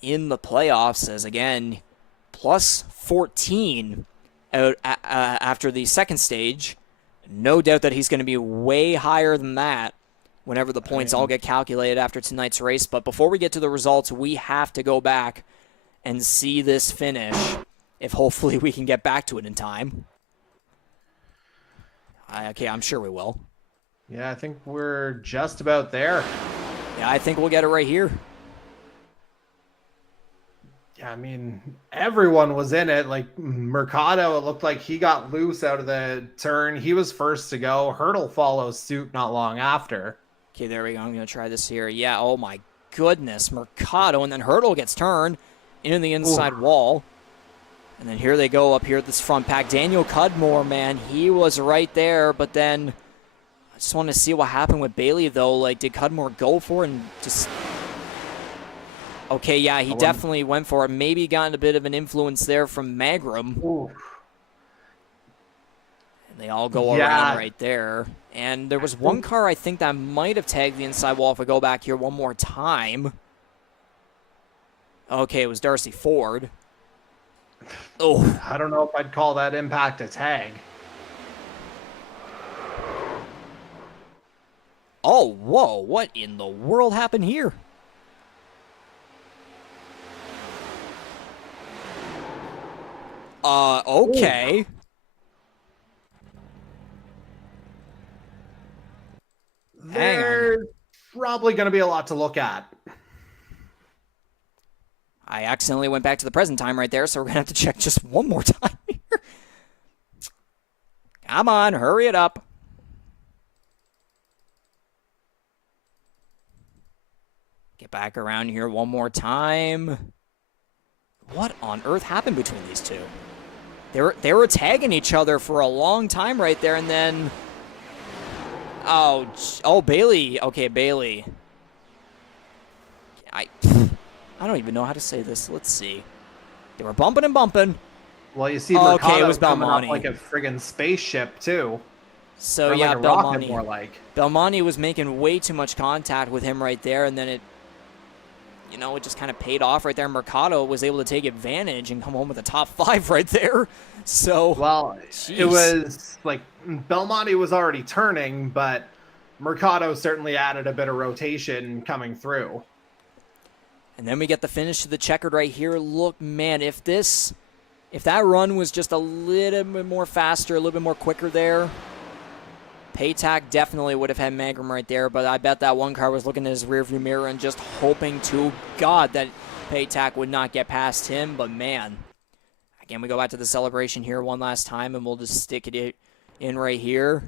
in the playoffs, as, again, plus 14 out after the second stage. No doubt that he's going to be way higher than that whenever the points all get calculated after tonight's race. But before we get to the results, we have to go back and see this finish, if hopefully we can get back to it in time. Okay, I'm sure we will. Yeah, I think we're just about there. Yeah, I think we'll get it right here. Yeah, I mean, everyone was in it. Like Mercado, it looked like he got loose out of the turn. He was first to go. Hurdle follows suit not long after. Okay, there we go. I'm going to try this here. Yeah, oh my goodness. Mercado, and then Hurdle gets turned into the inside wall. And then here they go up here at this front pack. Daniel Cudmore, man, he was right there, but then I just want to see what happened with Bailey, though. Like, did Cudmore go for it and just... Okay, yeah, he definitely went for it. Maybe got a bit of an influence there from Magram. Ooh. And they all go around right there. And there was one car, I think, that might have tagged the inside wall if we go back here one more time. Okay, it was Darcy Ford. Oh, I don't know if I'd call that impact a tag. Oh, whoa, what in the world happened here? Okay. There's probably going to be a lot to look at. I accidentally went back to the present time right there, so we're going to have to check just one more time here. Come on, hurry it up. Get back around here one more time. What on earth happened between these two? They were tagging each other for a long time right there, and then... Oh, Bailey. Okay, Bailey. I don't even know how to say this. Let's see. They were bumping and bumping. Well, you see Mercado it was coming up Belmonte. like a friggin' spaceship, too. So, or yeah, like a Belmonte. rocket, more like. Belmonte was making way too much contact with him right there, and then it just kind of paid off right there. Mercado was able to take advantage and come home with a top 5 right there. So, well, geez. It was like Belmonte was already turning, but Mercado certainly added a bit of rotation coming through. And then we get the finish to the checkered right here. Look, man, if that run was just a little bit more faster, a little bit more quicker there, Paytack definitely would have had Magram right there, but I bet that one car was looking at his rearview mirror and just hoping to God that Paytack would not get past him, but man. Again, we go back to the celebration here one last time, and we'll just stick it in right here.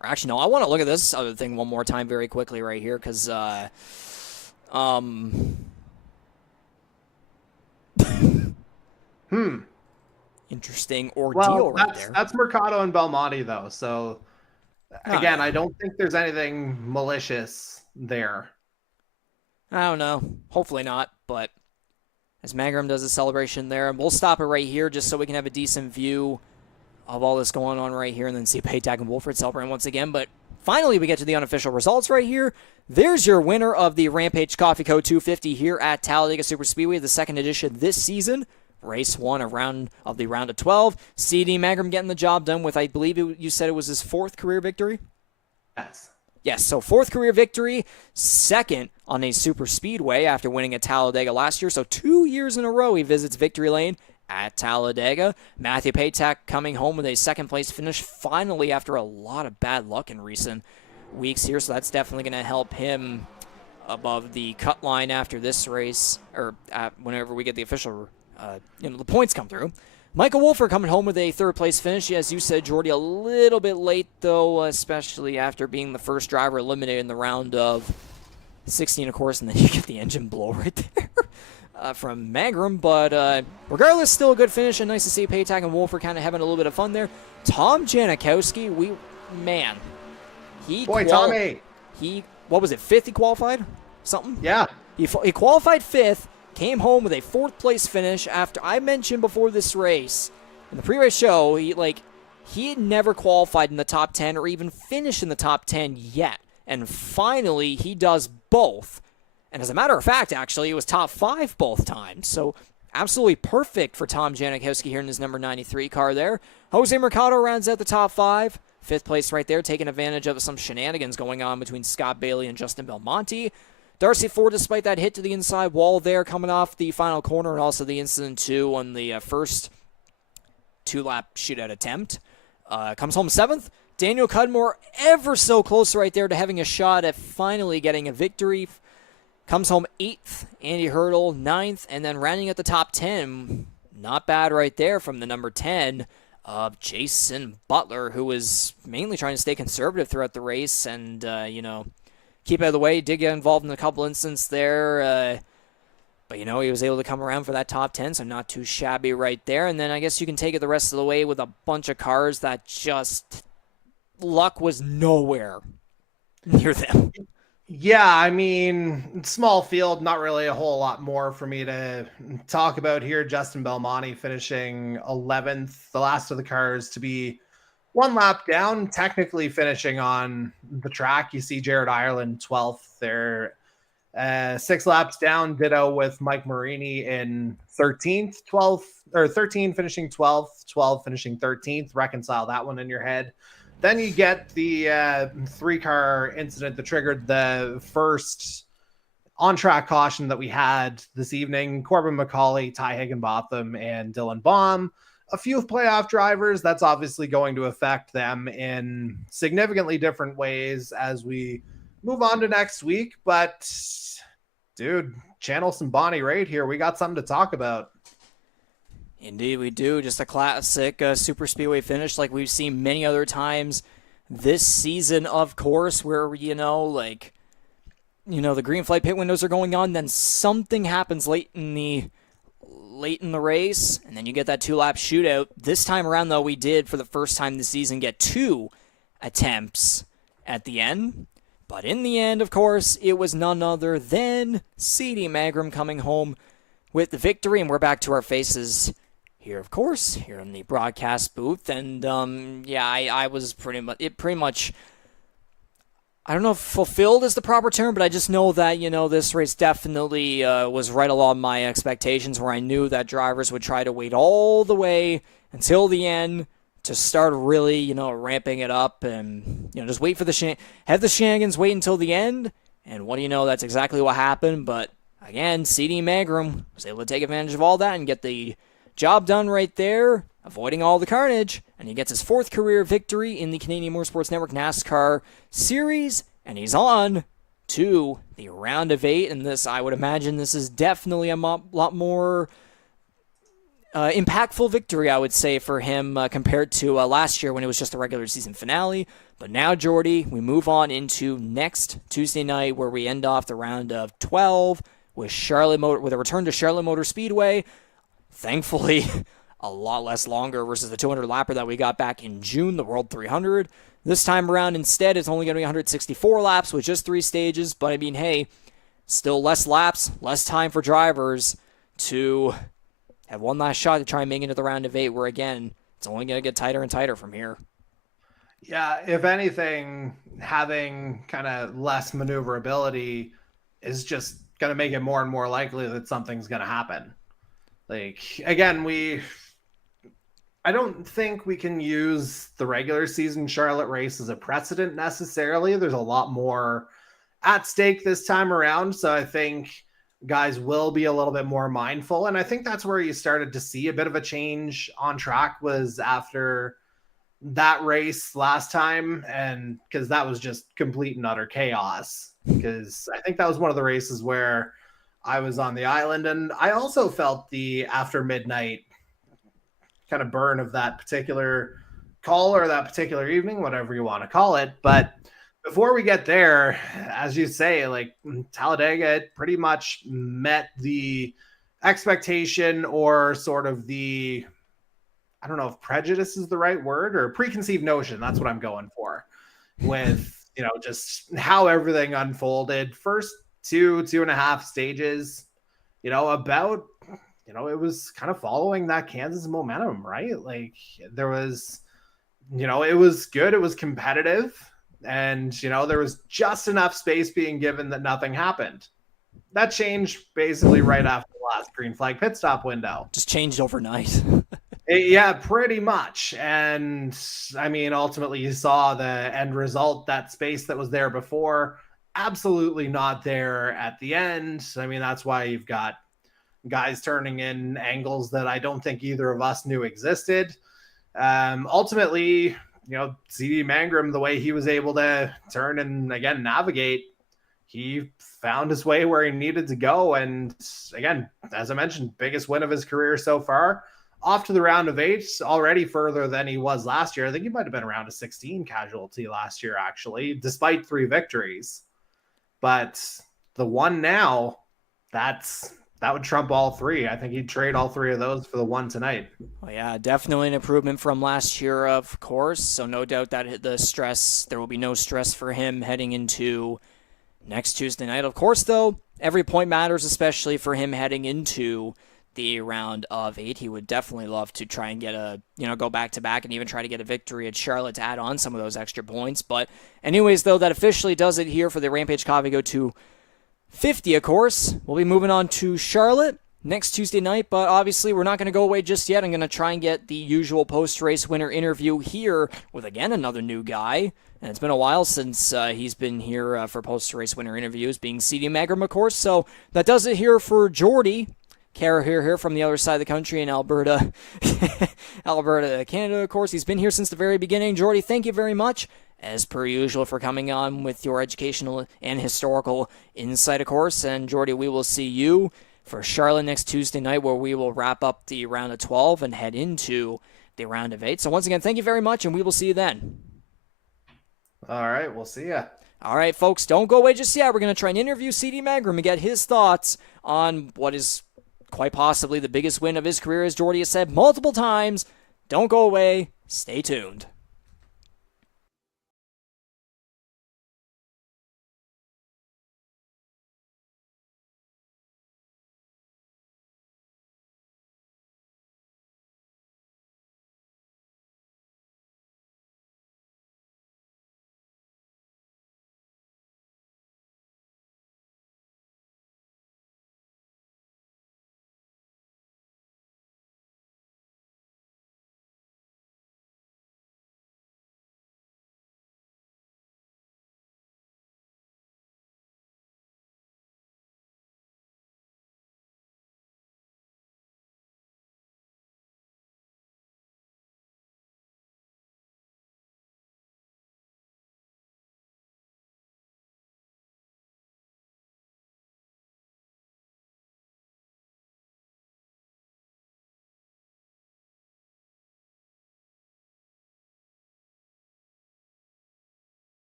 Or actually, no, I want to look at this other thing one more time very quickly right here, because, interesting ordeal right there. That's Mercado and Belmonte, though. So, again, I don't think there's anything malicious there. I don't know. Hopefully not, but as Magram does the celebration there, and we'll stop it right here just so we can have a decent view of all this going on right here and then see Paytack and Wolford celebrating once again. But finally, we get to the unofficial results right here. There's your winner of the Rampage Coffee Co. 250 here at Talladega Superspeedway, the second edition this season. Race 1 of the round of 12. CD Magram getting the job done with, I believe you said it was his 4th career victory? Yes, so 4th career victory, 2nd on a super speedway after winning at Talladega last year. So 2 years in a row he visits victory lane at Talladega. Matthew Paytack coming home with a 2nd place finish finally after a lot of bad luck in recent weeks here. So that's definitely going to help him above the cut line after this race, or whenever we get the official the points come through. Michael Wolfer coming home with a 3rd place finish. As you said, Jordy, a little bit late, though, especially after being the first driver eliminated in the round of 16, of course, and then you get the engine blow right there from Magram. But regardless, still a good finish, and nice to see Paytack and Wolfer kind of having a little bit of fun there. Tom Janikowski, Tommy! What was it, 5th he qualified? Something? Yeah. He qualified 5th. Came home with a 4th place finish after I mentioned before this race in the pre-race show. He had never qualified in the top 10 or even finished in the top 10 yet, and finally he does both. And as a matter of fact, actually, it was top 5 both times. So absolutely perfect for Tom Janikowski here in his number 93 car there. Jose Mercado rounds out the top 5, 5th place right there, taking advantage of some shenanigans going on between Scott Bailey and Justin Belmonte. Darcy Ford, despite that hit to the inside wall there, coming off the final corner, and also the incident, too, on the first 2-lap shootout attempt. Comes home 7th. Daniel Cudmore ever so close right there to having a shot at finally getting a victory. comes home 8th. Andy Hurdle 9th, and then rounding out the top 10, not bad right there from the number 10 of Jason Butler, who was mainly trying to stay conservative throughout the race and, keep out of the way. Did get involved in a couple instances there, but, he was able to come around for that top 10, so not too shabby right there. And then I guess you can take it the rest of the way with a bunch of cars that just luck was nowhere near them. Yeah, I mean, small field, not really a whole lot more for me to talk about here. Justin Belmonte finishing 11th, the last of the cars to be one lap down, technically finishing on the track. You see Jared Ireland 12th there, 6 laps down, ditto with Mike Marini in 13th, 12th, or 13 finishing 12th, 12 finishing 13th. Reconcile that one in your head. Then you get the 3-car incident that triggered the first on-track caution that we had this evening. Corbin McCauley, Ty Higginbotham, and Dylan Baum. A few playoff drivers, that's obviously going to affect them in significantly different ways as we move on to next week. But, dude, channel some Bonnie Raitt here. We got something to talk about. Indeed, we do. Just a classic super speedway finish like we've seen many other times this season, of course, where, the green flag pit windows are going on, then something happens late in the race, and then you get that 2-lap shootout. This time around, though, we did, for the first time this season, get 2 attempts at the end. But in the end, of course, it was none other than C.D. Magram coming home with the victory, and we're back to our faces here, of course, here in the broadcast booth. And I was pretty much, I don't know if fulfilled is the proper term, but I just know that, this race definitely was right along my expectations, where I knew that drivers would try to wait all the way until the end to start really, ramping it up and, just wait for have the shenanigans, wait until the end. And what do you know, that's exactly what happened. But again, C.D. Magram was able to take advantage of all that and get the job done right there, avoiding all the carnage, and he gets his 4th career victory in the Canadian Motorsports Network NASCAR Series, and he's on to the round of 8, and this, I would imagine, this is definitely a lot more impactful victory, I would say, for him compared to last year when it was just a regular season finale. But now, Jordy, we move on into next Tuesday night, where we end off the round of 12 with with a return to Charlotte Motor Speedway. Thankfully, a lot less longer versus the 200-lapper that we got back in June, the World 300. This time around, instead, it's only going to be 164 laps with just 3 stages. But, I mean, hey, still less laps, less time for drivers to have one last shot to try and make it to the round of 8, where, again, it's only going to get tighter and tighter from here. Yeah, if anything, having kind of less maneuverability is just going to make it more and more likely that something's going to happen. Like, again, I don't think we can use the regular season Charlotte race as a precedent necessarily. There's a lot more at stake this time around. So I think guys will be a little bit more mindful. And I think that's where you started to see a bit of a change on track, was after that race last time. And because that was just complete and utter chaos. Because I think that was one of the races where I was on the island, and I also felt the after midnight kind of burn of that particular call, or that particular evening, whatever you want to call it. But before we get there, as you say, like, Talladega pretty much met the expectation, or sort of the, I don't know if prejudice is the right word, or preconceived notion. That's what I'm going for, with, just how everything unfolded. First 2.5 stages, it was kind of following that Kansas momentum, right? Like, there was, it was good. It was competitive. And, there was just enough space being given that nothing happened. That changed basically right after the last green flag pit stop window. Just changed overnight. Yeah, pretty much. And I mean, ultimately you saw the end result, that space that was there before, absolutely not there at the end. I mean, that's why you've got guys turning in angles that I don't think either of us knew existed. Ultimately, C.D. Magram, the way he was able to turn and, again, navigate he found his way where he needed to go. And again, as I mentioned, biggest win of his career so far. Off to the round of 8, already further than he was last year. I think he might have been around a 16 casualty last year, actually, despite 3 victories. But the one now, that would trump all 3. I think he'd trade all 3 of those for the one tonight. Well, yeah, definitely an improvement from last year, of course. So no doubt that there will be no stress for him heading into next Tuesday night. Of course, though, every point matters, especially for him heading into the round of 8. He would definitely love to try and go back to back and even try to get a victory at Charlotte to add on some of those extra points. But anyways, though, that officially does it here for the Rampage Coffee Co 250, of course. We'll be moving on to Charlotte next Tuesday night, but obviously we're not going to go away just yet. I'm going to try and get the usual post-race winner interview here with, again, another new guy. And it's been a while since he's been here for post-race winner interviews, being CD Magram, of course. So that does it here for Jordy. Kara here from the other side of the country in Alberta, Alberta, Canada, of course. He's been here since the very beginning. Jordy, thank you very much, as per usual, for coming on with your educational and historical insight, of course. And Jordy, we will see you for Charlotte next Tuesday night, where we will wrap up the round of 12 and head into the round of 8. So once again, thank you very much, and we will see you then. All right, we'll see ya. All right, folks, don't go away just yet. We're going to try and interview CD Magram and get his thoughts on what is quite possibly the biggest win of his career, as Jordy has said multiple times. Don't go away. Stay tuned.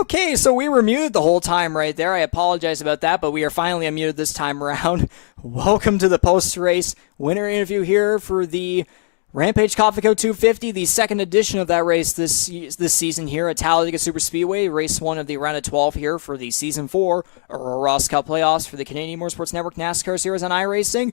Okay, so we were muted the whole time right there. I apologize about that, but we are finally unmuted this time around. Welcome to the post-race winner interview here for the Rampage Coffee Co 250, the second edition of that race this season here at Talladega Superspeedway, race 1 of the round of 12 here for the Season 4 Earl Ross Cup playoffs for the Canadian Motorsports Network NASCAR Series on iRacing.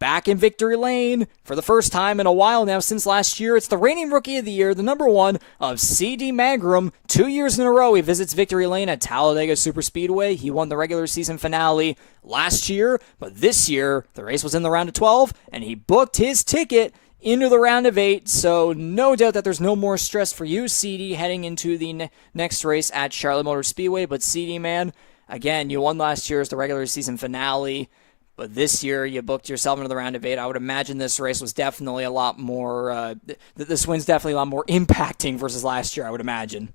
Back in victory lane for the first time in a while now since last year. It's the reigning Rookie of the Year, the number 1 of C.D. Mangrum. 2 years in a row he visits victory lane at Talladega Superspeedway. He won the regular season finale last year, but this year the race was in the round of 12, and he booked his ticket into the round of 8, so no doubt that there's no more stress for you, CD, heading into the next race at Charlotte Motor Speedway. But CD, man, again, you won last year's the regular season finale, but this year you booked yourself into the round of 8. I would imagine this race was definitely a lot more, this win's definitely a lot more impacting versus last year, I would imagine.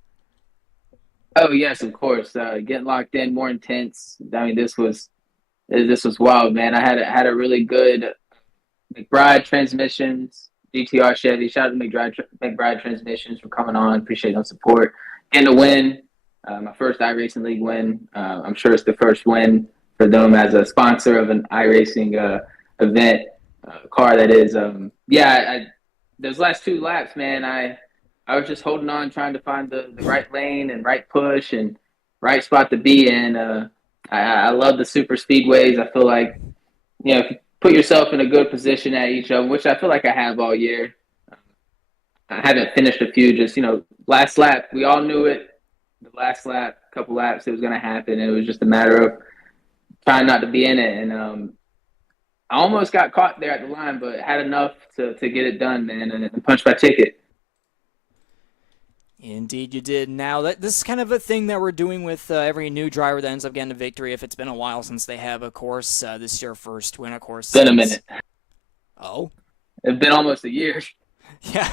Oh, yes, of course. Getting locked in, more intense. I mean, this was wild, man. I had a really good McBride Transmissions, GTR Chevy. Shout out to McBride Transmissions for coming on. Appreciate the support. Getting a win, my first iRacing League win. I'm sure it's the first win for them as a sponsor of an iRacing event, car that is. Those last 2 laps, man, I was just holding on, trying to find the right lane and right push and right spot to be in. I love the super speedways. I feel like, if you put yourself in a good position at each of them, which I feel like I have all year. I haven't finished a few, just, last lap, we all knew it. The last lap, couple laps, it was going to happen. It was just a matter of trying not to be in it. And I almost got caught there at the line, but had enough to get it done, man, and punch my ticket. Indeed you did. Now, this is kind of a thing that we're doing with every new driver that ends up getting a victory. If it's been a while since they have a course, this is your first win, of course. Been a minute. Oh? It's been almost a year. Yeah,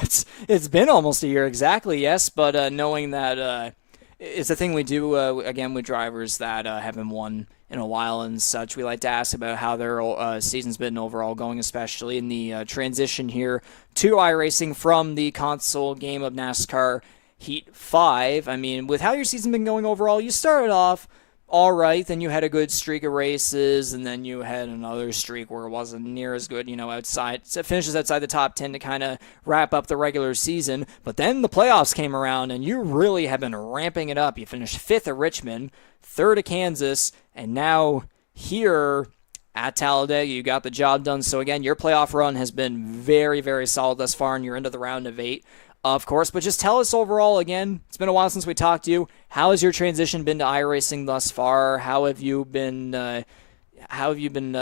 it's been almost a year, exactly, yes. But knowing that it's a thing we do, again, with drivers that haven't won in a while and such, we like to ask about how their season's been overall going, especially in the transition here to iRacing from the console game of NASCAR Heat 5. I mean, with how your season's been going overall, you started off all right, then you had a good streak of races, and then you had another streak where it wasn't near as good, finishes outside the top 10 to kind of wrap up the regular season. But then the playoffs came around, and you really have been ramping it up. You finished 5th at Richmond, 3rd at Kansas, and now here at Talladega, you got the job done. So again, your playoff run has been very, very solid thus far, and you're into the round of 8. Of course, but just tell us overall, again, it's been a while since we talked to you. How has your transition been to iRacing thus far? How have you been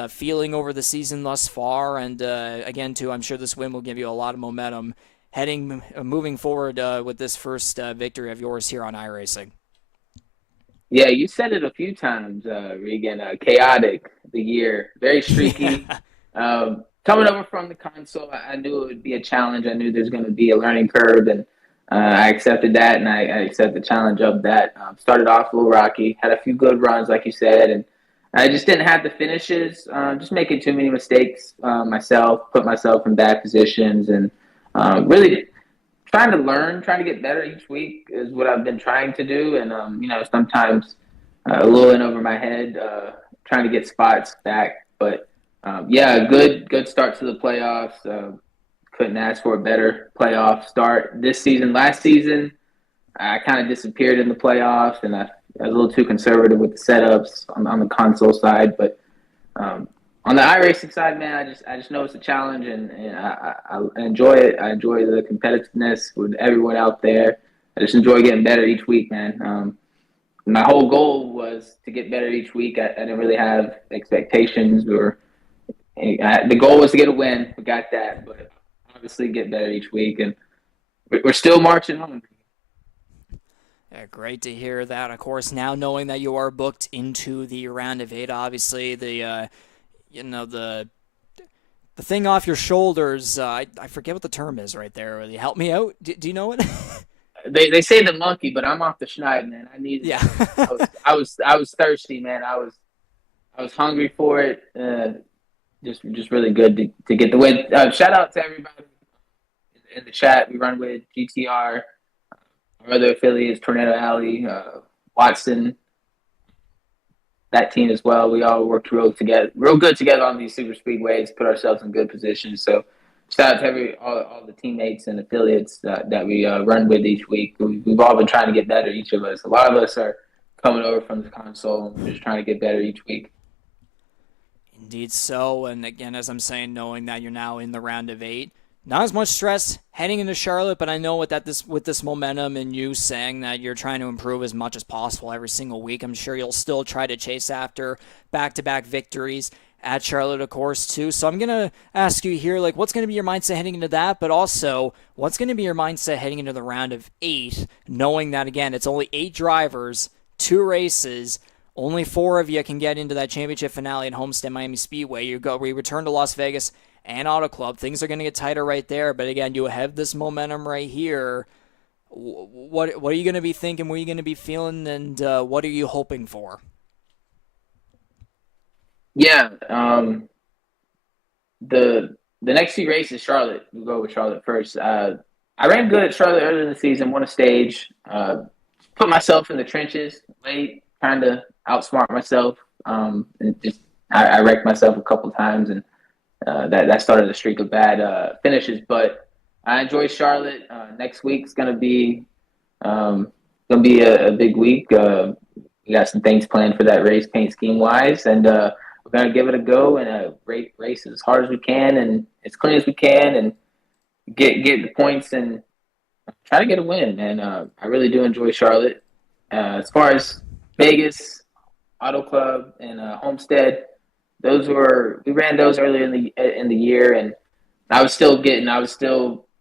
feeling over the season thus far? And again, too, I'm sure this win will give you a lot of momentum moving forward with this first victory of yours here on iRacing. Yeah, you said it a few times, Regan. Chaotic, the year, very streaky. Coming over from the console, I knew it would be a challenge. I knew there's going to be a learning curve, and I accepted that, and I accepted the challenge of that. Started off a little rocky, had a few good runs, like you said, and I just didn't have the finishes, just making too many mistakes myself, put myself in bad positions, and really trying to get better each week is what I've been trying to do, and, sometimes a little in over my head, trying to get spots back, but good start to the playoffs. Couldn't ask for a better playoff start this season. Last season, I kind of disappeared in the playoffs, and I was a little too conservative with the setups on the console side. But on the iRacing side, man, I just know it's a challenge, and I enjoy it. I enjoy the competitiveness with everyone out there. I just enjoy getting better each week, man. My whole goal was to get better each week. I didn't really have expectations or the goal was to get a win. We got that, but obviously get better each week, and we're still marching on. Yeah, great to hear that. Of course, now knowing that you are booked into the round of 8, obviously the thing off your shoulders. I forget what the term is right there. Will you help me out? Do you know it? They say the monkey, but I'm off the schneid, man. I needed. Yeah. I was thirsty, man. I was hungry for it. Just really good to get the win. Shout out to everybody in the chat we run with, GTR, our other affiliates, Tornado Alley, Watson, that team as well. We all worked real good together on these super speedways, put ourselves in good positions. So shout out to all the teammates and affiliates that we run with each week. We've all been trying to get better, each of us. A lot of us are coming over from the console and we're just trying to get better each week. Indeed so, and again, as I'm saying, knowing that you're now in the round of 8, not as much stress heading into Charlotte, but I know with this momentum and you saying that you're trying to improve as much as possible every single week, I'm sure you'll still try to chase after back-to-back victories at Charlotte, of course, too. So I'm going to ask you here, like, what's going to be your mindset heading into that, but also what's going to be your mindset heading into the round of 8, knowing that, again, it's only 8 drivers, 2 races, only 4 of you can get into that championship finale at Homestead Miami Speedway. We return to Las Vegas and Auto Club. Things are going to get tighter right there. But again, you have this momentum right here. What are you going to be thinking? What are you going to be feeling? And what are you hoping for? Yeah. The next few races, Charlotte. We'll go with Charlotte first. I ran good at Charlotte earlier in the season, won a stage, put myself in the trenches late, trying to outsmart myself. And just I wrecked myself a couple times, and that started a streak of bad finishes. But I enjoy Charlotte. Next week's gonna be a big week. We got some things planned for that race, paint scheme wise, and we're gonna give it a go and race as hard as we can and as clean as we can, and get the points and try to get a win. And I really do enjoy Charlotte. As far as Vegas, Auto Club, and Homestead, we ran those earlier in the year, and I was still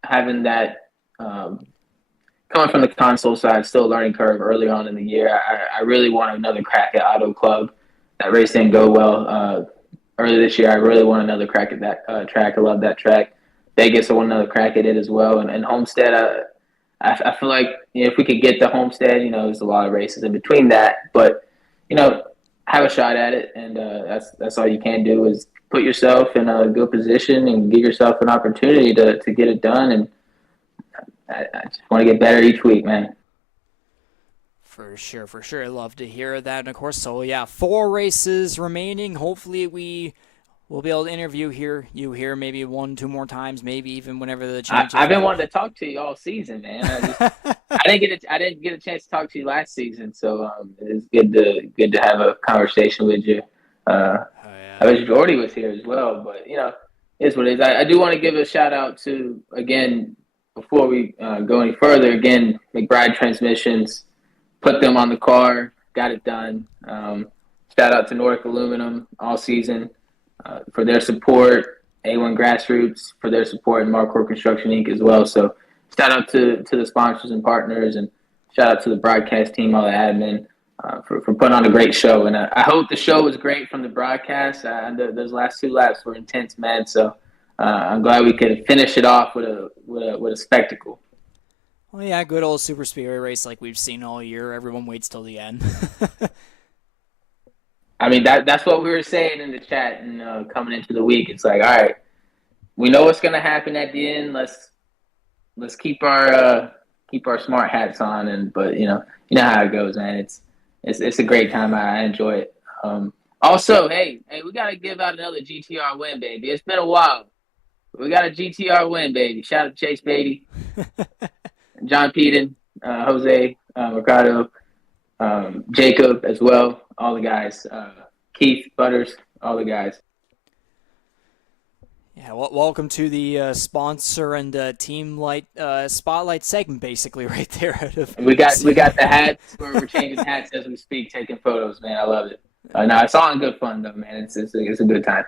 having that coming from the console side, still learning curve early on in the year. I really want another crack at Auto Club. That race didn't go well early this year. I really want another crack at that track. I love that track. Vegas, I want another crack at it as well, and Homestead. I feel like if we could get to Homestead, there's a lot of races in between that, but have a shot at it, and that's all you can do is put yourself in a good position and give yourself an opportunity to get it done. And I just want to get better each week, man. For sure. I love to hear that. And of course, so yeah, 4 races remaining. Hopefully we'll be able to interview you here maybe 1-2 more times, maybe even whenever the championship. I've been wanting to talk to you all season, man. I didn't get a chance to talk to you last season, so it's good to have a conversation with you. I wish Jordy was here as well, but it's what it is. I do want to give a shout out to, again, before we go any further, again, McBride Transmissions, put them on the car, got it done. Shout out to Nordic Aluminum all season for their support, A1 Grassroots for their support, and Marcor Construction Inc. as well. So shout out to the sponsors and partners, and shout out to the broadcast team, all the admin, for putting on a great show. And I hope the show was great from the broadcast. Those last 2 laps were intense, man. So I'm glad we could finish it off with a spectacle. Well, yeah, good old super speedway race like we've seen all year. Everyone waits till the end. I mean, that's what we were saying in the chat, and coming into the week, it's like, all right, we know what's going to happen at the end. Let's keep our smart hats on, but you know how it goes, man. It's a great time. I enjoy it. Also, hey, we got to give out another GTR win, baby. It's been a while. We got a GTR win, baby. Shout out to Chase Beatty, John Peden, Jose Mercado, Jacob as well, all the guys, Keith Butters, all the guys. Yeah, well, welcome to the sponsor and team light spotlight segment, basically, right there. We got the hats. We're changing hats as we speak, taking photos, man. I love it. No, it's all in good fun, though, man. It's a good time.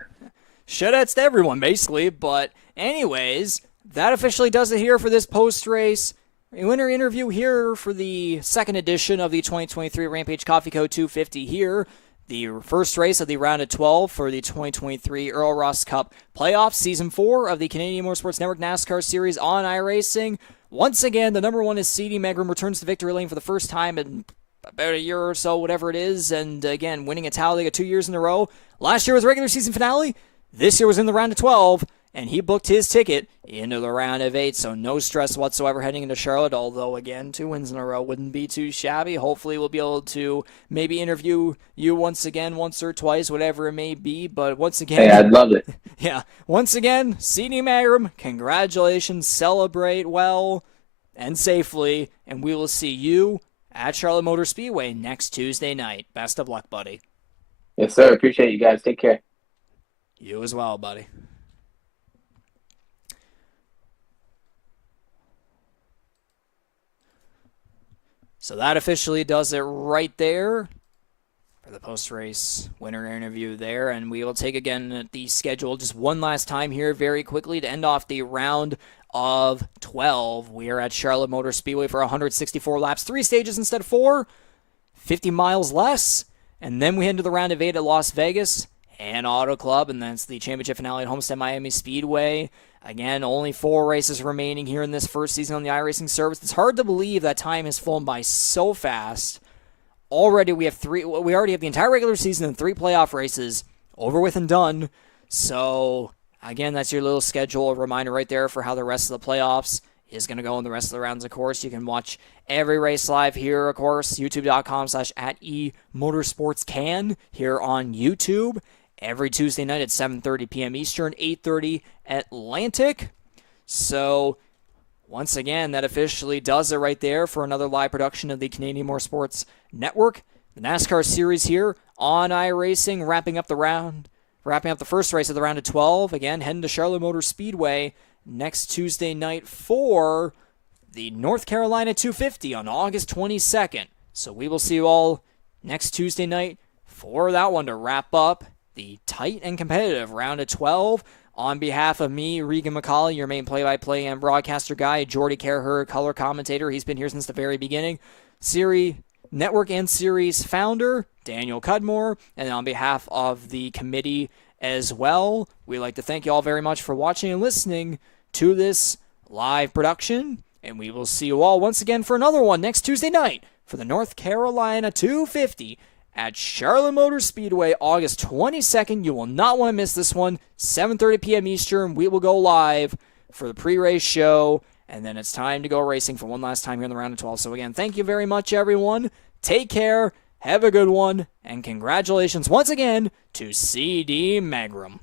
Shoutouts to everyone, basically. But anyways, that officially does it here for this post-race winner interview here for the second edition of the 2023 Rampage Coffee Co. 250 here. The first race of the round of 12 for the 2023 Earl Ross Cup playoffs, Season 4 of the Canadian Motorsports Network NASCAR Series on iRacing. Once again, the number 1 is CD Megrum, returns to victory lane for the first time in about a year or so, whatever it is, and again, winning a Talladega 2 years in a row. Last year was a regular season finale. This year was in the round of 12, and he booked his ticket into the round of 8, so no stress whatsoever heading into Charlotte, although, again, 2 wins in a row wouldn't be too shabby. Hopefully we'll be able to maybe interview you once or twice, whatever it may be, but once again... Hey, I'd love it. Yeah, once again, CD Magram, congratulations, celebrate well and safely, and we will see you at Charlotte Motor Speedway next Tuesday night. Best of luck, buddy. Yes, sir. Appreciate you guys. Take care. You as well, buddy. So that officially does it right there for the post-race winner interview there. And we will take again the schedule just one last time here very quickly to end off the round of 12. We are at Charlotte Motor Speedway for 164 laps, 3 stages instead of 4, 50 miles less. And then we head into the round of 8 at Las Vegas and Auto Club, and that's the championship finale at Homestead Miami Speedway. Again, only 4 races remaining here in this first season on the iRacing service. It's hard to believe that time has flown by so fast. Already we already have the entire regular season and 3 playoff races over with and done. So, again, that's your little schedule, a reminder right there for how the rest of the playoffs is going to go in the rest of the rounds, of course. You can watch every race live here, of course, youtube.com/@eMotorsportsCan here on YouTube. Every Tuesday night at 7:30 p.m. Eastern, 8:30 Atlantic. So, once again, that officially does it right there for another live production of the Canadian Motorsports Network. The NASCAR Series here on iRacing, wrapping up the first race of the round of 12. Again, heading to Charlotte Motor Speedway next Tuesday night for the North Carolina 250 on August 22nd. So we will see you all next Tuesday night for that one to wrap up the tight and competitive round of 12. On behalf of me, Regan McCauley, your main play-by-play and broadcaster guy, Jordy Kerher, color commentator, he's been here since the very beginning, Network and Series founder, Daniel Cudmore, and on behalf of the committee as well, we'd like to thank you all very much for watching and listening to this live production, and we will see you all once again for another one next Tuesday night for the North Carolina 250 at Charlotte Motor Speedway, August 22nd. You will not want to miss this one. 7:30 p.m. Eastern, we will go live for the pre-race show, and then it's time to go racing for one last time here in the round of 12. So again, thank you very much, everyone. Take care, have a good one, and congratulations once again to CD Magram.